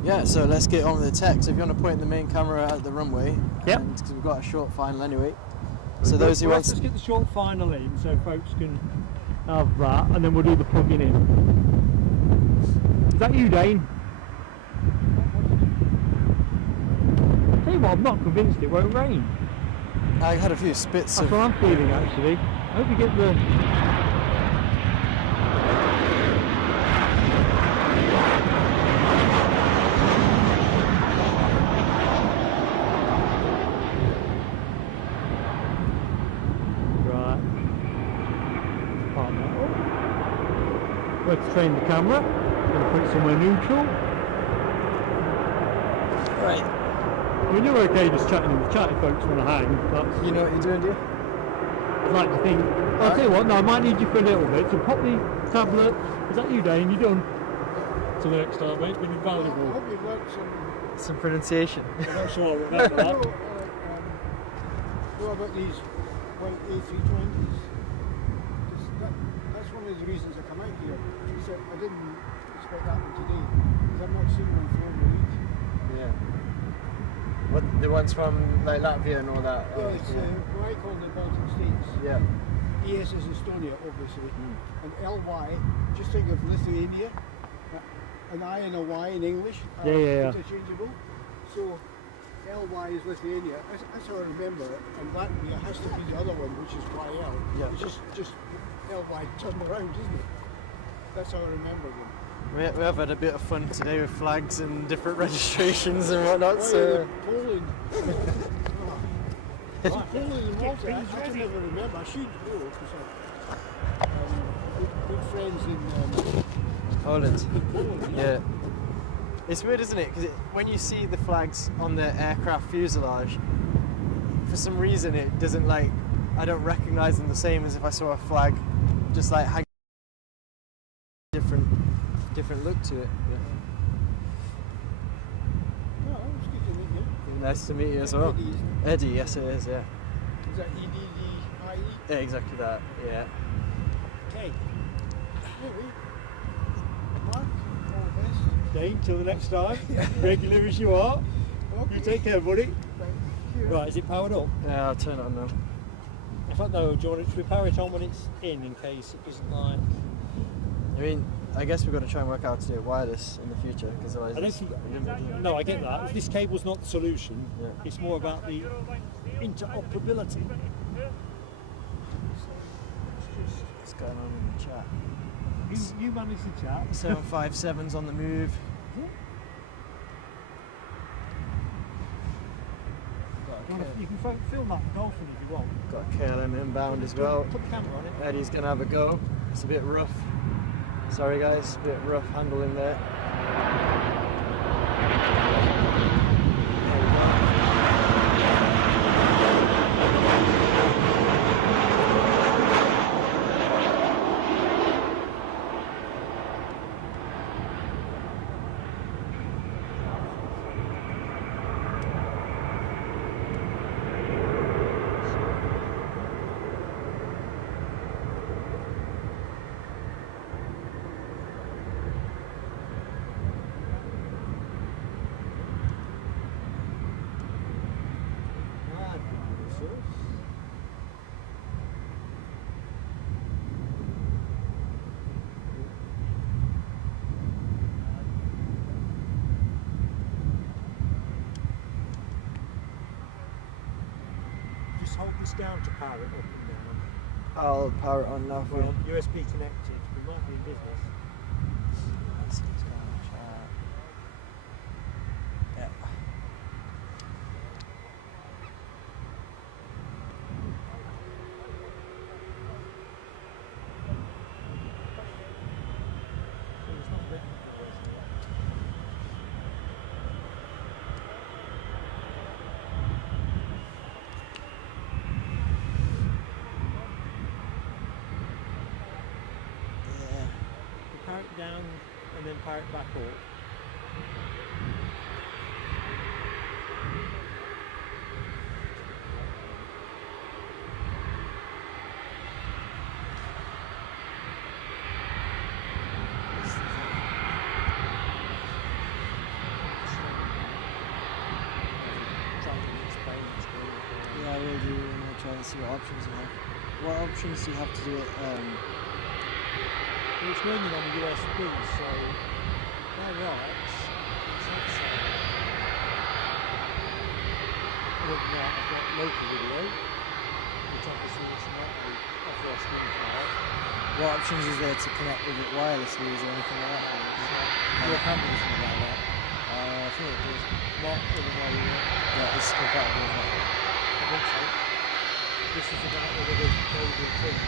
Yeah, so let's get on with the tech. So if you want to point the main camera at the runway, Yep. because we've got a short final anyway. So those who want Let's get the short final in so folks can have that, and then we'll do the plugging in. Is that you, Dane? I'll tell you what, I'm not convinced it won't rain. I had a few spits That's of... what I'm feeling actually. I hope we get the... Right. Park that up. Where to train the camera. Going to put it somewhere neutral. Right. I mean, you're okay just chatting in the chat if folks want to hang. That's, You know what you're doing, do you? I'd like to think. I'll tell you what, no, I might need you for a little bit. So pop the tablet. Is that you, Dane? You done? Till the next time, mate. It's been I invaluable. hope you've learnt Some pronunciation. I'm not sure I remember that. know about these white A320s. That's one of the reasons I come out here. So I didn't expect that one today, because I've not seen one for over a week. Yeah. What, the ones from like Latvia and all that? Yeah, it's what I call the Baltic States. Yeah. ES is Estonia, obviously, and LY, just think of Lithuania, an I and a Y in English are interchangeable. So LY is Lithuania, that's how I remember it, and Latvia has to be the other one, which is YL. Yeah. It's just LY turned around, isn't it? That's how I remember them. We have had a bit of fun today with flags and different registrations and whatnot. Oh, So yeah, Poland. Poland and Malta, I can never remember. I should know because I've good friends in Poland. Poland. Yeah. It's weird, isn't it? Because when you see the flags on the aircraft fuselage, for some reason it doesn't like. I don't recognise them the same as if I saw a flag, just like hanging. Different look to it. Yeah. Oh, it was good to meet you. Nice to meet you as well. Eddie, isn't it? Eddie, yes it is, yeah. Is that EDDIE? Yeah, exactly that, yeah. Okay. Anyway, Mark, all the best. Dane, till the next time. Regular as you are. Okay. You take care, buddy. Thank you. Right, is it powered up? Yeah, I'll turn it on now. In fact, no, do you want it to power it on when it's in case it doesn't like... I mean, I guess we've got to try and work out how to do it wireless in the future, because otherwise I don't it's think, limited. no, I get that. If this cable's not the solution, Yeah. it's more about the interoperability. What's going on in the chat? You manage the chat. 757's on the move. You can film that dolphin if you want. Got KLM inbound as well. Put the camera on it. Eddie's gonna have a go. It's a bit rough. Sorry guys, a bit rough handling there. Just hold this down to power it up and down. I'll power it on now for Well, you. USB connected. We might be in business. Let's see what's going on in the chat. Yeah. So it's not written. Power it down and then power it back up. I will do, and I'll try and see what options you have. What options do you have to do it? It's running on USB, so they're right. I've got local video, which obviously is not a first screen file. What options is there to connect with it wirelessly? Is there anything like that? Your camera is something like that. I think it does. Not in the way Yeah, it's compatible with that. I think so. This is the one with the cable thing.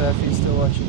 If you're still watching.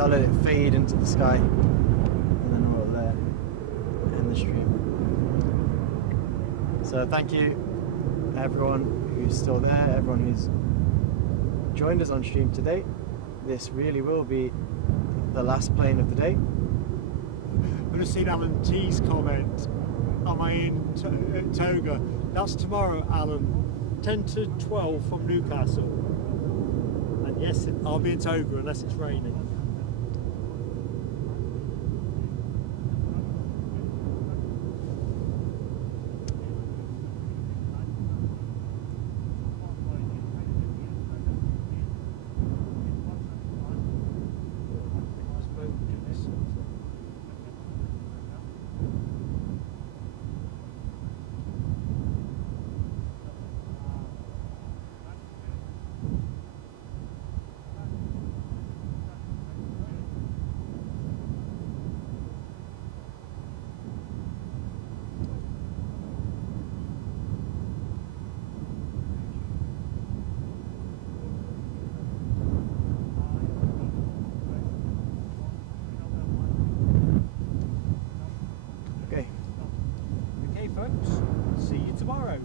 I'll let it fade into the sky and then we'll end the stream. So thank you everyone who's still there, everyone who's joined us on stream today. This really will be the last plane of the day. I've just seen Alan T's comment. Am I in Toga? That's tomorrow, Alan. 10 to 12 from Newcastle. And yes, I'll be in Toga unless it's raining. See you tomorrow.